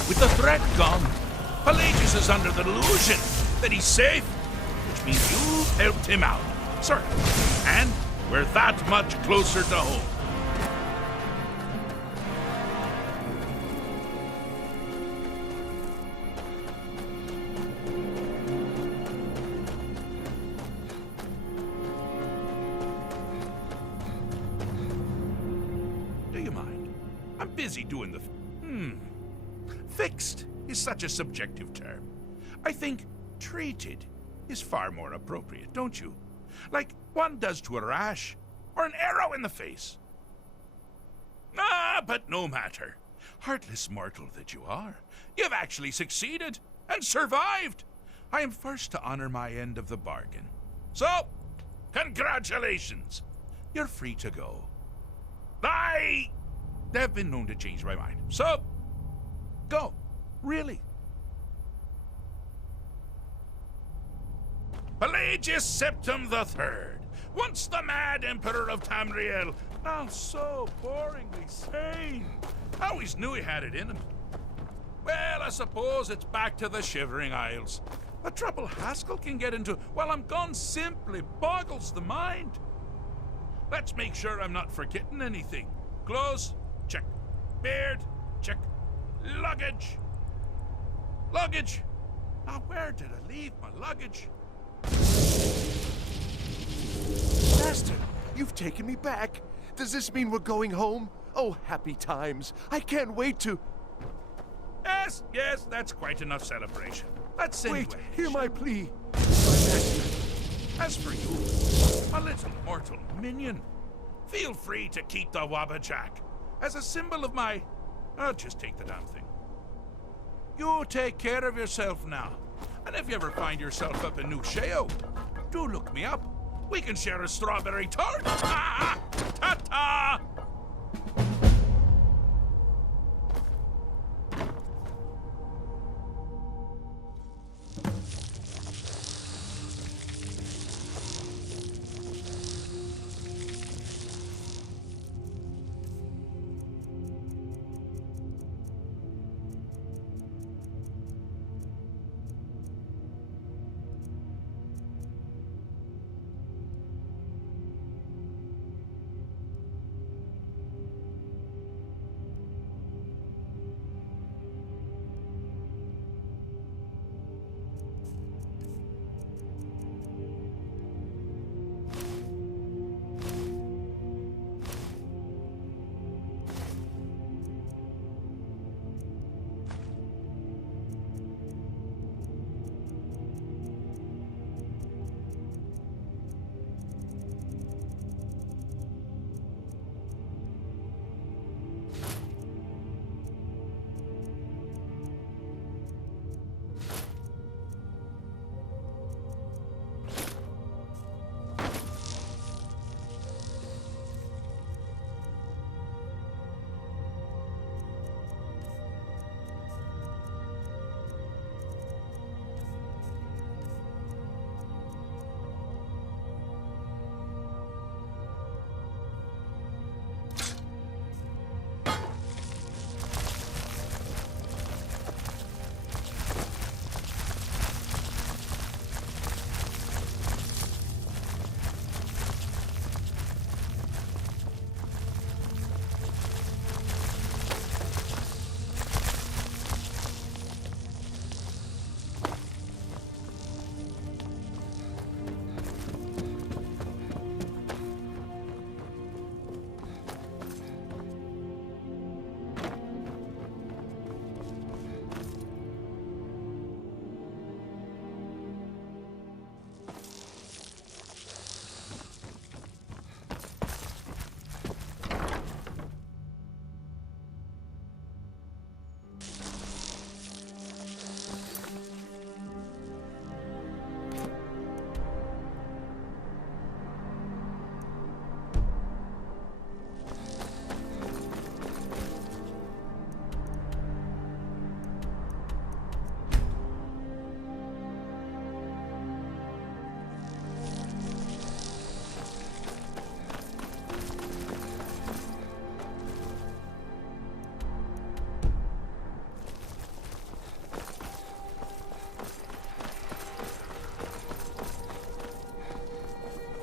With the threat gone, Pelagius is under the delusion that he's safe, which means you helped him out. Sort of. And we're that much closer to home. Do you mind? I'm busy doing the... Fixed is such a subjective term. I think treated is far more appropriate, don't you? Like one does to a rash or an arrow in the face. Ah, but no matter. Heartless mortal that you are. You've actually succeeded and survived. I am first to honor my end of the bargain. So, congratulations. You're free to go. I have been known to change my mind. So, go. Really. Pelagius Septim III, once the mad emperor of Tamriel, now so boringly sane. I always knew he had it in him. Well, I suppose it's back to the Shivering Isles. The trouble Haskell can get into while I'm gone simply boggles the mind. Let's make sure I'm not forgetting anything. Clothes, check. Beard, check. Luggage. Luggage. Now, where did I leave my luggage? Master, you've taken me back. Does this mean we're going home? Oh, happy times. I can't wait to... Yes, yes, that's quite enough celebration. Let's anyway. Wait, hear my plea. As for you, my little mortal minion, feel free to keep the Wabbajack as a symbol of my... I'll just take the damn thing. You take care of yourself now. And if you ever find yourself up in New Sheo, do look me up. We can share a strawberry tart. Ta-ta!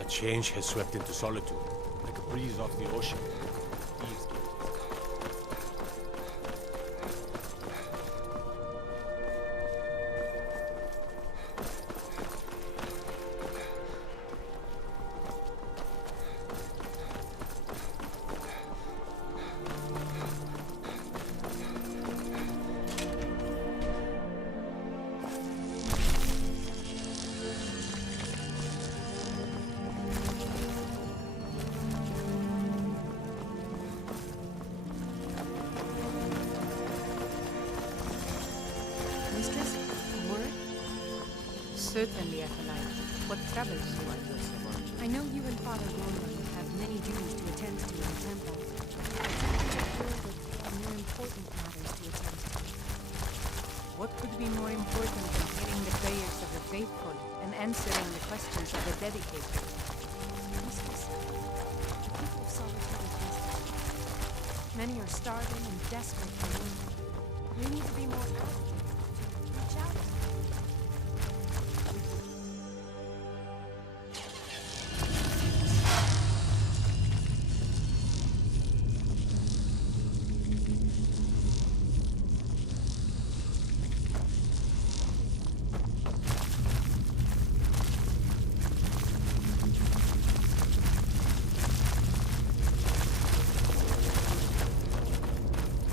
Change has swept into solitude, like a breeze off the ocean. Certainly, Acolyte. What troubles you? I know you and Father Gorman would have many duties to attend to in the temple. But I feel that there are more important matters to attend to. What could be more important than hearing the prayers of the faithful and answering the questions of the dedicated? Mistress, the people of Solitude are desperate. Many are starving and desperate for work. We need to be more active to reach out.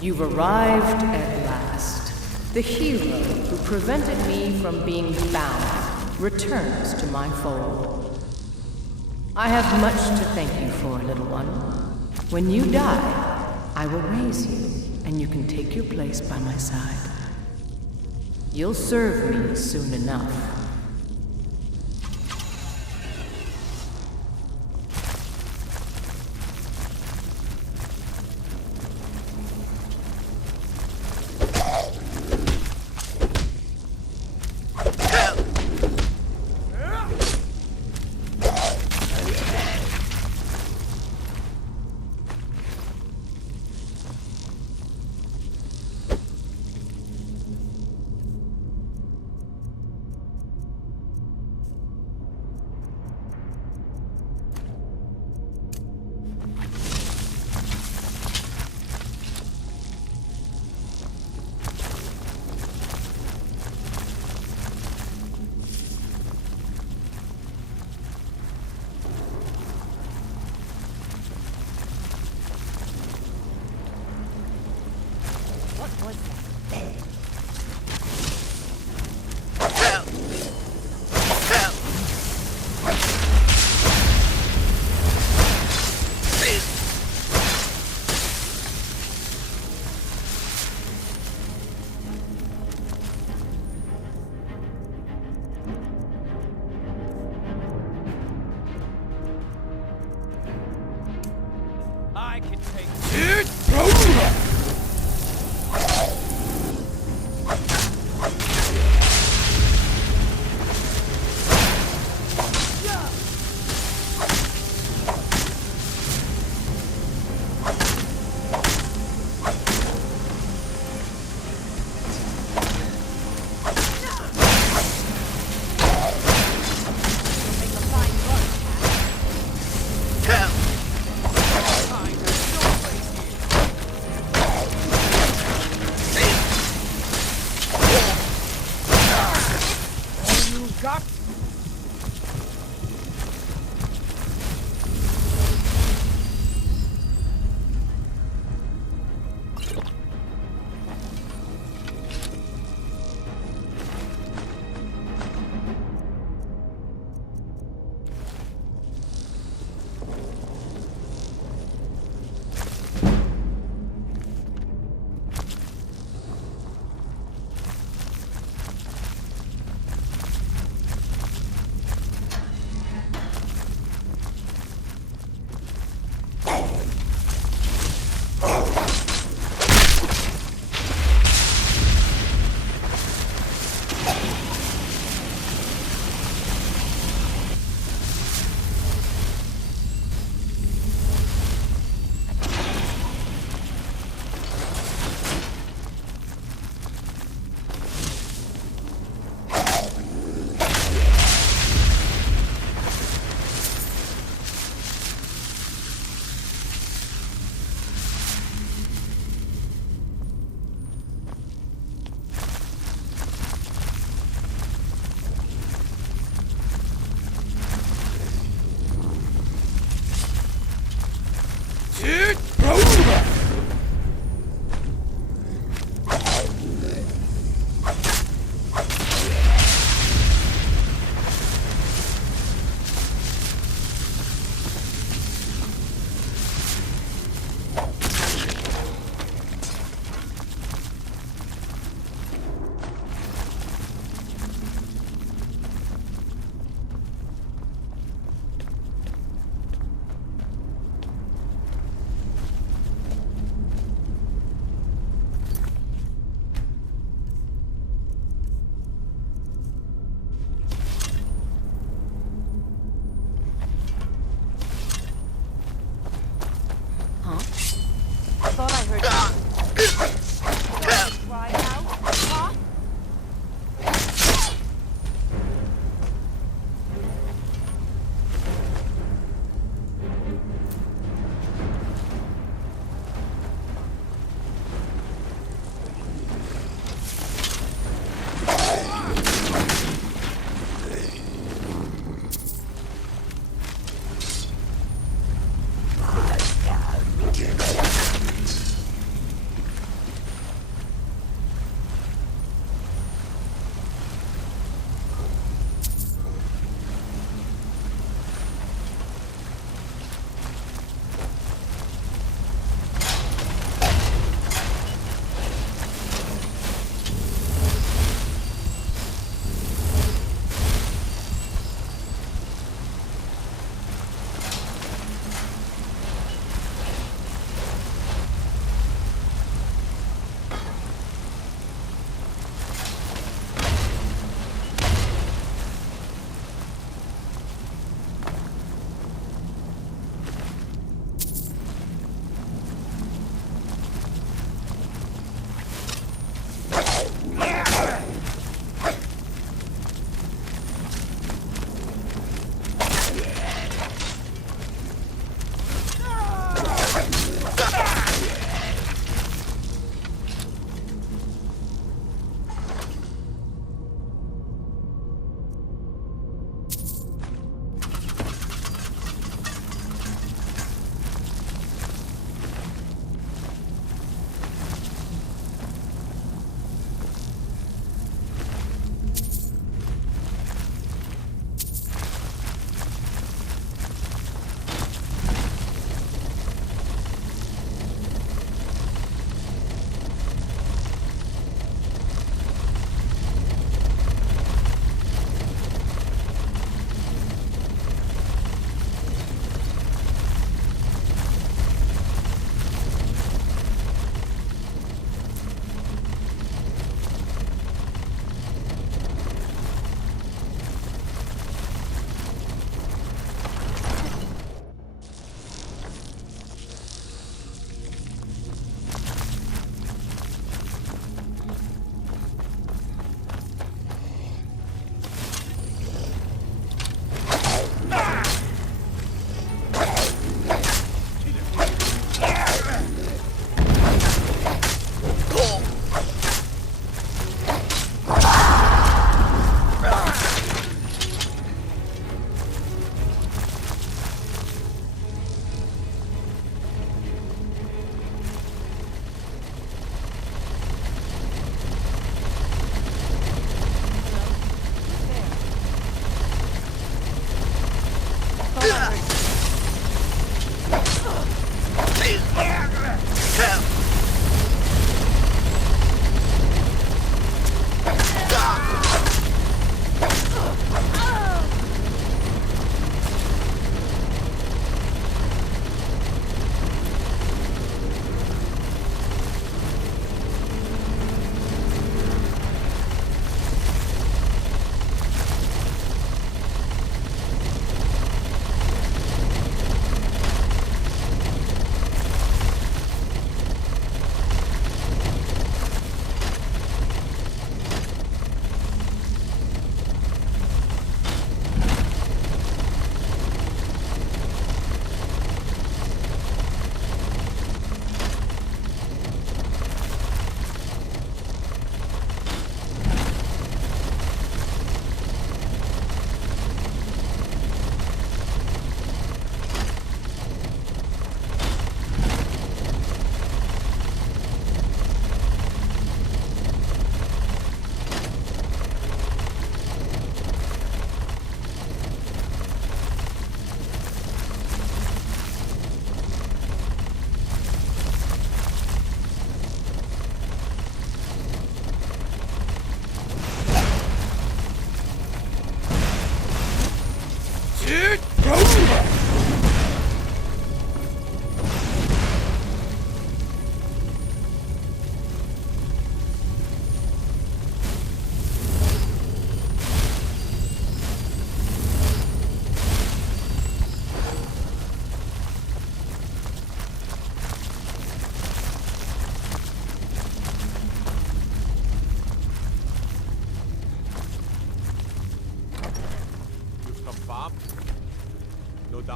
You've arrived at last. The hero who prevented me from being found returns to my fold. I have much to thank you for, little one. When you die, I will raise you, and you can take your place by my side. You'll serve me soon enough. I can take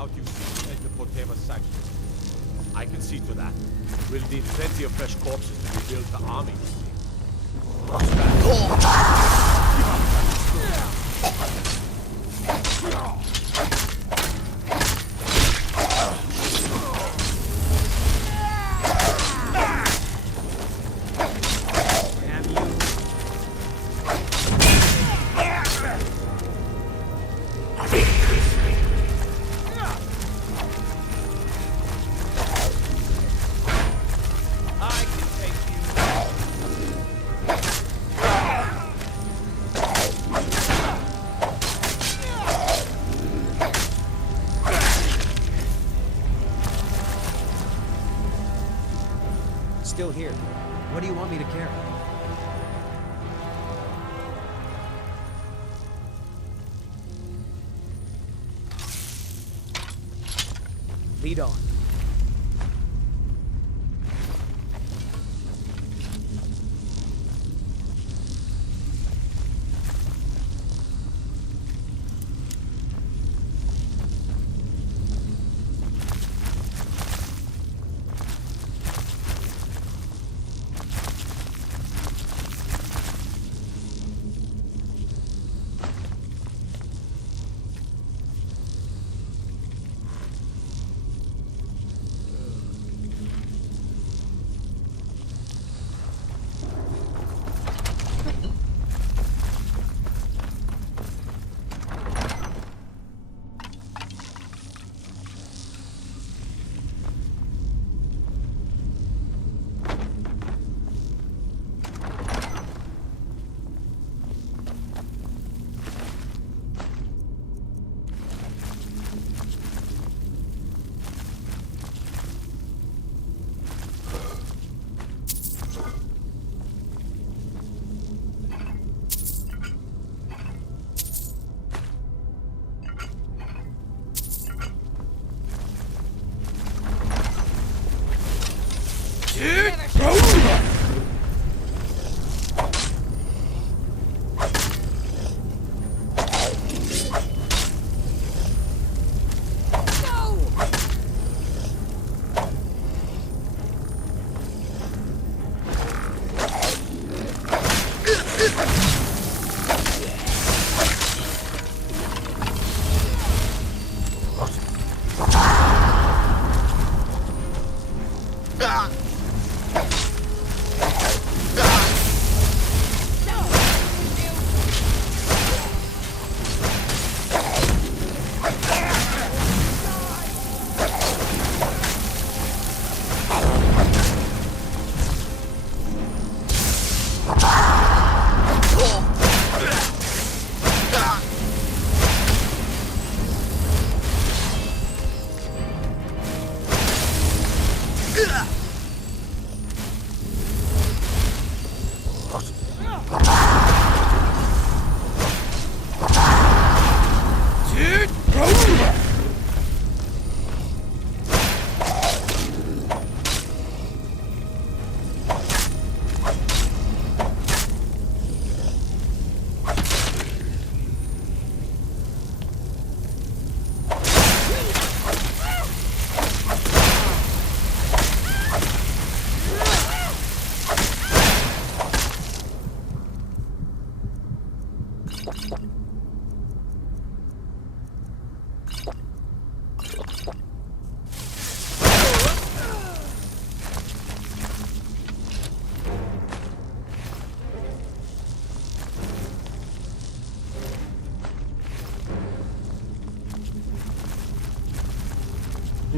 route you seek to enter Potema Sanctuary. I can see to that. We'll need plenty of fresh corpses to rebuild the army. What's Still here. What do you want me to carry? Lead on.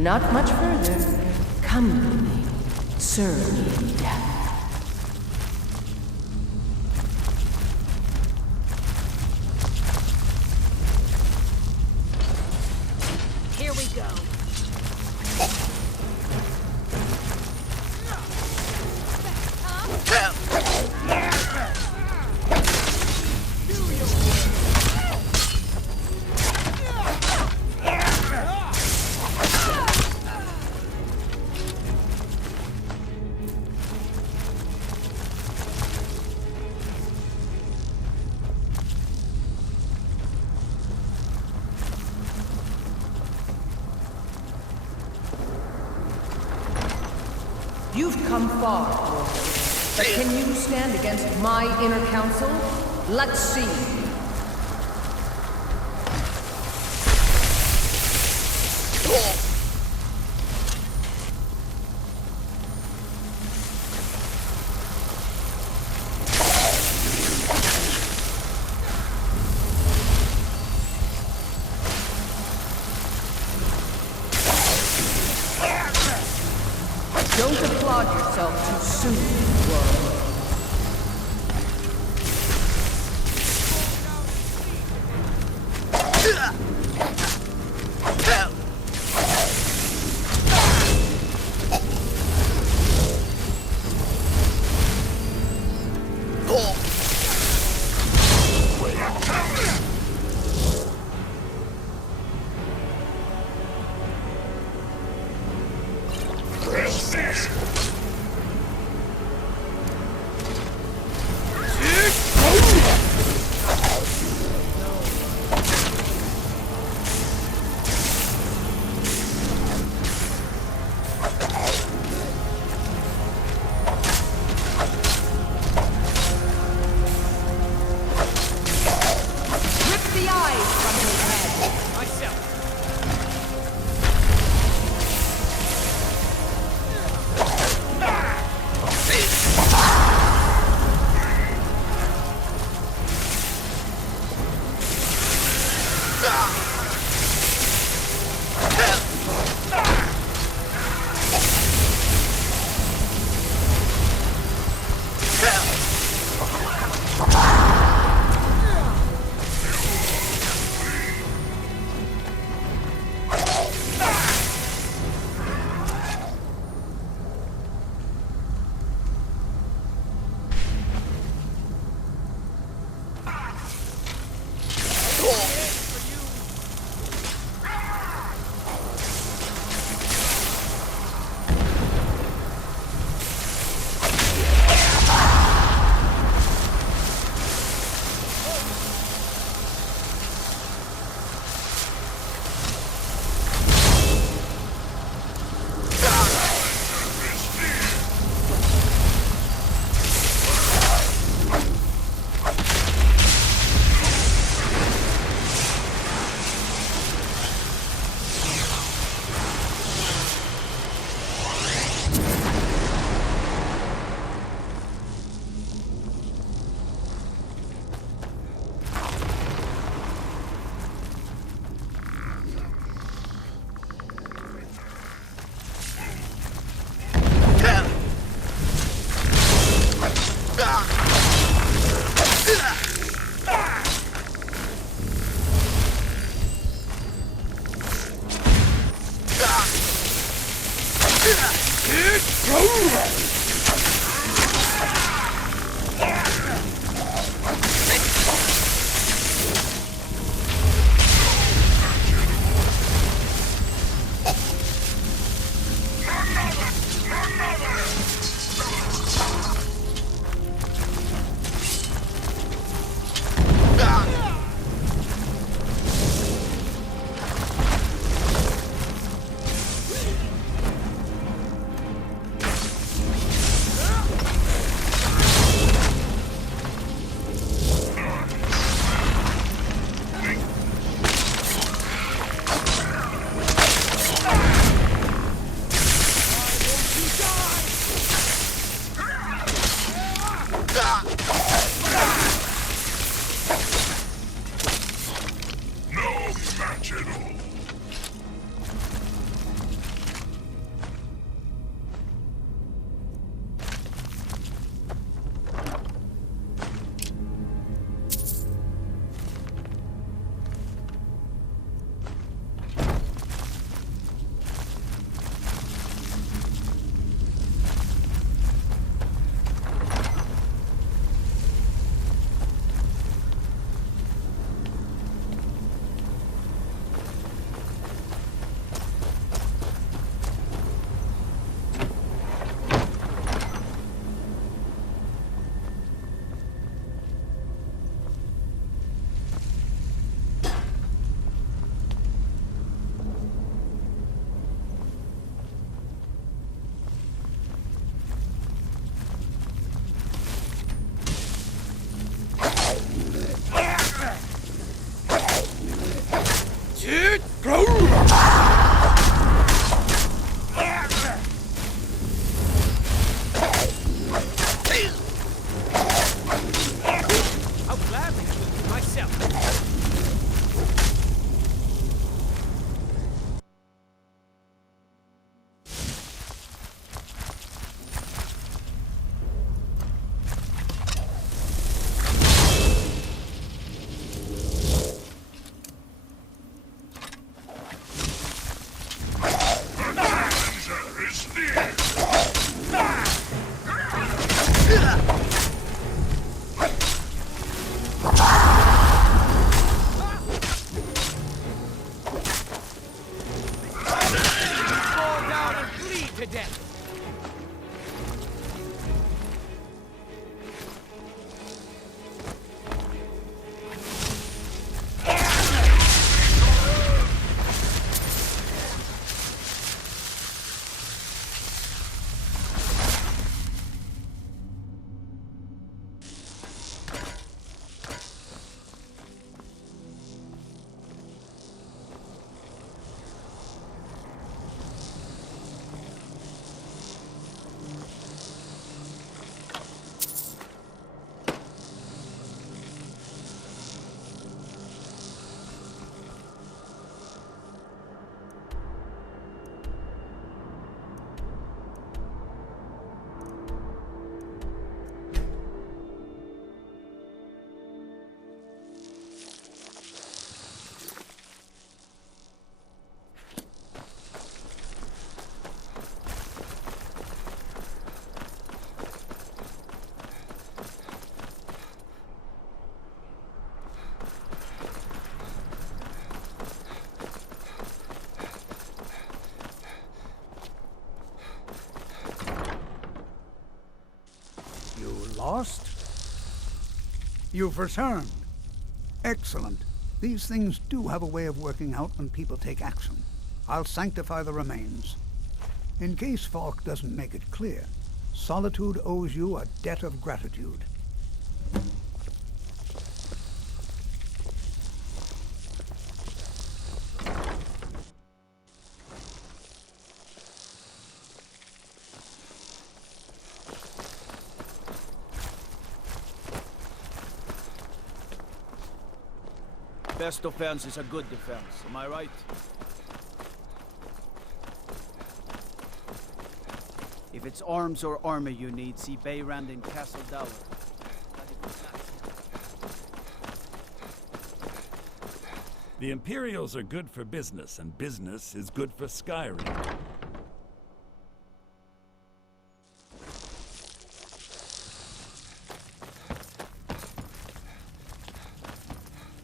Not much further. Come with me. Serve me in death. Here we go. You've come far, warrior. But can you stand against my inner council? Let's see. Don't applaud yourself too soon, world. lost? You've returned. Excellent. These things do have a way of working out when people take action. I'll sanctify the remains. In case Falk doesn't make it clear, Solitude owes you a debt of gratitude. Best defense is a good defense, am I right? If it's arms or armor you need, see Bayrand in Castle Dower. The Imperials are good for business, and business is good for Skyrim.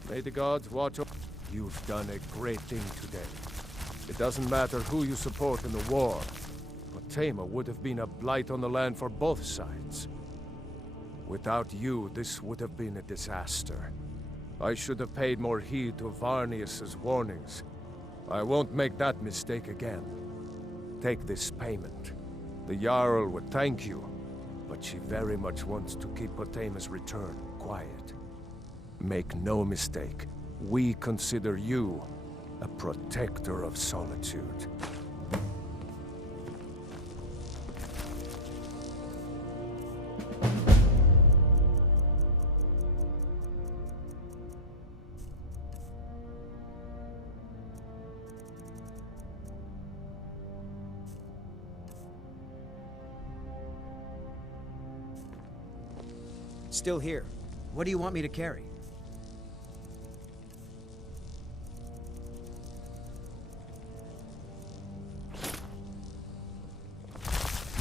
May the gods watch over. You've done a great thing today. It doesn't matter who you support in the war. Potema would have been a blight on the land for both sides. Without you, this would have been a disaster. I should have paid more heed to Varnius's warnings. I won't make that mistake again. Take this payment. The Jarl would thank you, but she very much wants to keep Potema's return quiet. Make no mistake, we consider you a protector of Solitude. Still here. What do you want me to carry?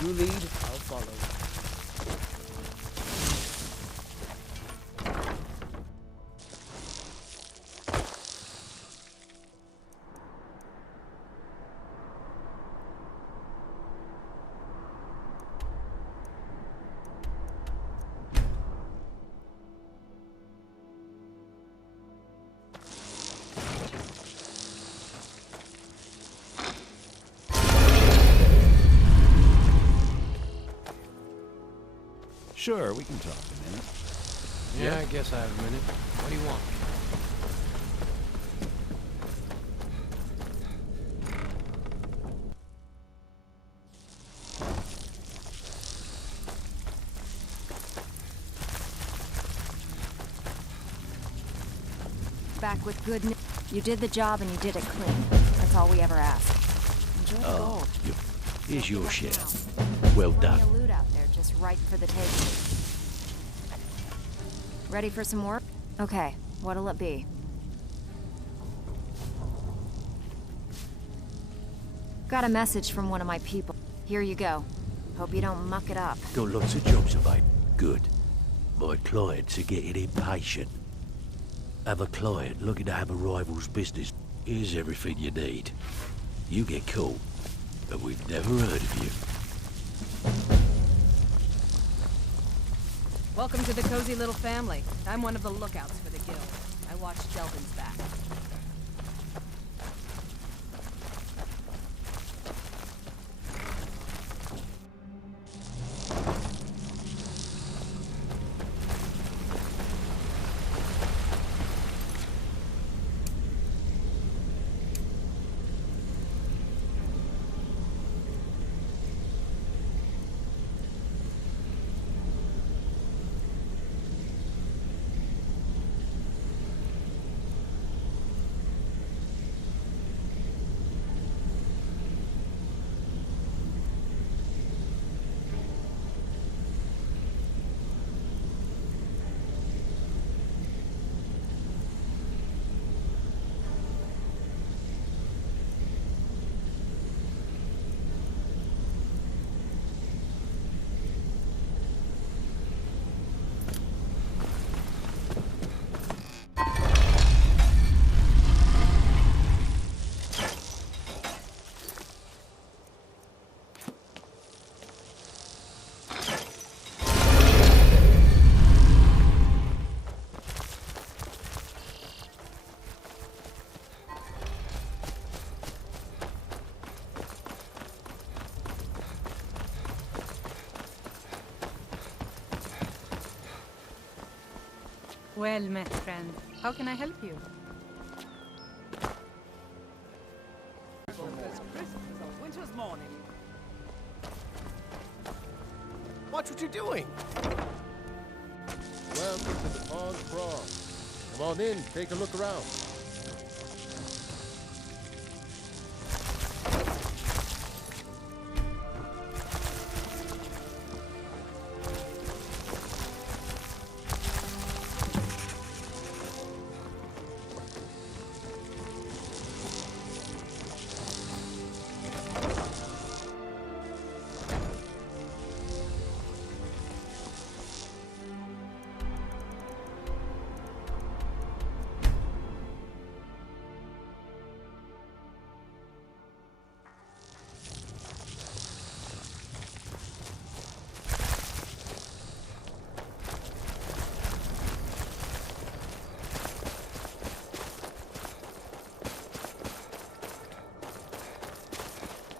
You lead, I'll follow. Sure, we can talk a minute. Yeah, I guess I have a minute. What do you want? Back with good news. You did the job and you did it clean. That's all we ever ask. Enjoy the gold. Here's your share. Well done. Plenty of loot out there, just right for the taking. Ready for some work? Okay, what'll it be? Got a message from one of my people. Here you go. Hope you don't muck it up. Got lots of jobs available. Good. My clients are getting impatient. Have a client looking to have a rival's business. Here's everything you need. You get caught, but we've never heard of you. Welcome to the cozy little family. I'm one of the lookouts for the guild. I watch Delvin's back. Well met, friend. How can I help you? Winter's morning. Watch what you're doing. Welcome to the Pond Crawl. Come on in, take a look around.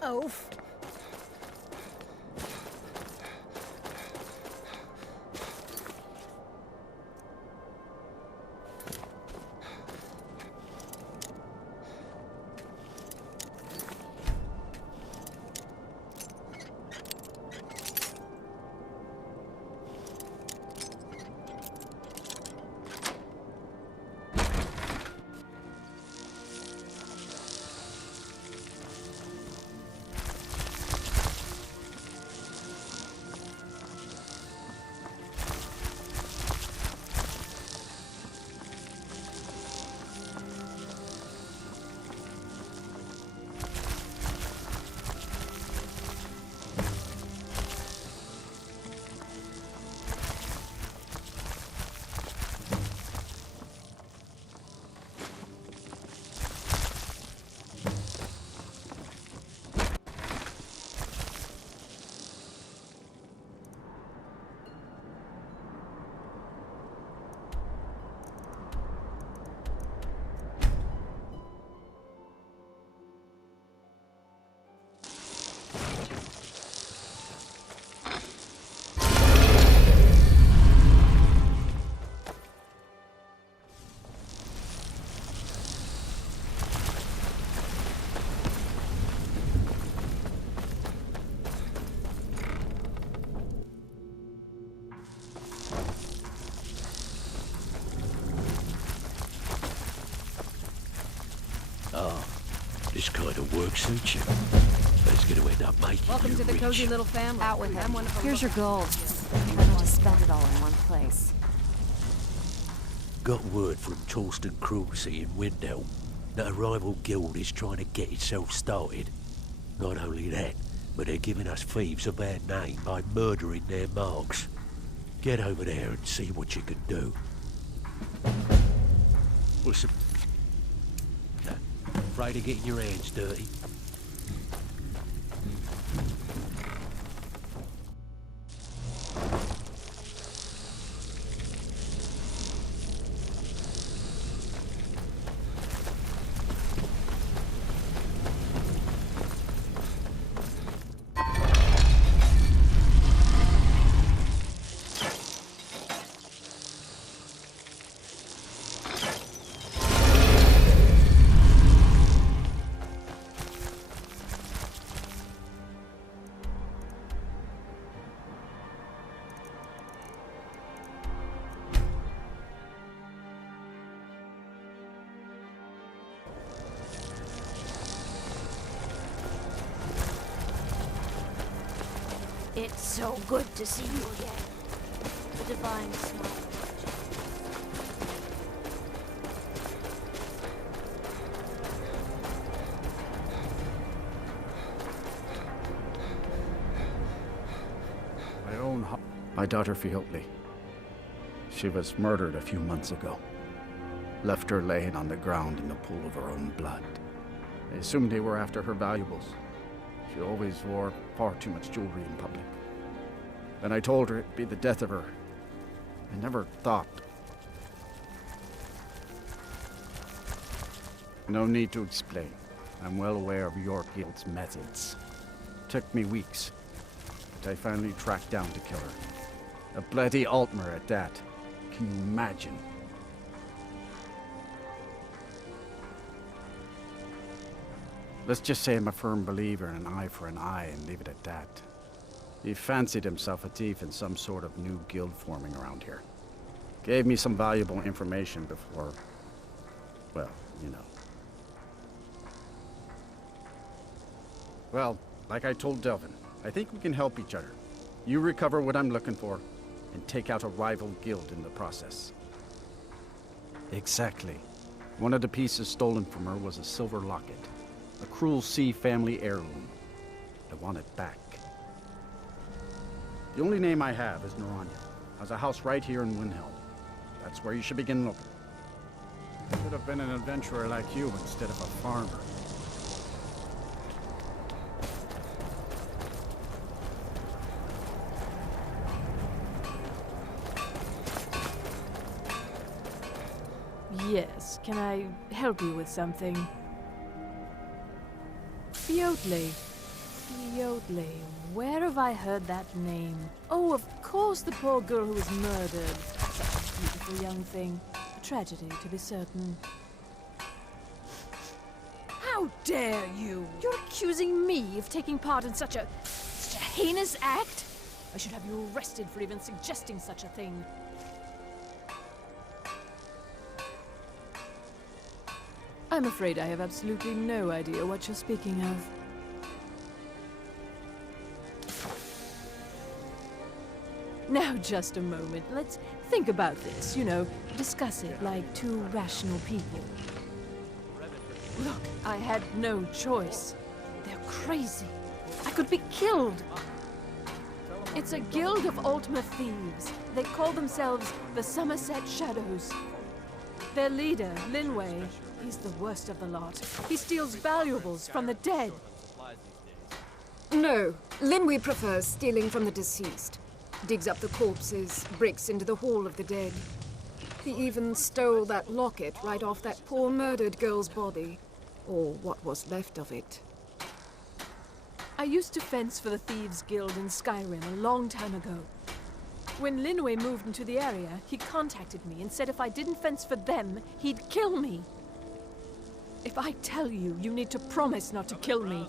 Oaf. This kind of work suits you. But it's going to end up making Welcome you to the rich. cozy little family. Out with I'm it. one of the Here's your gold. Why don't you spend it all in one place? Got word from Torsten Kruse in Windhelm that a rival guild is trying to get itself started. Not only that, but they're giving us thieves a bad name by murdering their marks. Get over there and see what you can do. What's the... Afraid of getting your hands dirty? It's so good to see you again. The divine smile. My daughter Fiotli. She was murdered a few months ago. Left her laying on the ground in the pool of her own blood. I assumed they were after her valuables. She always wore far too much jewelry in public. When I told her it'd be the death of her, I never thought. No need to explain. I'm well aware of your guild's methods. Took me weeks, but I finally tracked down to kill her. A bloody Altmer at that. Can you imagine? Let's just say I'm a firm believer in an eye for an eye and leave it at that. He fancied himself a thief in some sort of new guild forming around here. Gave me some valuable information before, well, you know. Well, like I told Delvin, I think we can help each other. You recover what I'm looking for, and take out a rival guild in the process. Exactly. One of the pieces stolen from her was a silver locket. A Cruel Sea family heirloom. I want it back. The only name I have is Naranya. Has a house right here in Windhelm. That's where you should begin looking. Should have been an adventurer like you instead of a farmer. Yes, can I help you with something? G.O.M.D. G.O.M.D. Where have I heard that name? Oh, of course, the poor girl who was murdered. Such a beautiful young thing. A tragedy, to be certain. How dare you! You're accusing me of taking part in such a heinous act? I should have you arrested for even suggesting such a thing. I'm afraid I have absolutely no idea what you're speaking of. Now, just a moment. Let's think about this, you know, discuss it like two rational people. Look, I had no choice. They're crazy. I could be killed. It's a guild of ultimate thieves. They call themselves the Somerset Shadows. Their leader, Linway, he's the worst of the lot. He steals valuables from the dead. No, Linway prefers stealing from the deceased. Digs up the corpses, breaks into the Hall of the Dead. He even stole that locket right off that poor murdered girl's body. Or what was left of it. I used to fence for the Thieves Guild in Skyrim a long time ago. When Linway moved into the area, he contacted me and said if I didn't fence for them, he'd kill me. If I tell you, you need to promise not to kill me.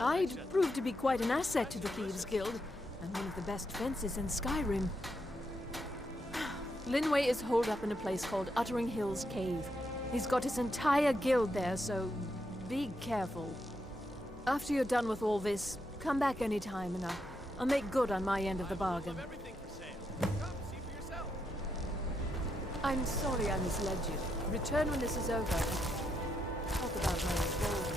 I'd prove to be quite an asset to the Thieves Guild, and one of the best fences in Skyrim. Linway is holed up in a place called Uttering Hills Cave. He's got his entire guild there, so be careful. After you're done with all this, come back anytime and I'll make good on my end of the bargain. I'm sorry I misled you. Return when this is over. Talk about my involvement.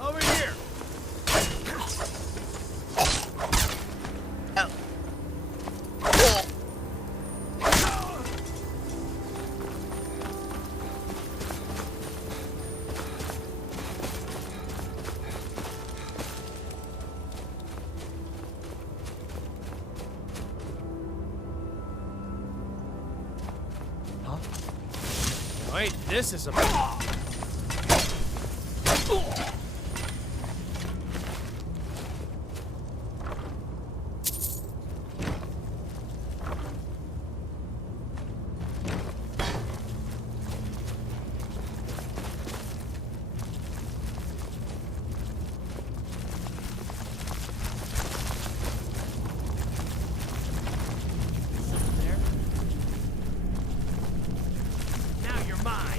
Over here! Wait, this is a... Now you're mine!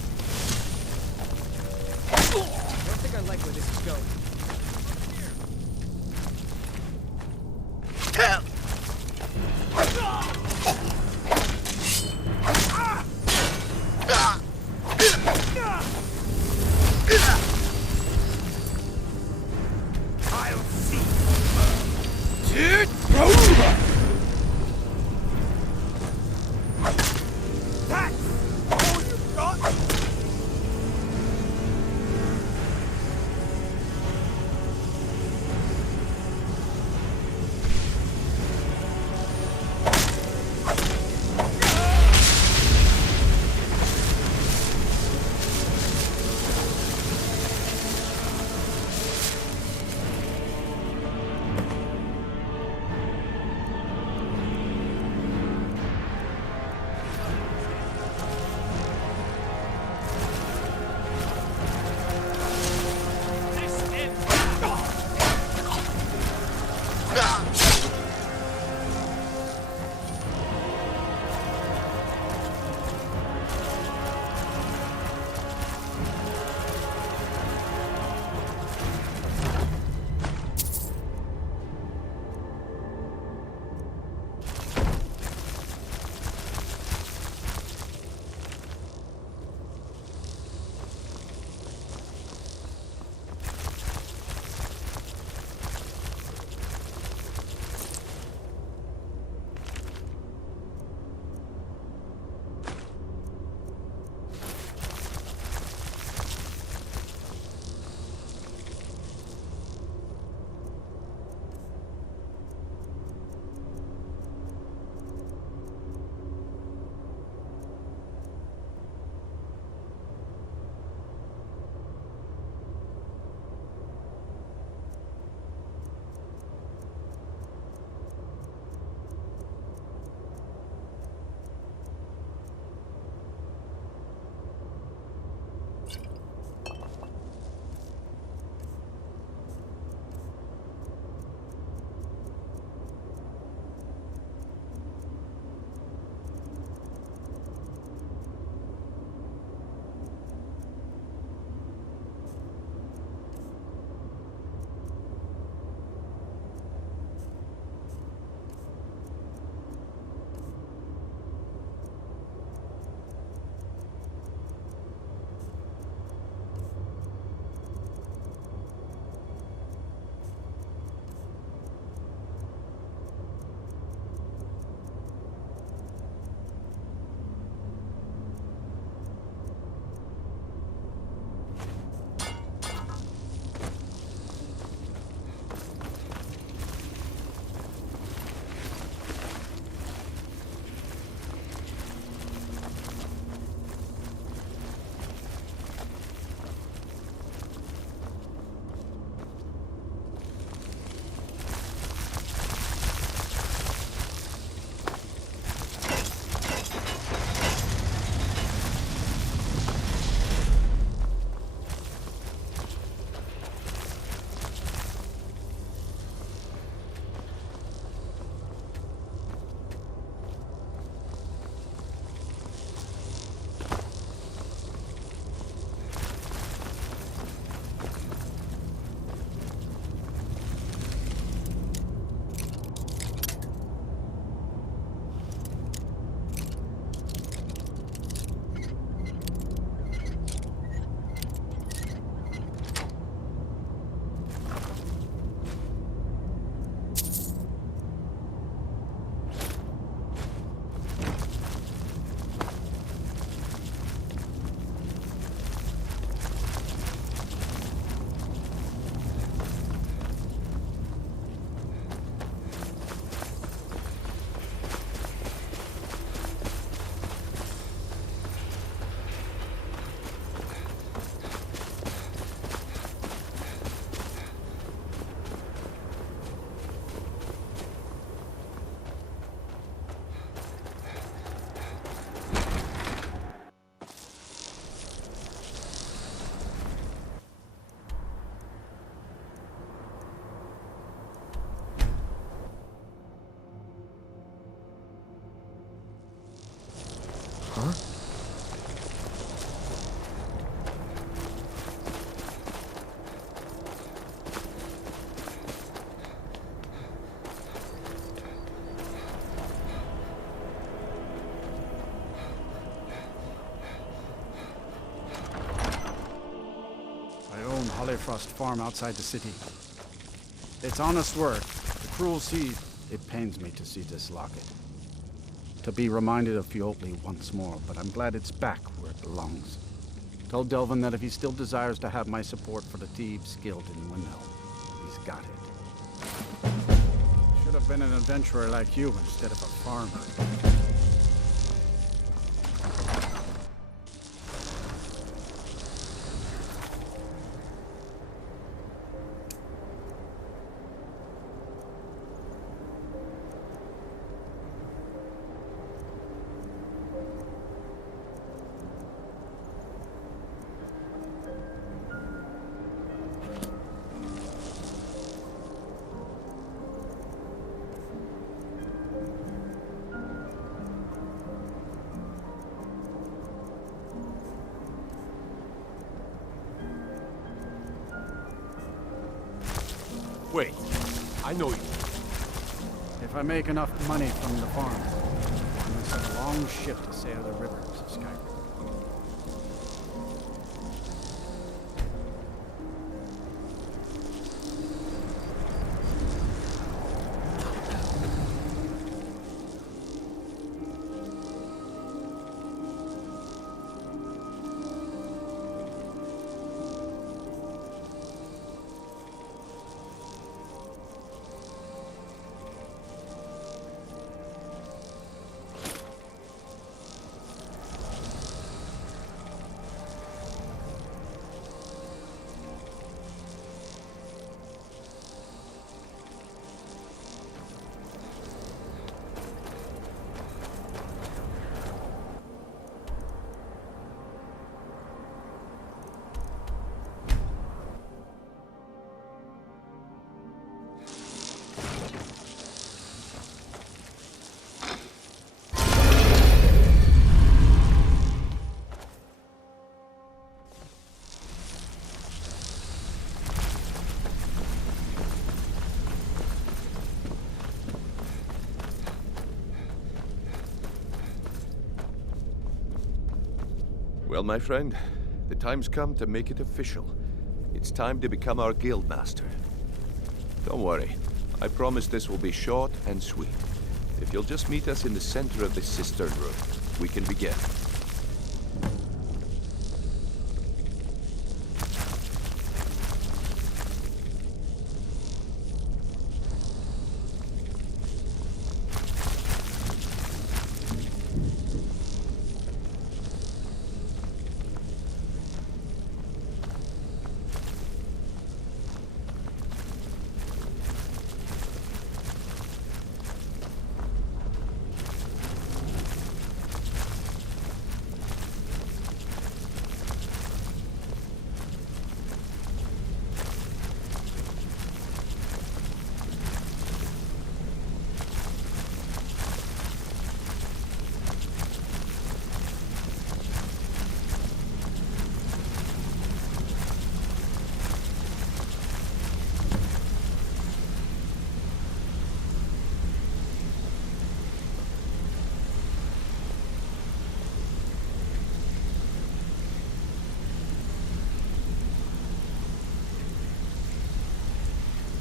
Huh? I own Hollyfrost Farm outside the city. It's honest work. The cruel seed. It pains me to see this locket. To be reminded of Fiotli once more, but I'm glad it's back where it belongs. Tell Delvin that if he still desires to have my support for the Thieves Guild in Windhelm, he's got it. Should have been an adventurer like you instead of a farmer. Wait, I know you. If I make enough money from the farm, I'm gonna send a long ship to sail the rivers of Skyrim. Well, my friend, the time's come to make it official. It's time to become our guild master. Don't worry, I promise this will be short and sweet. If you'll just meet us in the center of this cistern room, we can begin.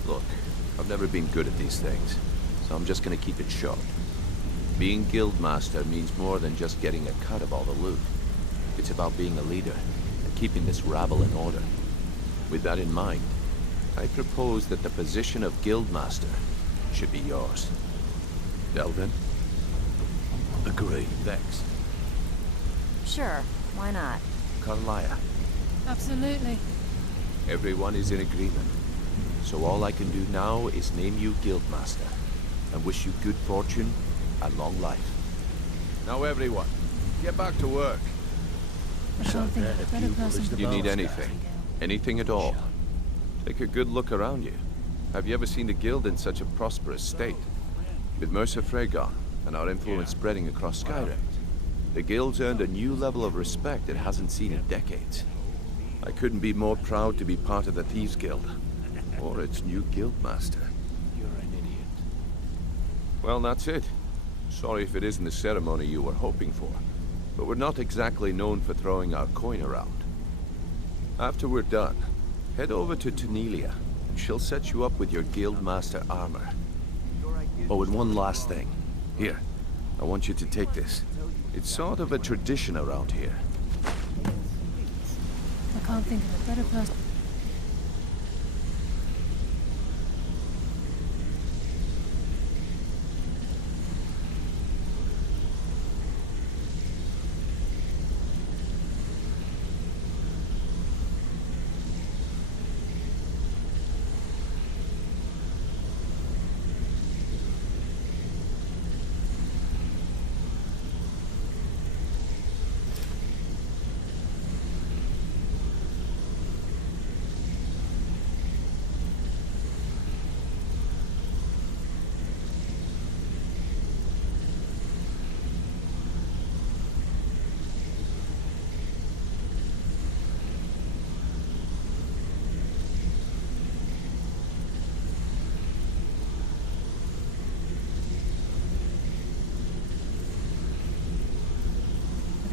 Look, I've never been good at these things, so I'm just gonna keep it short. Being guildmaster means more than just getting a cut of all the loot. It's about being a leader and keeping this rabble in order. With that in mind, I propose that the position of guildmaster should be yours. Delvin? Agreed. Vex? Sure, why not? Carlia? Absolutely. Everyone is in agreement. So all I can do now is name you guildmaster and wish you good fortune and long life. Now everyone, get back to work. You need anything, anything at all. Take a good look around you. Have you ever seen the guild in such a prosperous state? With Mercer Frey gone and our influence spreading across Skyrim, The guild's earned a new level of respect it hasn't seen in decades. I couldn't be more proud to be part of the Thieves Guild, or its new guildmaster. You're an idiot. Well, that's it. Sorry if it isn't the ceremony you were hoping for, but we're not exactly known for throwing our coin around. After we're done, head over to Tanelia, and she'll set you up with your guildmaster armor. Oh, and one last thing. Here, I want you to take this. It's sort of a tradition around here. I can't think of a better person.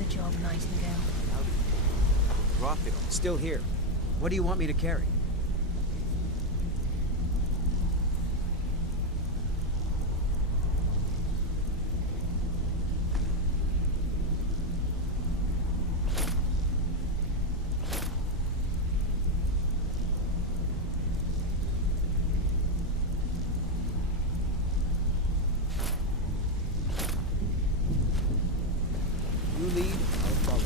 job, Nightingale. Still here. What do you want me to carry? You lead, I'll follow.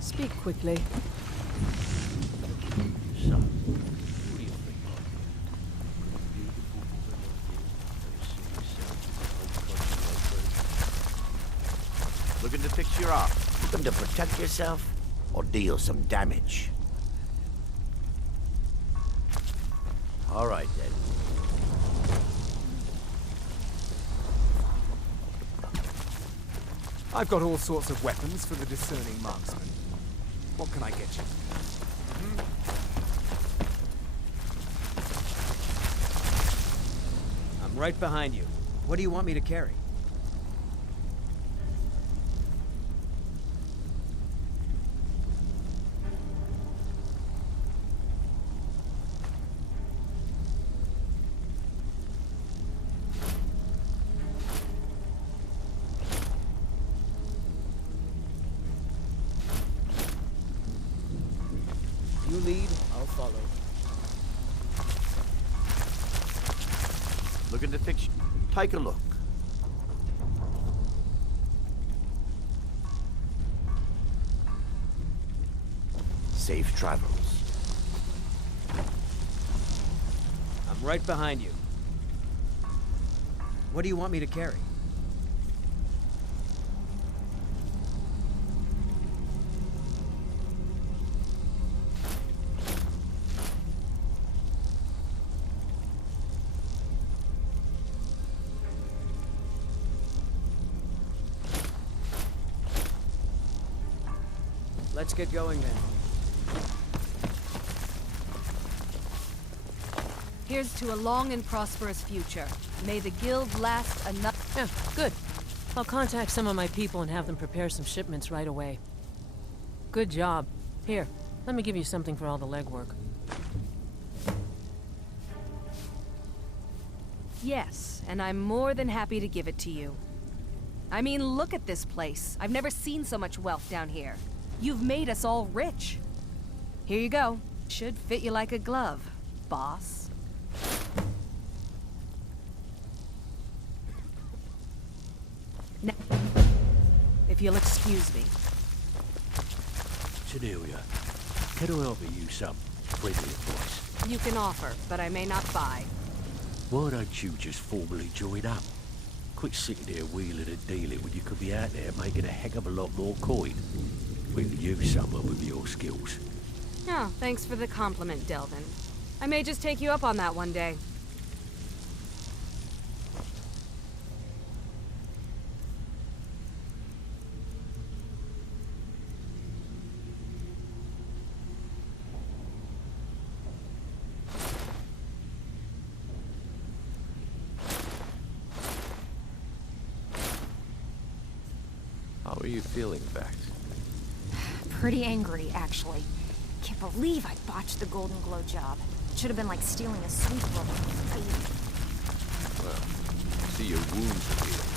Speak quickly. So, what do you think of it? Looking to fix your arm? Looking to protect yourself? Or deal some damage? All right, then. I've got all sorts of weapons for the discerning marksman. What can I get you? I'm right behind you. What do you want me to carry? You lead, I'll follow. Looking to fix... Take a look. Safe travels. I'm right behind you. What do you want me to carry? Let's get going then. Here's to a long and prosperous future. May the guild last enough. Yeah, good. I'll contact some of my people and have them prepare some shipments right away. Good job. Here, let me give you something for all the legwork. Yes, and I'm more than happy to give it to you. I mean, look at this place. I've never seen so much wealth down here. You've made us all rich. Here you go. Should fit you like a glove, boss. Now, if you'll excuse me. Tanelia, can I offer you some friendly advice? You can offer, but I may not buy. Why don't you just formally join up? quit sitting here wheeling and dealing when you could be out there making a heck of a lot more coin. We could use someone with your skills. Oh, thanks for the compliment, Delvin. I may just take you up on that one day. How are you feeling, Vex? Pretty angry, actually. Can't believe I botched the Golden Glow job. It should have been like stealing a sweet roll from a baby. Well, I see your wounds are healed.